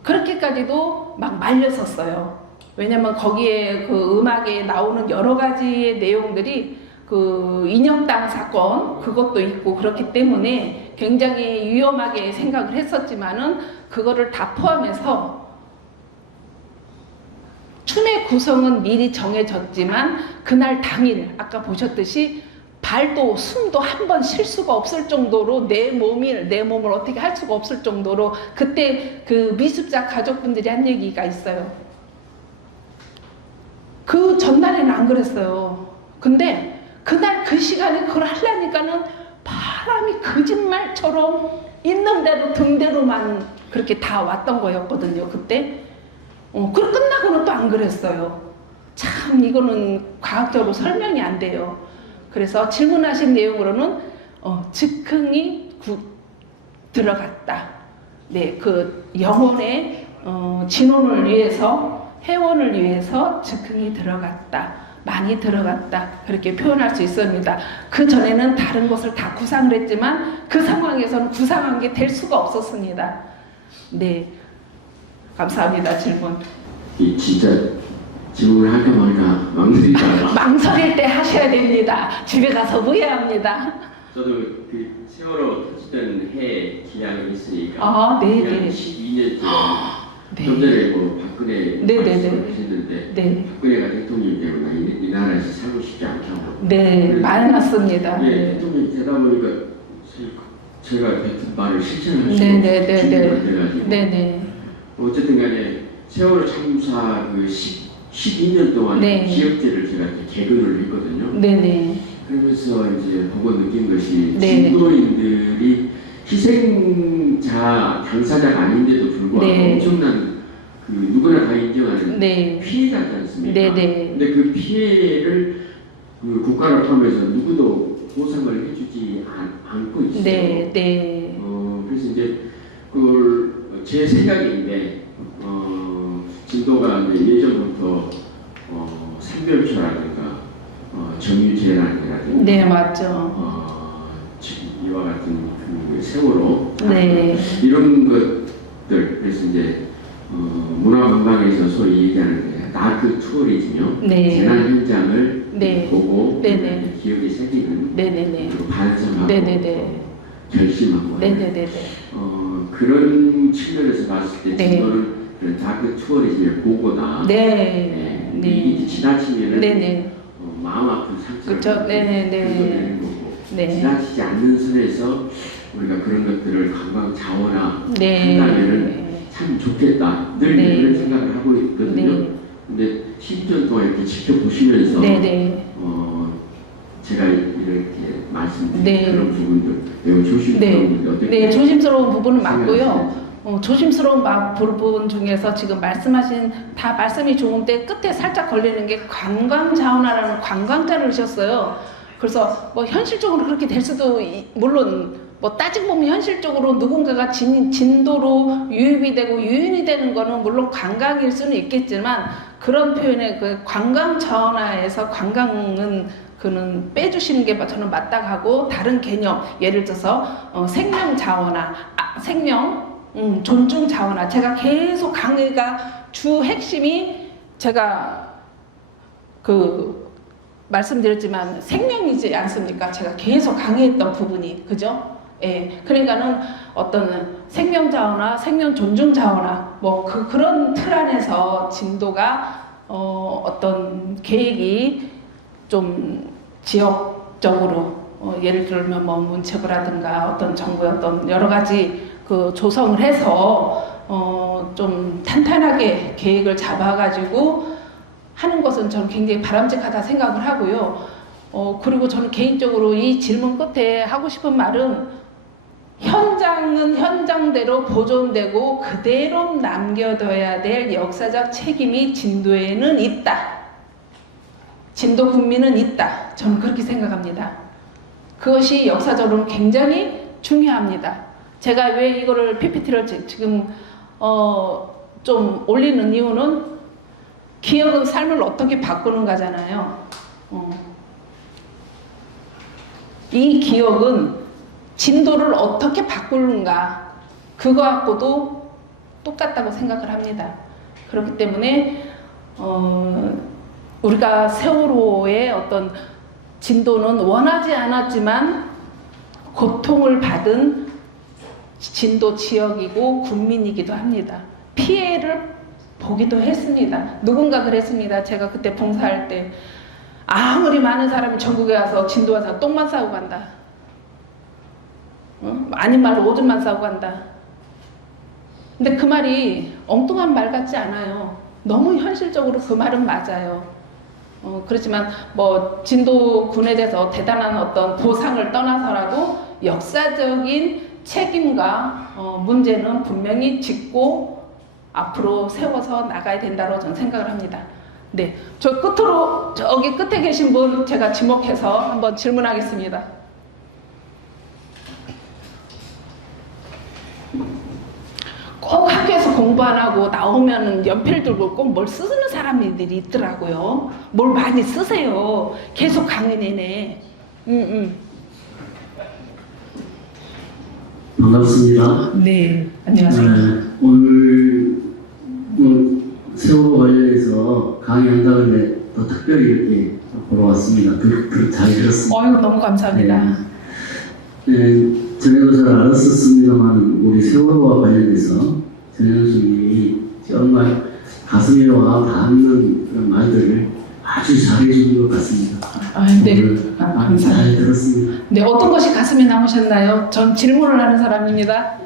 그렇게까지도 막 말렸었어요. 왜냐면 거기에 그 음악에 나오는 여러 가지의 내용들이 그 인혁당 사건 그것도 있고 그렇기 때문에 굉장히 위험하게 생각을 했었지만은 그거를 다 포함해서 춤의 구성은 미리 정해졌지만 그날 당일 아까 보셨듯이 발도 숨도 한 번 쉴 수가 없을 정도로 내 몸을 어떻게 할 수가 없을 정도로 그때 그 미수자 가족분들이 한 얘기가 있어요. 그 전날에는 안 그랬어요. 근데 그날 그 시간에 그걸 하려니까는 바람이 거짓말처럼 있는 대로 등대로만 그렇게 다 왔던 거였거든요. 그때. 그리고 끝나고는 또 안 그랬어요. 참 이거는 과학적으로 설명이 안 돼요. 그래서 질문하신 내용으로는 즉흥이 들어갔다. 네, 그 영혼의 진혼을 위해서, 회원을 위해서 즉흥이 들어갔다. 많이 들어갔다. 그렇게 표현할 수 있습니다. 그 전에는 다른 것을 다 구상을 했지만 그 상황에서는 구상한 게 될 수가 없었습니다. 네, 감사합니다. 질문. 진짜 질문을 할까 말까 망설이다가 망설일 때 하셔야 됩니다. 집에 가서 후회합니다. 저도 그 세월호 터졌던 해 기량이 있으니까 아, 네네. 12년째 네. 좀 전에 뭐 박근혜 네네네. 말씀하셨는데 네, 박근혜가 대통령이 되거나 이 나라에서 살고 싶지 않다고 네, 많이 났습니다. 예, 대통령이 되다 보니까 제가 뱉은 말을 실천할 수 네네네네. 준비가 돼가지고 네네. 어쨌든 간에 세월호 참사 그 12년 동안 네. 기억제를 제가 이렇게 개근을 했거든요. 네네. 그러면서 이제 보고 느낀 것이 네. 진도인들이 희생자, 당사자가 아닌데도 불구하고 네. 엄청난 그 누구나 다 인정하는 네. 피해자지 않습니까? 네네. 근데 그 피해를 그 국가를 포함해서 누구도 보상을 해주지 않고 있어요. 네, 네. 그래서 이제 그걸 제 생각인데 진도가 이제 예전부터 산별초라든가 정유재난이라든가 네, 맞죠. 지금 이와 같은 그 세월호 네. 이런 것들 그래서 이제 문화관광에서 소위 얘기하는 다크 투어리즘이요. 네. 재난 현장을 네. 보고 네네. 기억에 새기는 네네네. 그리고 반성하고 네네네. 결심하고 네네네네. 그런 측면에서 봤을 때 네. 진도는 그런 다크 투어리즘의 보고다. 네. 네. 이게 지나치면은 네네. 마음 아픈 상처를 그쵸. 네네네. 긁어내는 거고 네. 지나치지 않는 선에서 우리가 그런 것들을 관광 자원화 네. 한다면은 참 좋겠다. 늘 네. 그런 생각을 하고 있거든요. 네. 근데 10년 동안 이렇게 지켜보시면서 네네. 제가 이렇게 말씀드린 네. 그런 부분들 매우 조심스러운 네. 부분들 어떻게 네, 조심스러운 부분은 맞고요. 생각하세요? 조심스러운 부분 중에서 지금 말씀하신 다 말씀이 좋은데 끝에 살짝 걸리는 게 관광 자원화라는 관광자를 주셨어요. 그래서 뭐 현실적으로 그렇게 될 수도 물론 뭐 따지고 보면 현실적으로 누군가가 진도로 유입이 되고 유인이 되는 거는 물론 관광일 수는 있겠지만 그런 표현의 그 관광 자원화에서 관광은 그는 빼주시는 게 저는 마땅하고 다른 개념 예를 들어서 생명 자원화, 생명 존중 자원화. 제가 계속 강의가 주 핵심이 제가 그 말씀드렸지만 생명이지 않습니까? 제가 계속 강의했던 부분이 그죠? 예, 그러니까는 어떤 생명 자원화, 생명 존중 자원화 뭐 그런 틀 안에서 진도가 어떤 계획이 좀 지역적으로 예를 들면 뭐 문체부라든가 어떤 정부의 어떤 여러 가지 그 조성을 해서 좀 탄탄하게 계획을 잡아가지고 하는 것은 저는 굉장히 바람직하다 생각을 하고요. 그리고 저는 개인적으로 이 질문 끝에 하고 싶은 말은 현장은 현장대로 보존되고 그대로 남겨둬야 될 역사적 책임이 진도에는 있다. 진도 국민은 있다. 저는 그렇게 생각합니다. 그것이 역사적으로 굉장히 중요합니다. 제가 왜 이거를 PPT를 지금 좀 올리는 이유는 기억은 삶을 어떻게 바꾸는가잖아요. 이 기억은 진도를 어떻게 바꾸는가 그거 갖고도 똑같다고 생각을 합니다. 그렇기 때문에 우리가 세월호의 어떤 진도는 원하지 않았지만 고통을 받은 진도 지역이고 국민이기도 합니다. 피해를 보기도 했습니다. 누군가 그랬습니다. 제가 그때 봉사할 때 아무리 많은 사람이 전국에 와서 진도 와서 똥만 싸고 간다. 아닌 말로 오줌만 싸고 간다. 근데 그 말이 엉뚱한 말 같지 않아요. 너무 현실적으로 그 말은 맞아요. 그렇지만 뭐 진도군에 대해서 대단한 어떤 보상을 떠나서라도 역사적인 책임과 문제는 분명히 짚고 앞으로 세워서 나가야 된다고 저는 생각을 합니다. 네, 저 끝으로 저기 끝에 계신 분 제가 지목해서 한번 질문하겠습니다. 꼭 학교에서 공부 안 하고 나오면은 연필 들고 꼭 뭘 쓰는 사람들이 있더라고요. 뭘 많이 쓰세요. 계속 강의 내내. 반갑습니다. 네, 안녕하세요. 오늘 뭐 세월호 관련해서 강의한다는데 더 특별히 이렇게 보러 왔습니다. 잘 들었습니다. 어이구, 너무 감사합니다. 전에도 잘 알았었습니다만 우리 세월호와 관련해서 전현 교수님이 정말 가슴에 와 닿는 그런 말들을 아주 잘해주는 것 같습니다. 네. 오늘 아주 잘 들었습니다. 네, 어떤 것이 가슴에 남으셨나요? 전 질문을 하는 사람입니다.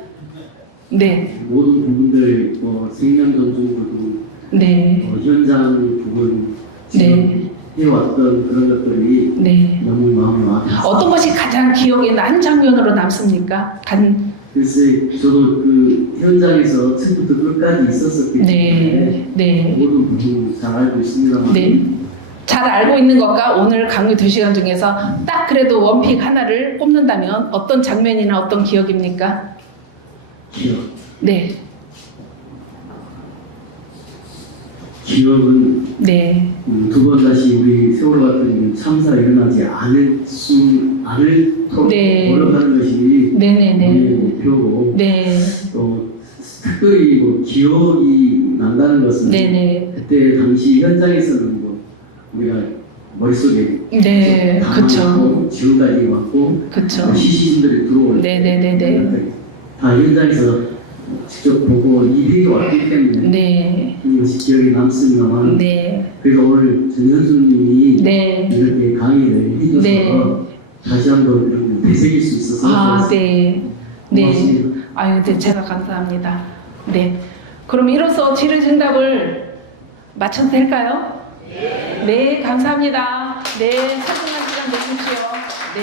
네, 모든 부분들 뭐 생명 존중 부분, 네, 현장 부분, 지금 네. 해왔던 그런 것들이 네. 너무 마음에 와닿았습니다. 어떤 것이 가장 기억에 난 장면으로 남습니까? 글쎄, 저도 그 현장에서 처음부터 끝까지 있었었기 때문에 네, 네, 모든 부분 잘 알고 있습니다만 네. 잘 알고 있는 것과 오늘 강의 2시간 중에서 딱 그래도 원픽 하나를 꼽는다면 어떤 장면이나 어떤 기억입니까? 기억은 네, 두 번 다시 우리 세월호 같은 참사가 일어나지 않을도록 네. 노력하는 것이 네네네. 우리의 목표고 네, 또 특별히 뭐 기억이 난다는 것은 네네. 그때 당시 현장에서는 뭐 우리가 머릿속에 네, 그쵸. 지금까지 왔고 그쵸. 시신들이 들어올 때 네네네네. 다 현장에서 직접 보고 일이 왔기 때문에 네, 이것이 기억에 남습니다만 네, 그래서 오늘 전현수님이 네. 이렇게 강의를 해줘서 네. 다시 한번 이렇게 되새길 수 있어서 아, 네. 네. 고맙습니다. 아유, 네, 제가 감사합니다. 네. 그럼 이로써 질의응답을 마쳐도 될까요? 네. 네, 감사합니다. 네, 소중한 시간 내주십시오. 네.